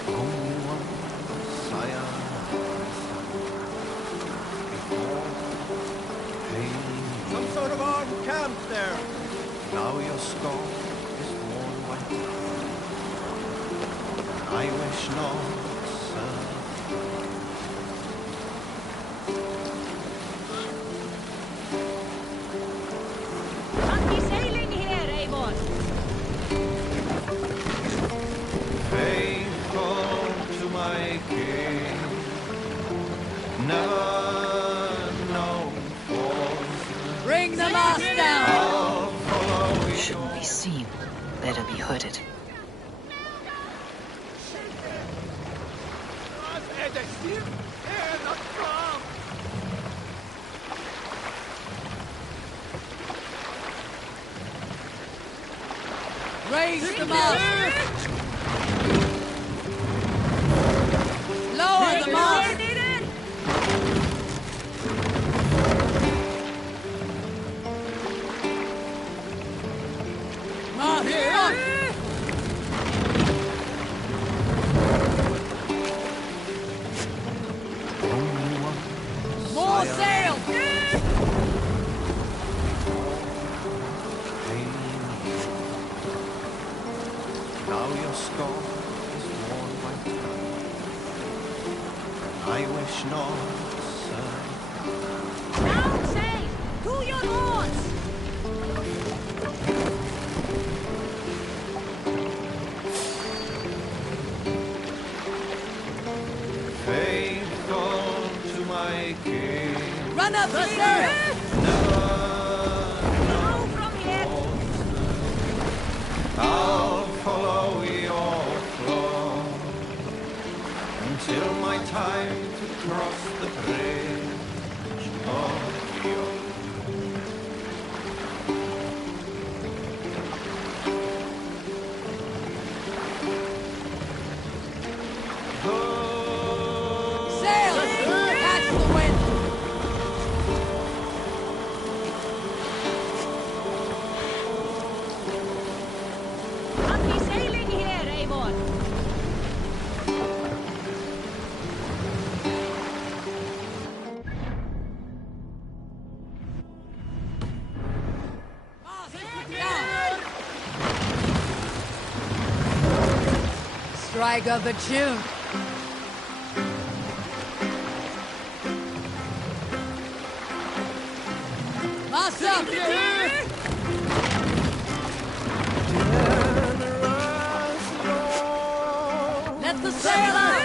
Only one sire before hailing Some sort of armed camp there. now your scar is worn white. I wish not, sir. Anti-sailing here, Eivor! Faithful to my king, never known false. Bring the mast down! I'll follow you. Shouldn't be seen. Better be hooded. Raise the mast! Lower the mast! Mast up! Only one More sire sail! now your scar is worn white. I wish not, sir. Down sail! To your oars! Faithful to my king, Run up the sail! Go from here! I'll follow your flow until my time to cross the bridge of the ocean. Sail! Catch the wind! Anti-sailing here, Eivor! strike up a tune. Mass up! Let the sail out!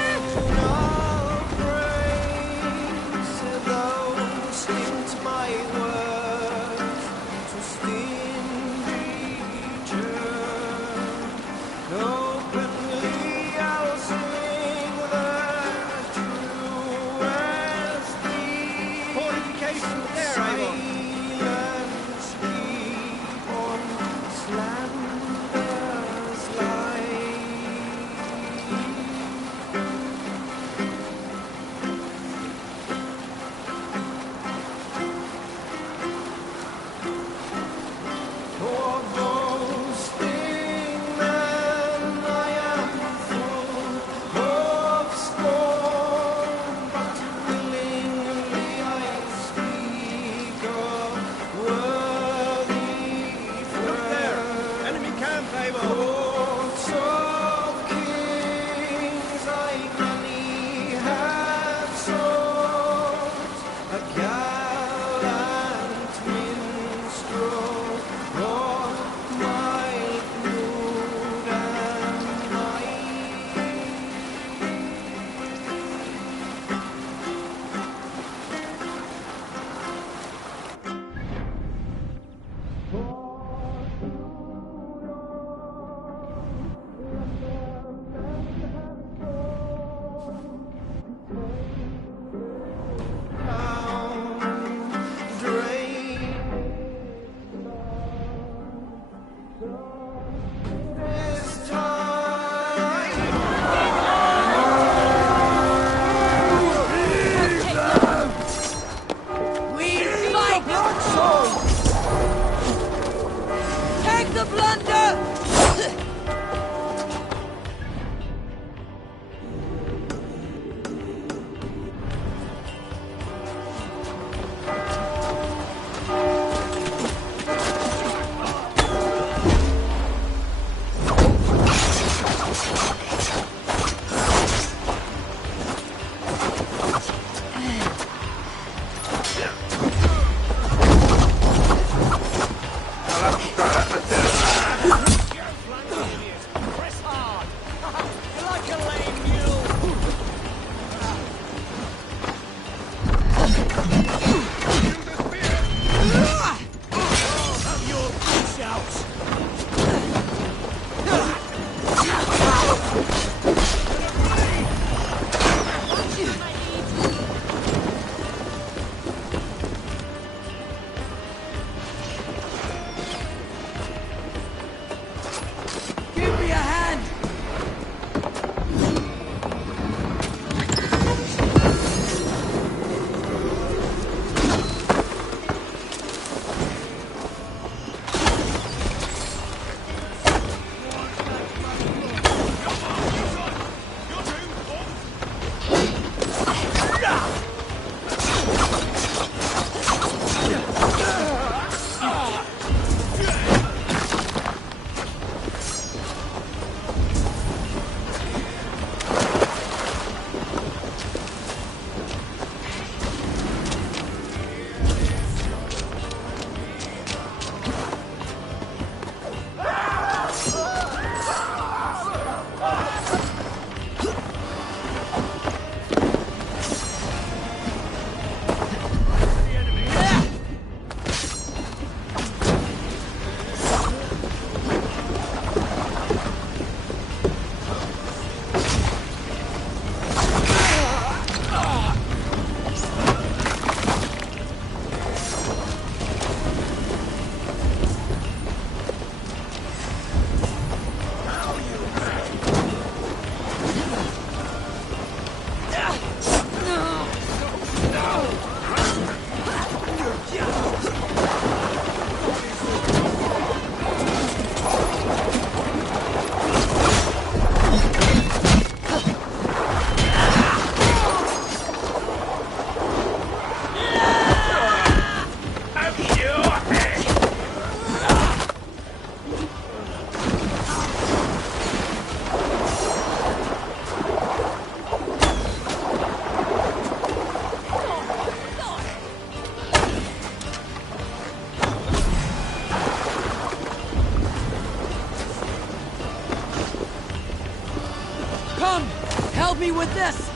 with this!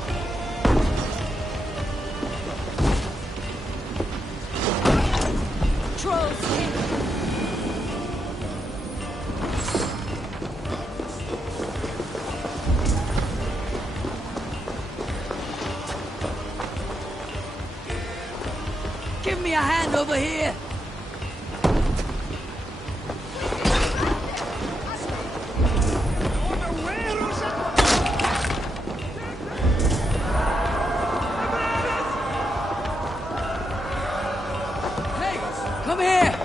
Trolls here. Give me a hand over here! Come here!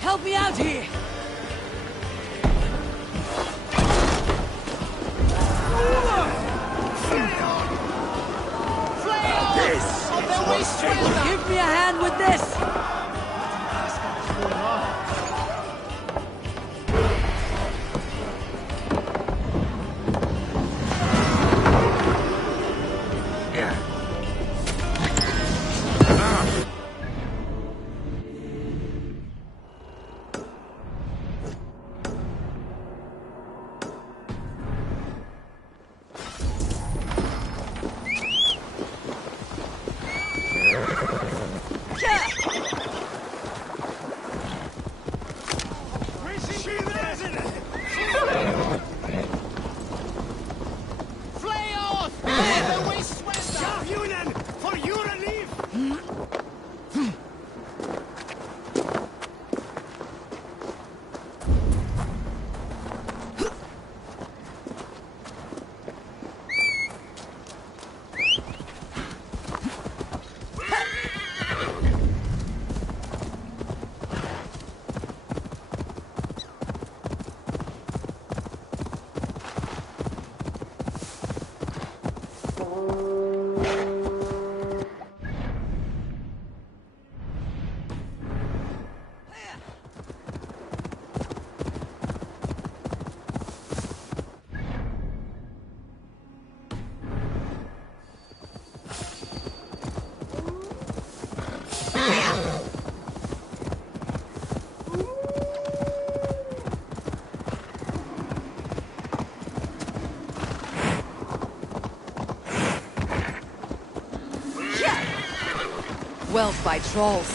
Help me out here! Give me a hand with this! Wealth by trolls.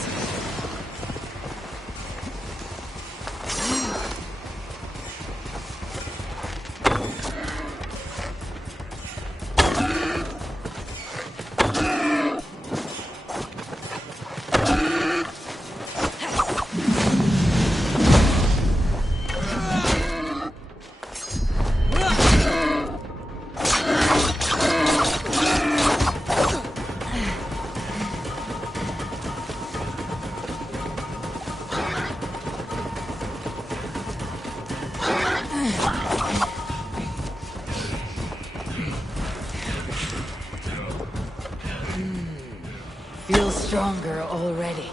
Feel stronger already.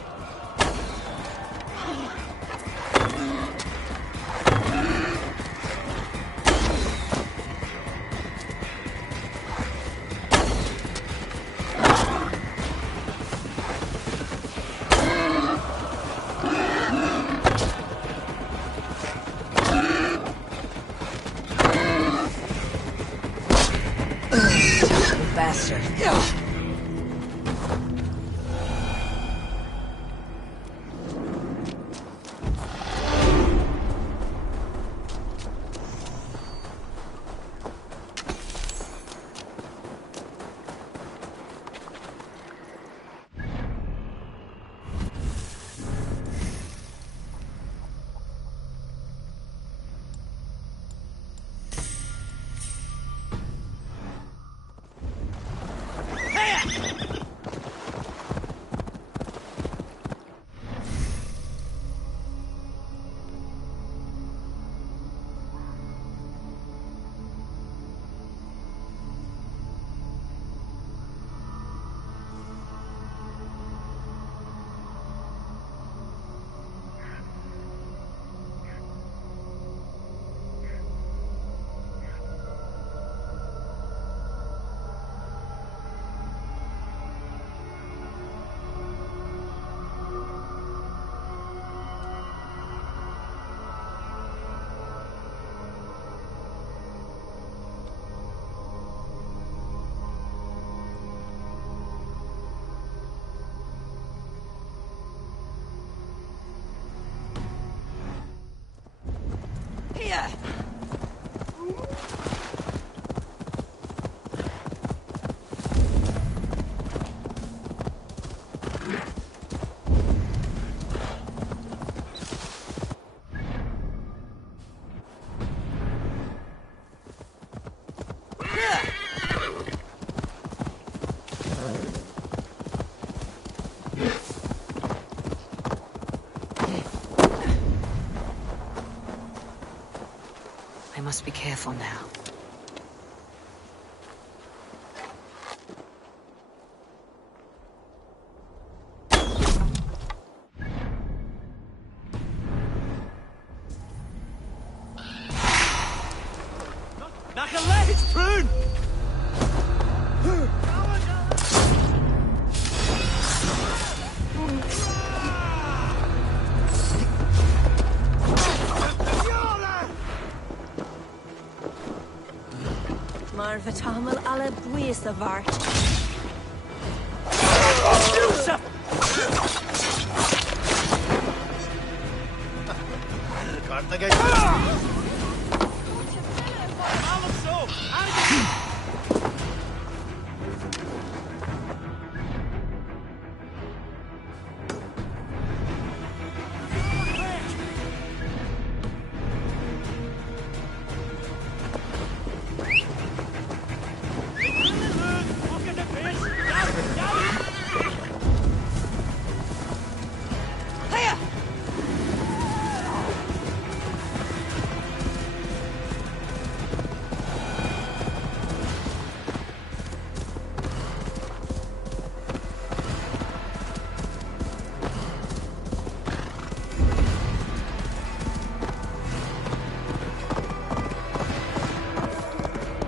Bastard. I must be careful now. Nach een leg, prune! Maar we tamel alle bwys waard.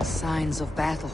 Signs of battle.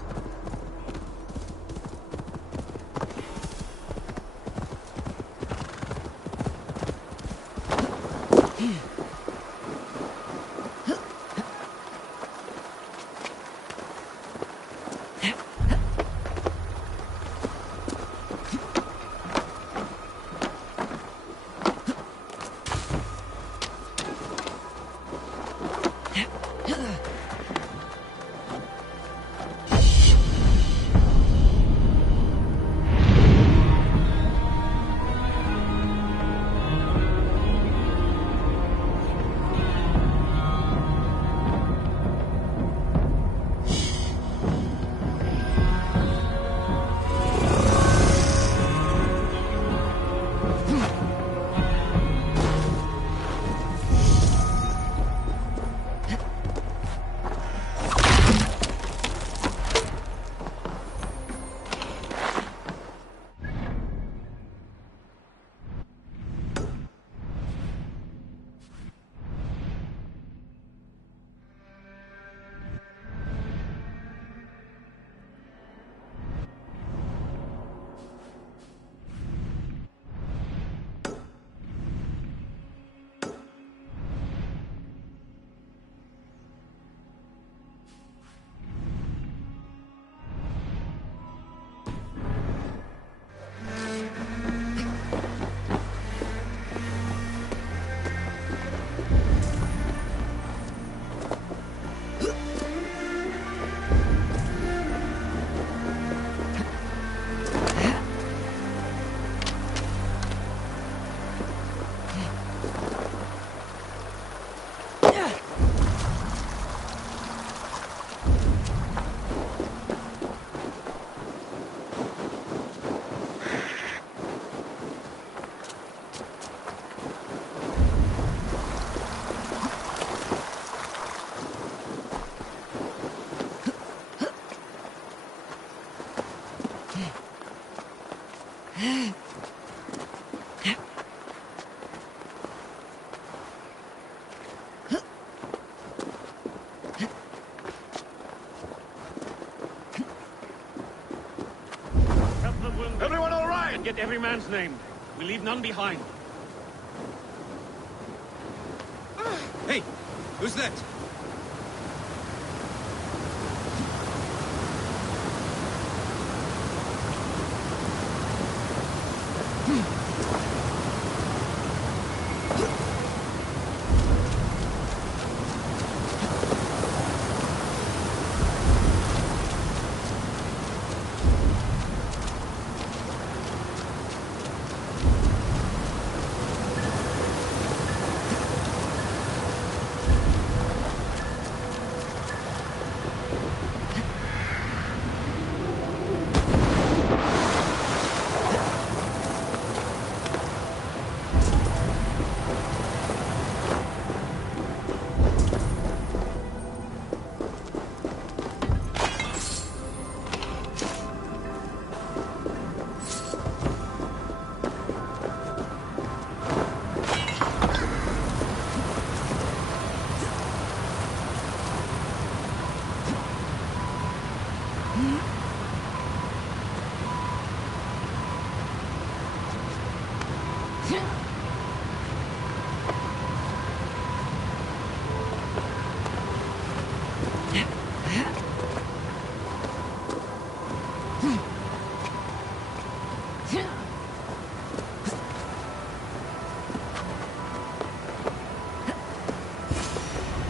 Everyone all right? Get every man's name. We leave none behind. Hey, who's that?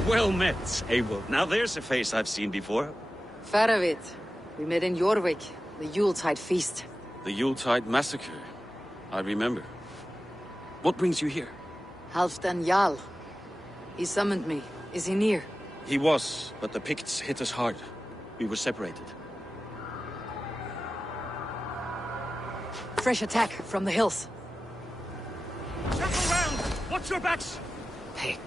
Well met, Eivor. Now there's a face I've seen before. Faravit. We met in Jorvik, the Yuletide feast. The Yuletide massacre. I remember. What brings you here? Halfdan Jarl. He summoned me. Is he near? He was, but the Picts hit us hard. We were separated. Fresh attack from the hills. Circle round! Watch your backs! Hey.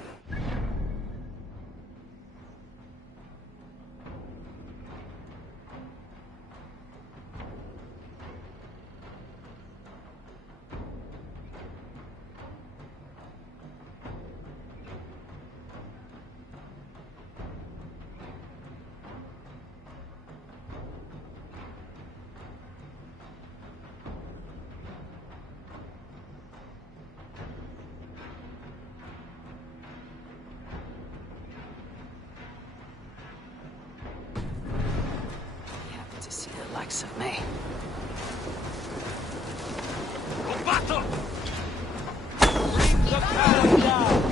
To see the likes of me. Battle! Bring the cannon down!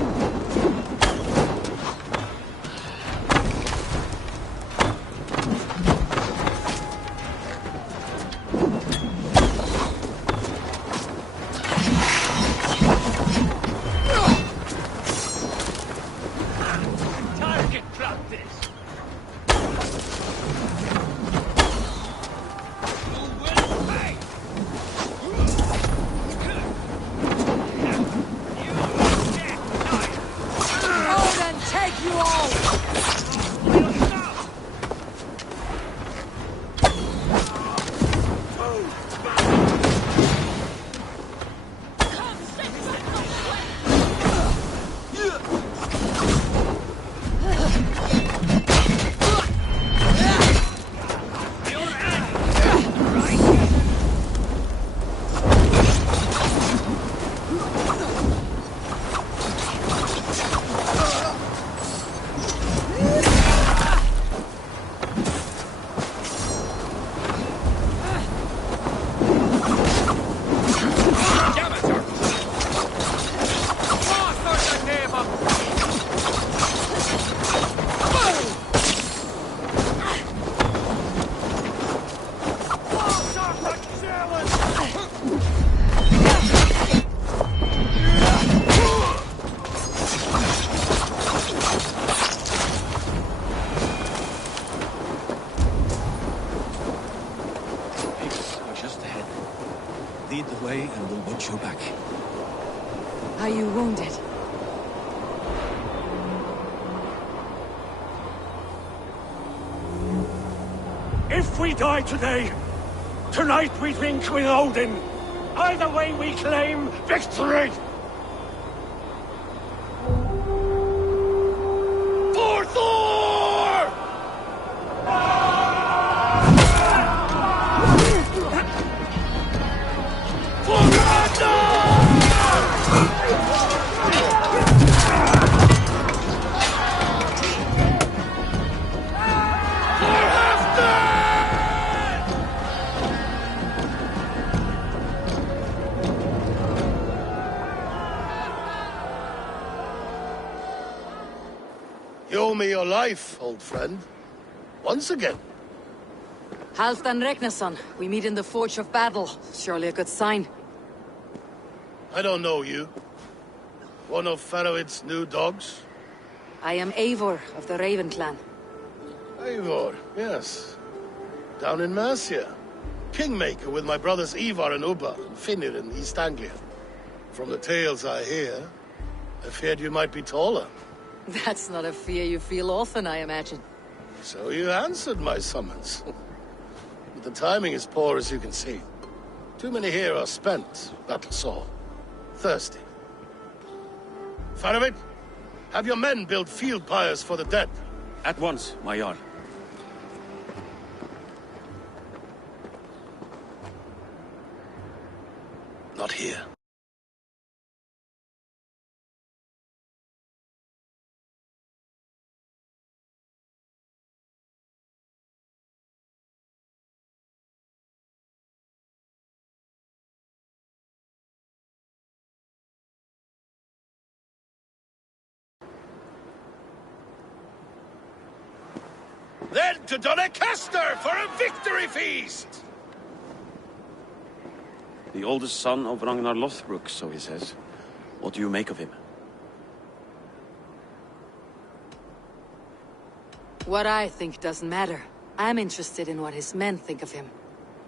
Target practice! Lead the way and we'll watch your back. Are you wounded? If we die today, tonight we drink with Odin. Either way we claim victory! For Thor! For Ragnar! You owe me your life, old friend. Once again. Halfdan Ragnarsson, we meet in the Forge of Battle. Surely a good sign. I don't know you. One of Faroid's new dogs? I am Eivor of the Raven clan. Eivor, yes. Down in Mercia. Kingmaker with my brothers Ivar and Ubba and Finnr in East Anglia. From the tales I hear, I feared you might be taller. That's not a fear you feel often, I imagine. So you answered my summons. But the timing is poor, as you can see. Too many here are spent, battle-sore, thirsty. Faravit, have your men build field pyres for the dead. At once, my Jarl. Not here. Then to Doncaster for a victory feast! The oldest son of Ragnar Lothbrok, so he says. What do you make of him? What I think doesn't matter. I'm interested in what his men think of him.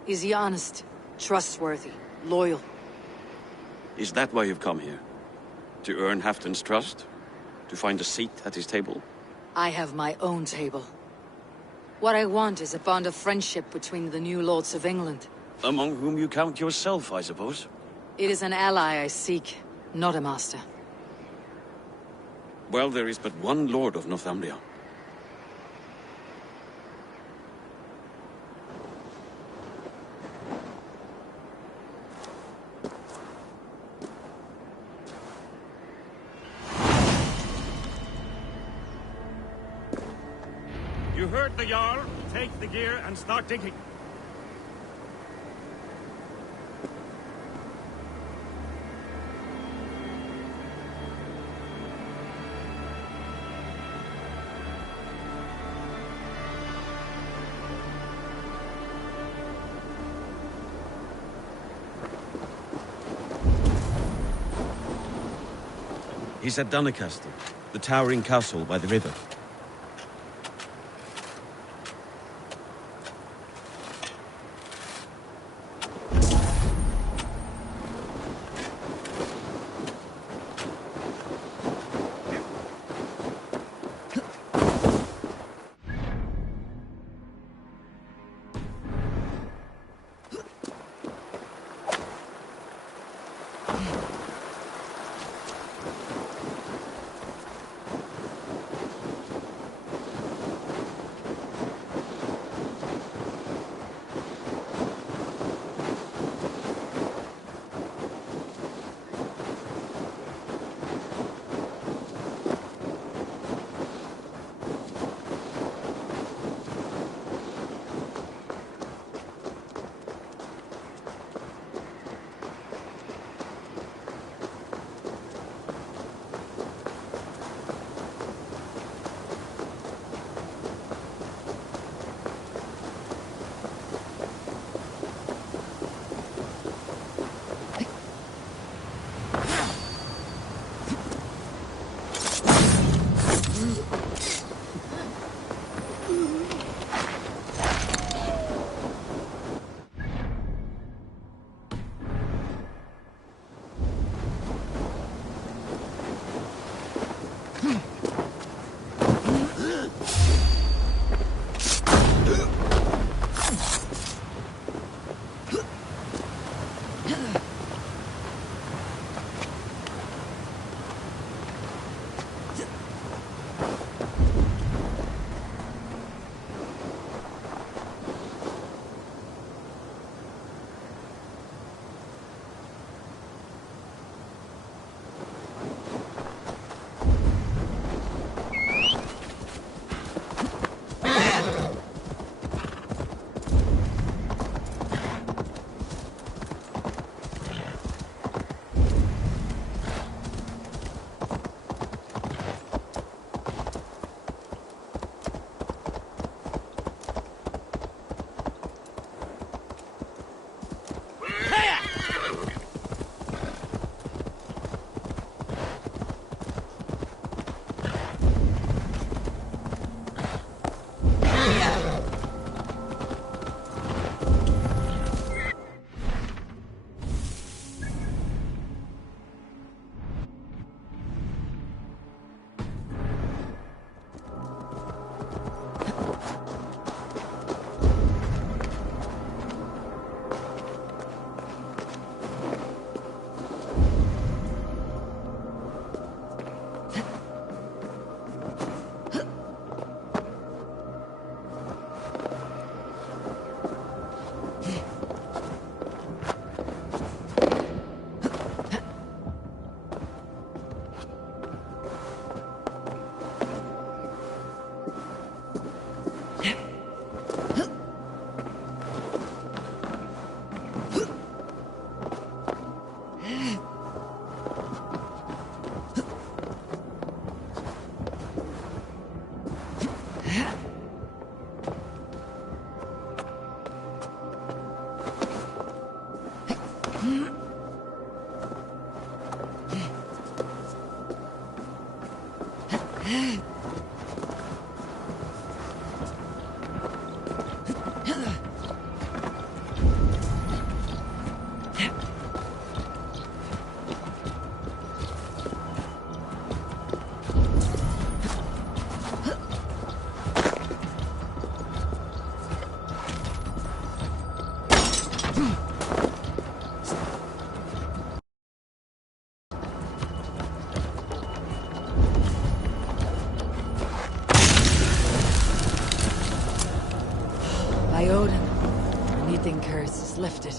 Is he honest, trustworthy, loyal? Is that why you've come here? To earn Halfdan's trust? To find a seat at his table? I have my own table. What I want is a bond of friendship between the new lords of England. Among whom you count yourself, I suppose? It is an ally I seek, not a master. Well, there is but one lord of Northumbria. You heard the Jarl. Take the gear and start digging. He's at Doncaster, the towering castle by the river. By Odin, the Meeting curse is lifted.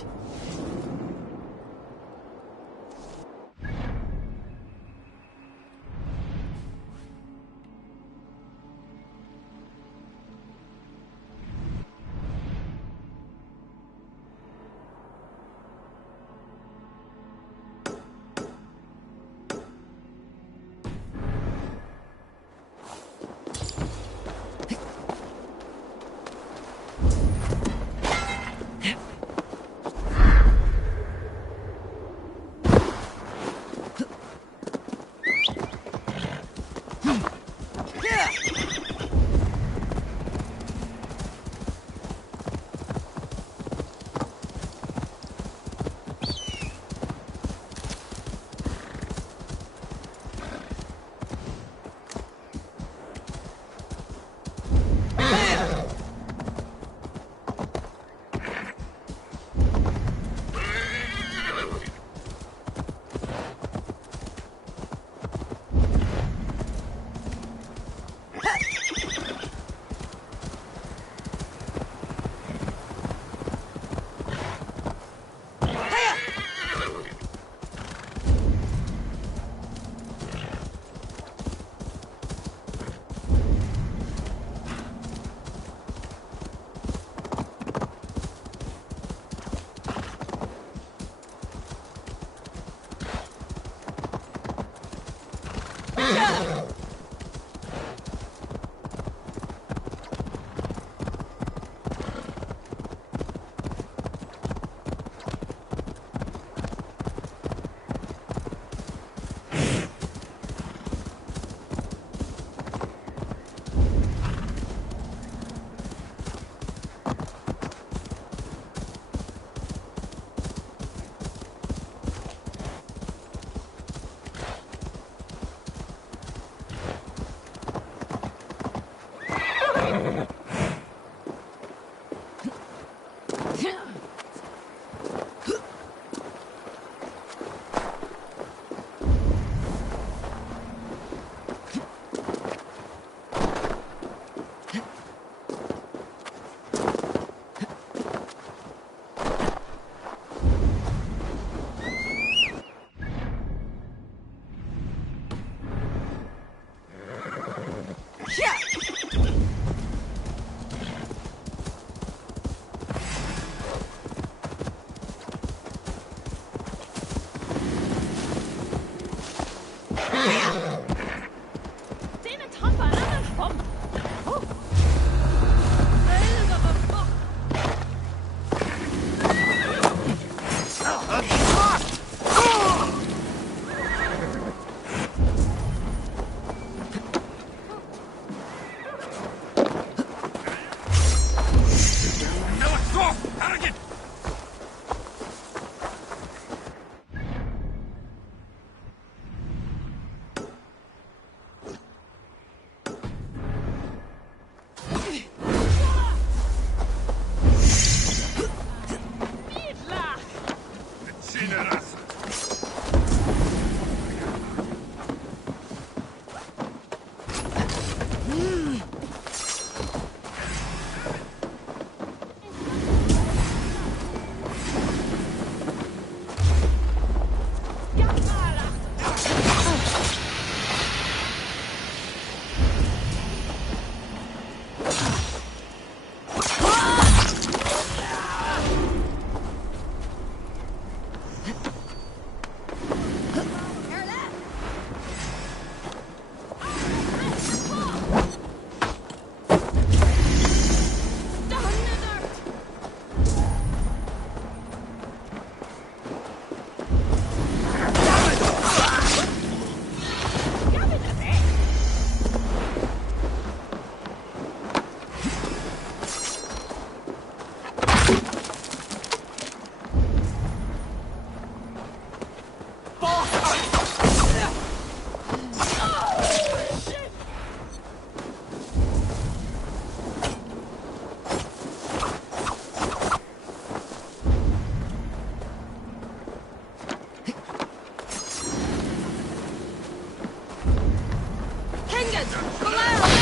Bring it! Valera!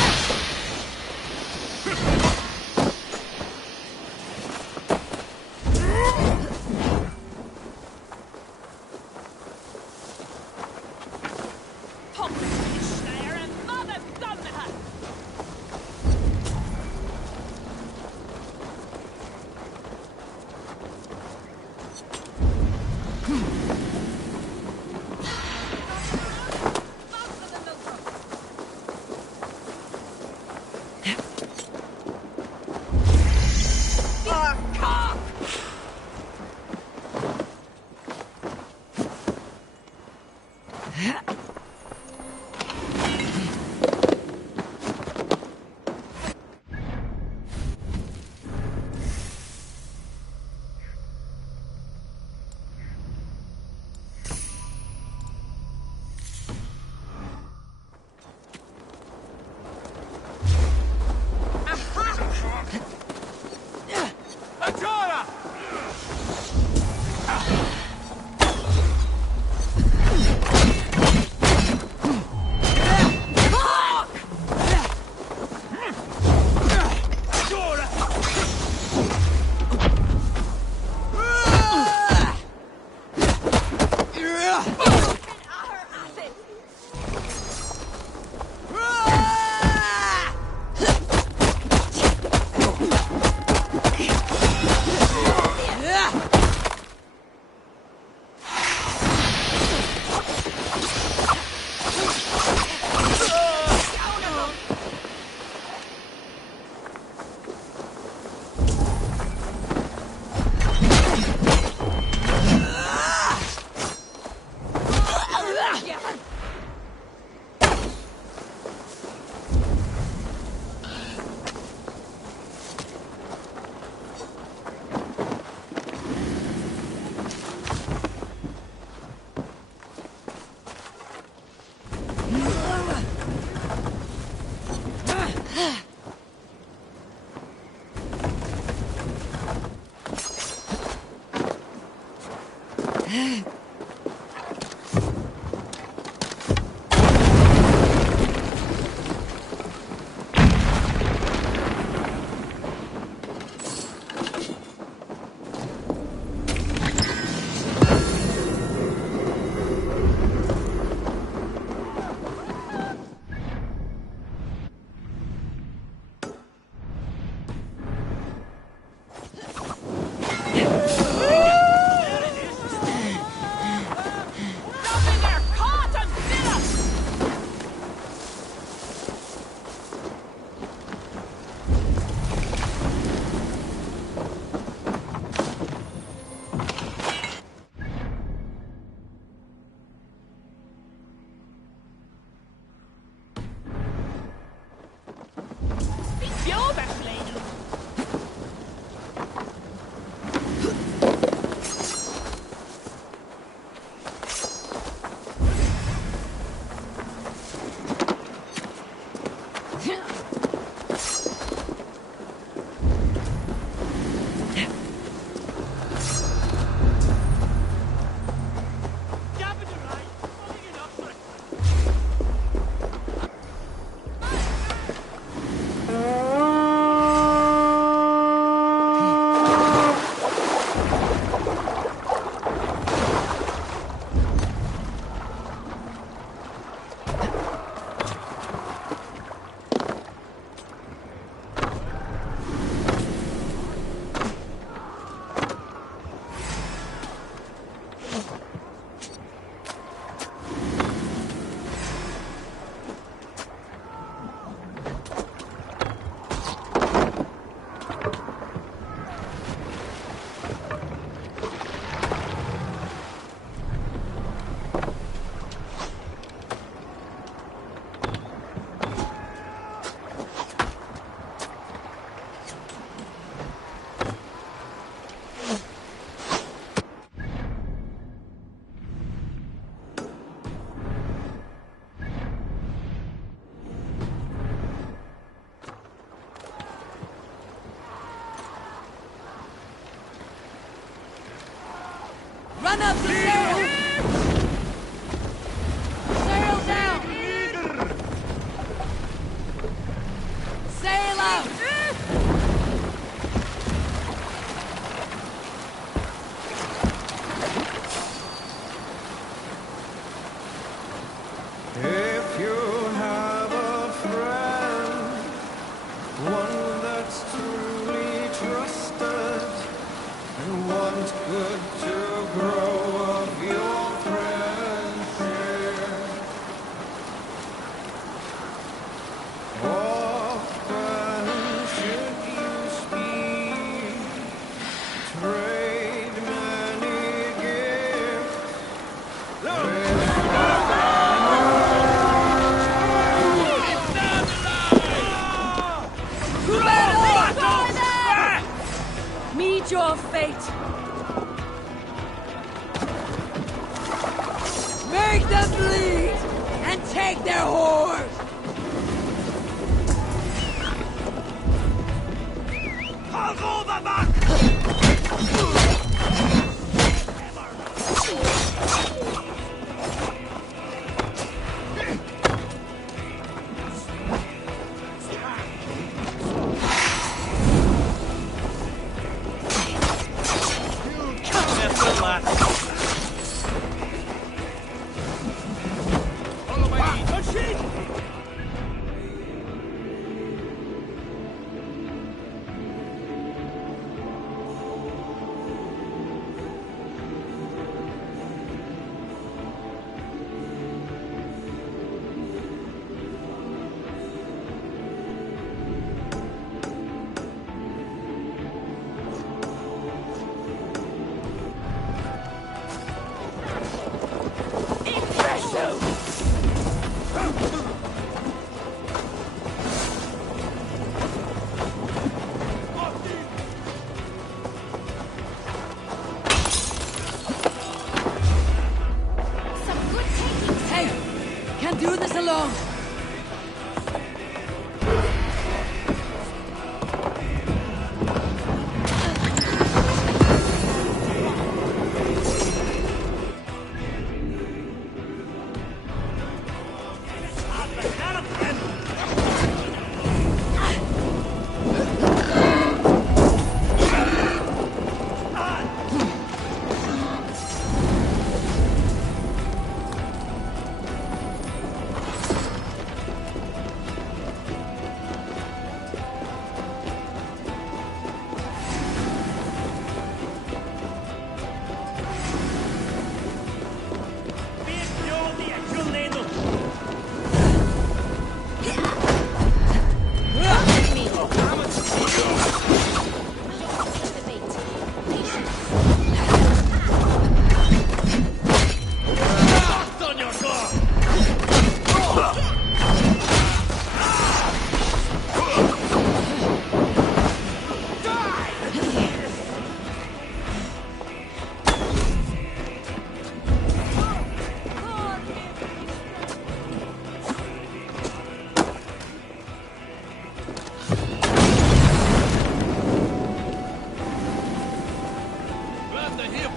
Run up the sail! Sail down! your fate! Make them bleed! And take their horse! Do this alone!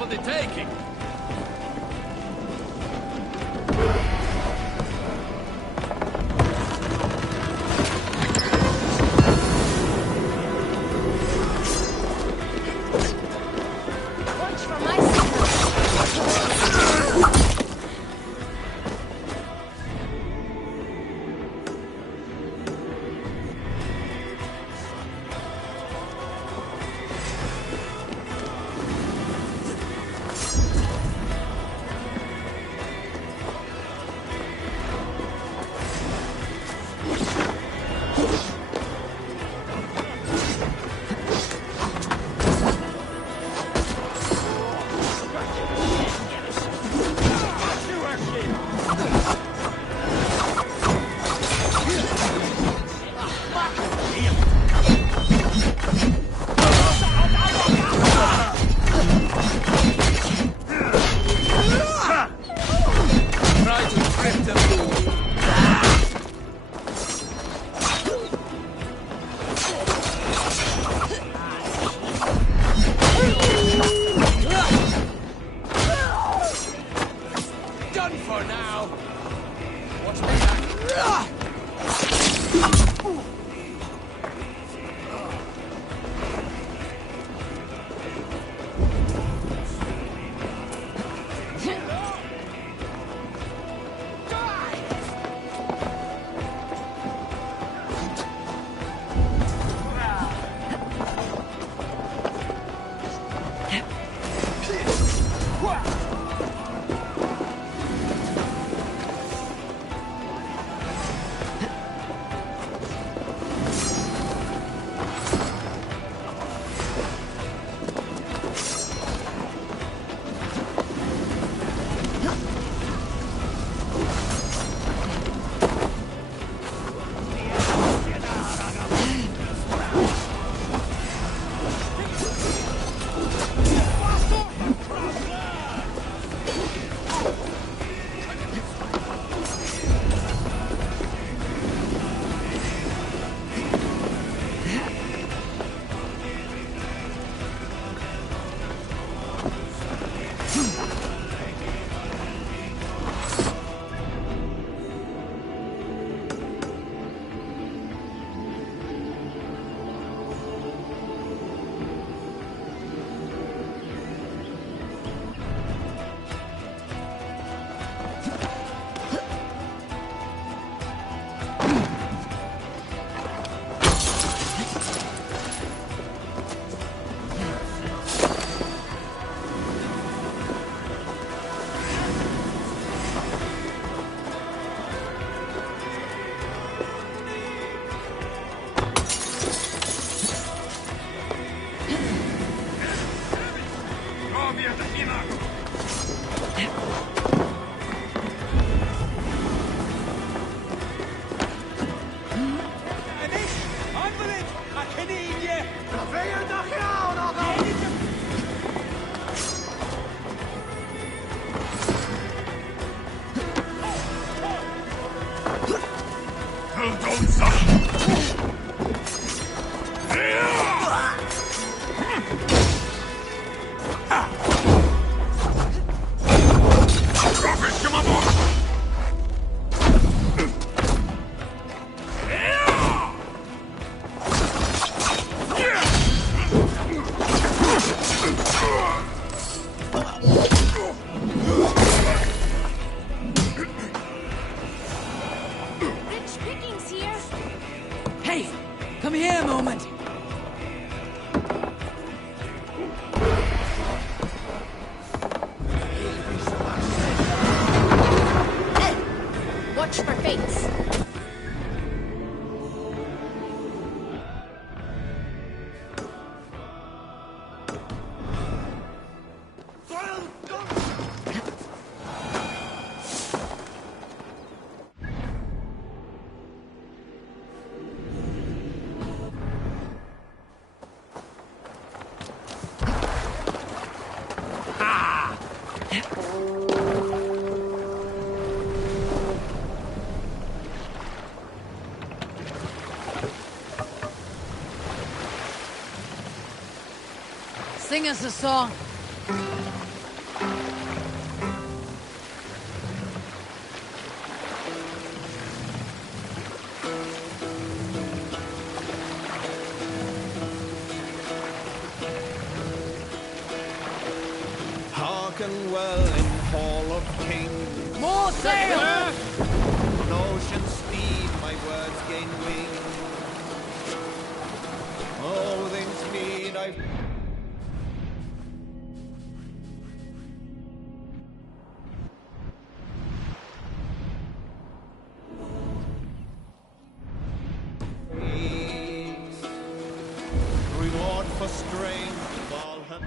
For the taking. Rich pickings here. Hey! Come here a moment! Watch for fates. Sing us a song. Hearken well in Hall of Kings. More sail! On ocean speed my words gain wing. Oh, within speed I... Reward for strength, all her...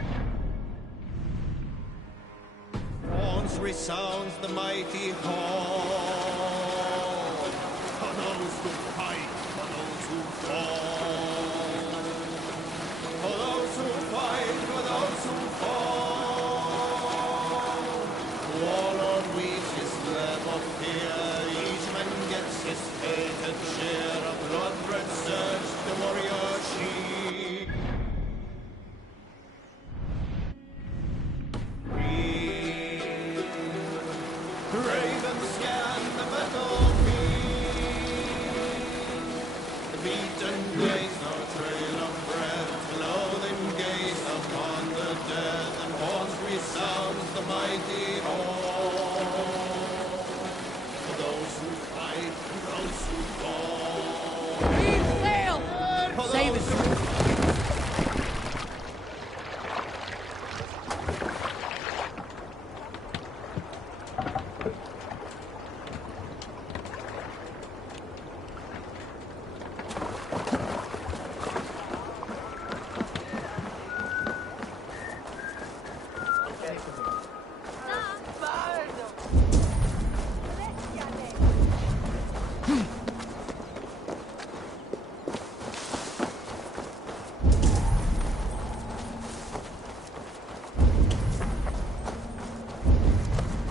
Horns resounds the mighty horn. For those who fight, for those who fall. For those who fight, for those who fall. Warlord weaves his web of fear. Each man gets his fated share of blood-red surge, the warrior chief. Ravens scan the battlefield. The beaten gaze no trail of breath. Loathing gaze upon the dead. And horns resounds the mighty horn. For those who fight, for those who fall. Sail! Save us.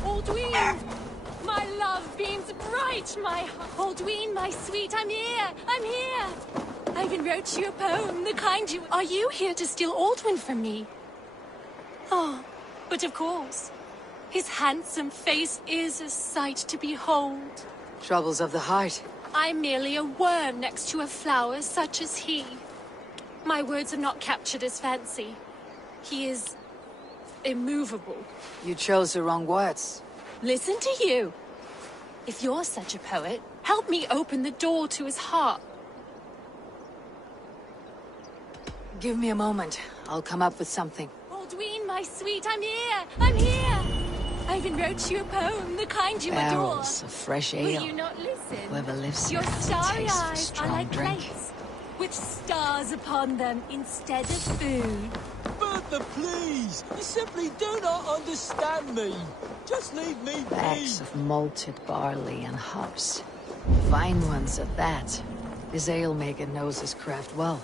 Aldween! My love beams bright, my Aldween, my sweet, I'm here! I'm here! I even wrote you a poem, the kind you... Are you here to steal Aldwin from me? Oh, but of course. His handsome face is a sight to behold. Troubles of the heart. I'm merely a worm next to a flower such as he. My words have not captured his fancy. He is... immovable. You chose the wrong words. Listen to you. If you're such a poet, help me open the door to his heart. Give me a moment. I'll come up with something. Aldween, my sweet, I'm here! I'm here! I even wrote you a poem, the kind you adore. Barrels of fresh ale. Will you not listen? Whoever lives Your here starry tastes for eyes are strong like drink. plates, with stars upon them instead of food. Bertha, please! You simply do not understand me. Just leave me be. Bags of malted barley and hops. Fine ones at that. This ale maker knows his craft well.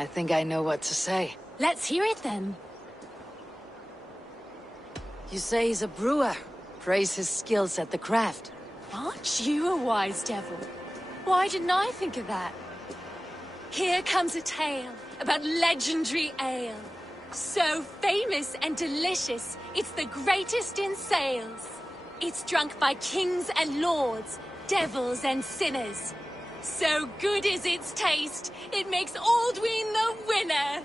I think I know what to say. Let's hear it then. You say he's a brewer. Praise his skills at the craft. Aren't you a wise devil? Why didn't I think of that? Here comes a tale about legendary ale. So famous and delicious, it's the greatest in sales. It's drunk by kings and lords, devils and sinners. So good is its taste, it makes Alduin the winner.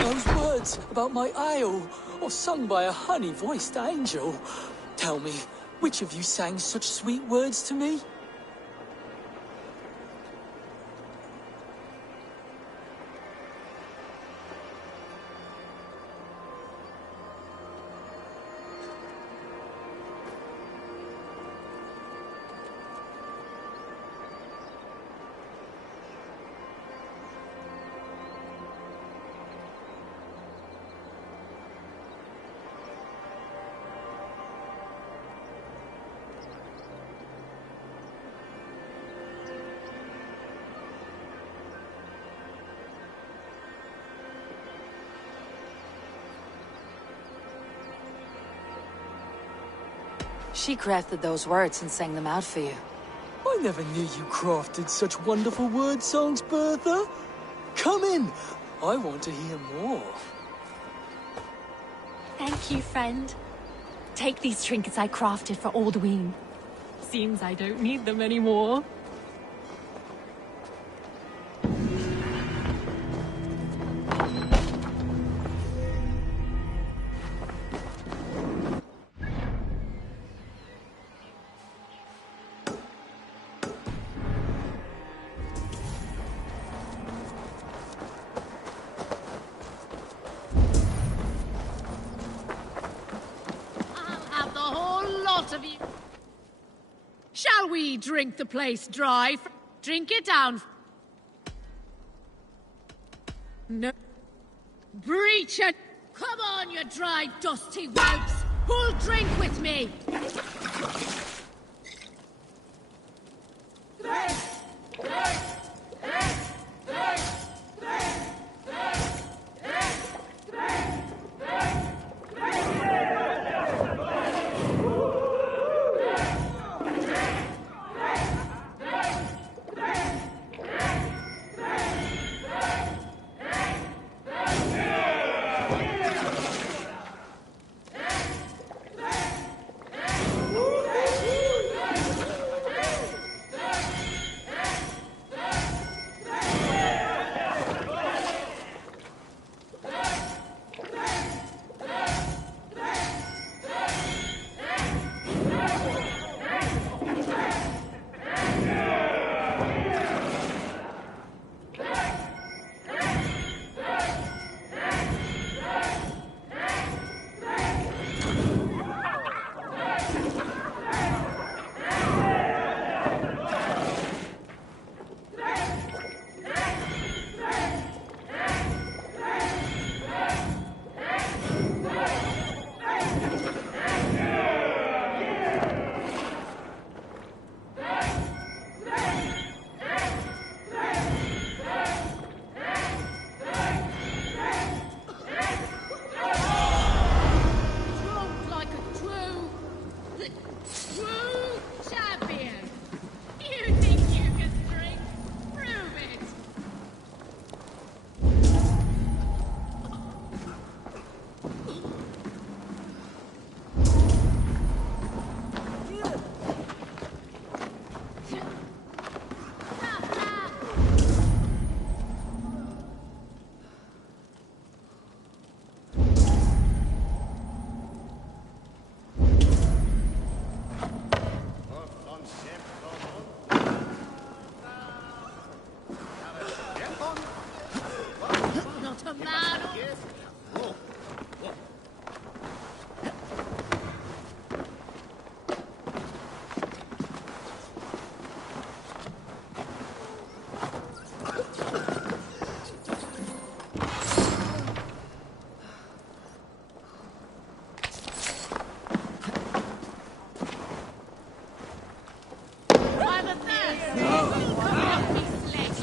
Those words about my ale, or sung by a honey-voiced angel. Tell me, which of you sang such sweet words to me? She crafted those words and sang them out for you. I never knew you crafted such wonderful word songs, Bertha. Come in. I want to hear more. Thank you, friend. Take these trinkets I crafted for Alduin. Seems I don't need them anymore. Have the whole lot of you. Shall we drink the place dry? Drink it down. No. Breacher! Come on, you dry, dusty whelps! Who'll drink with me?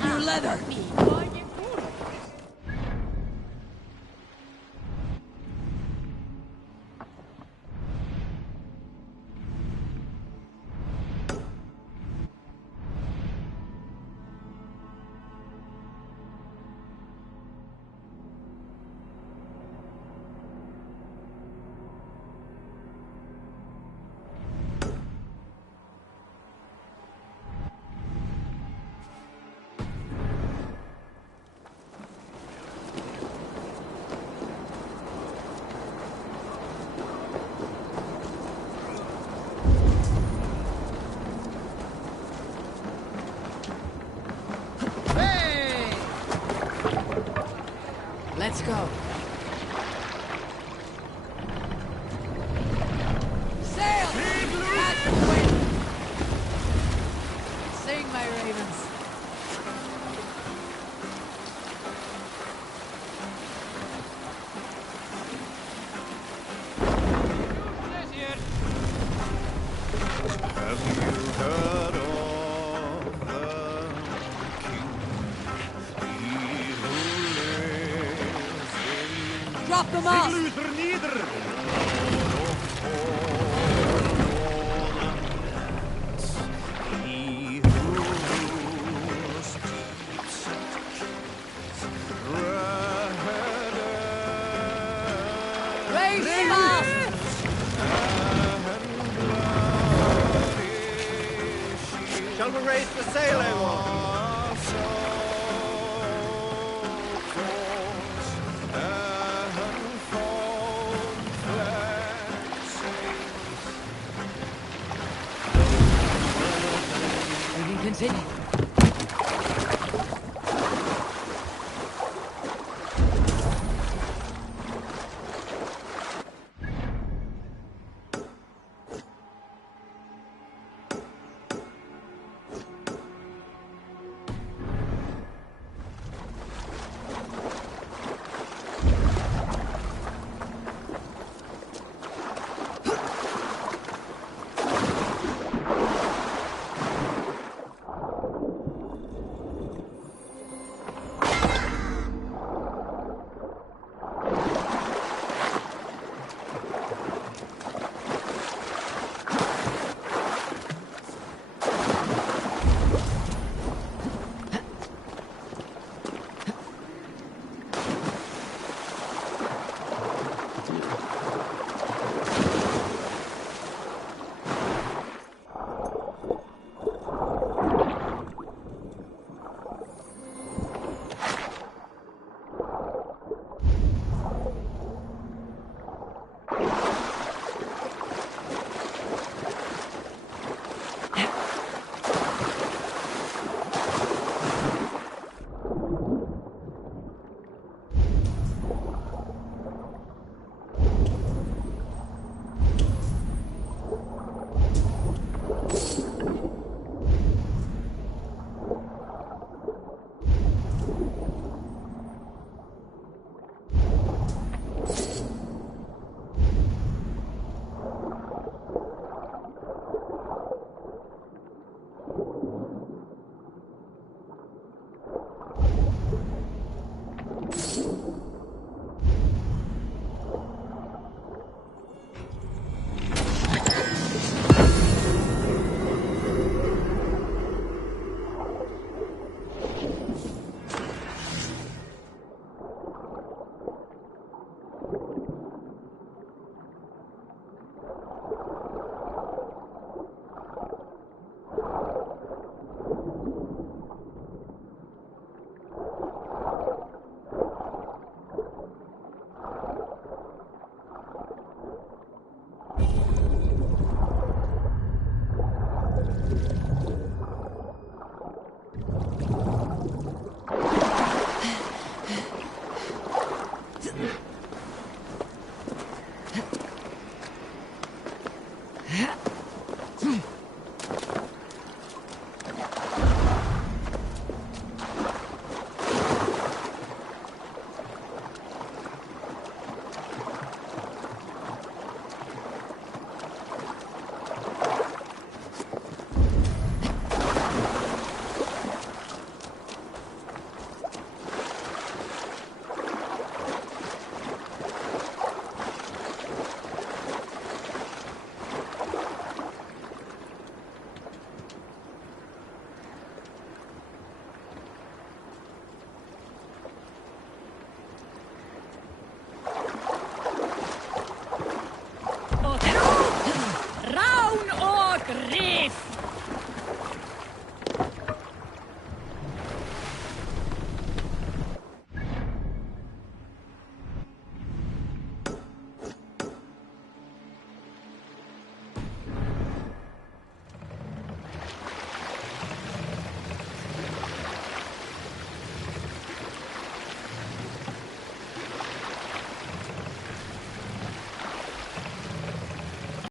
Your leather! go. Sail! Catch the wind! Sing, my ravens. Have you heard of the king? He who lives in Drop them off! he who steeps Raise the mast! Shall we raise the sail, Eivor? We can continue.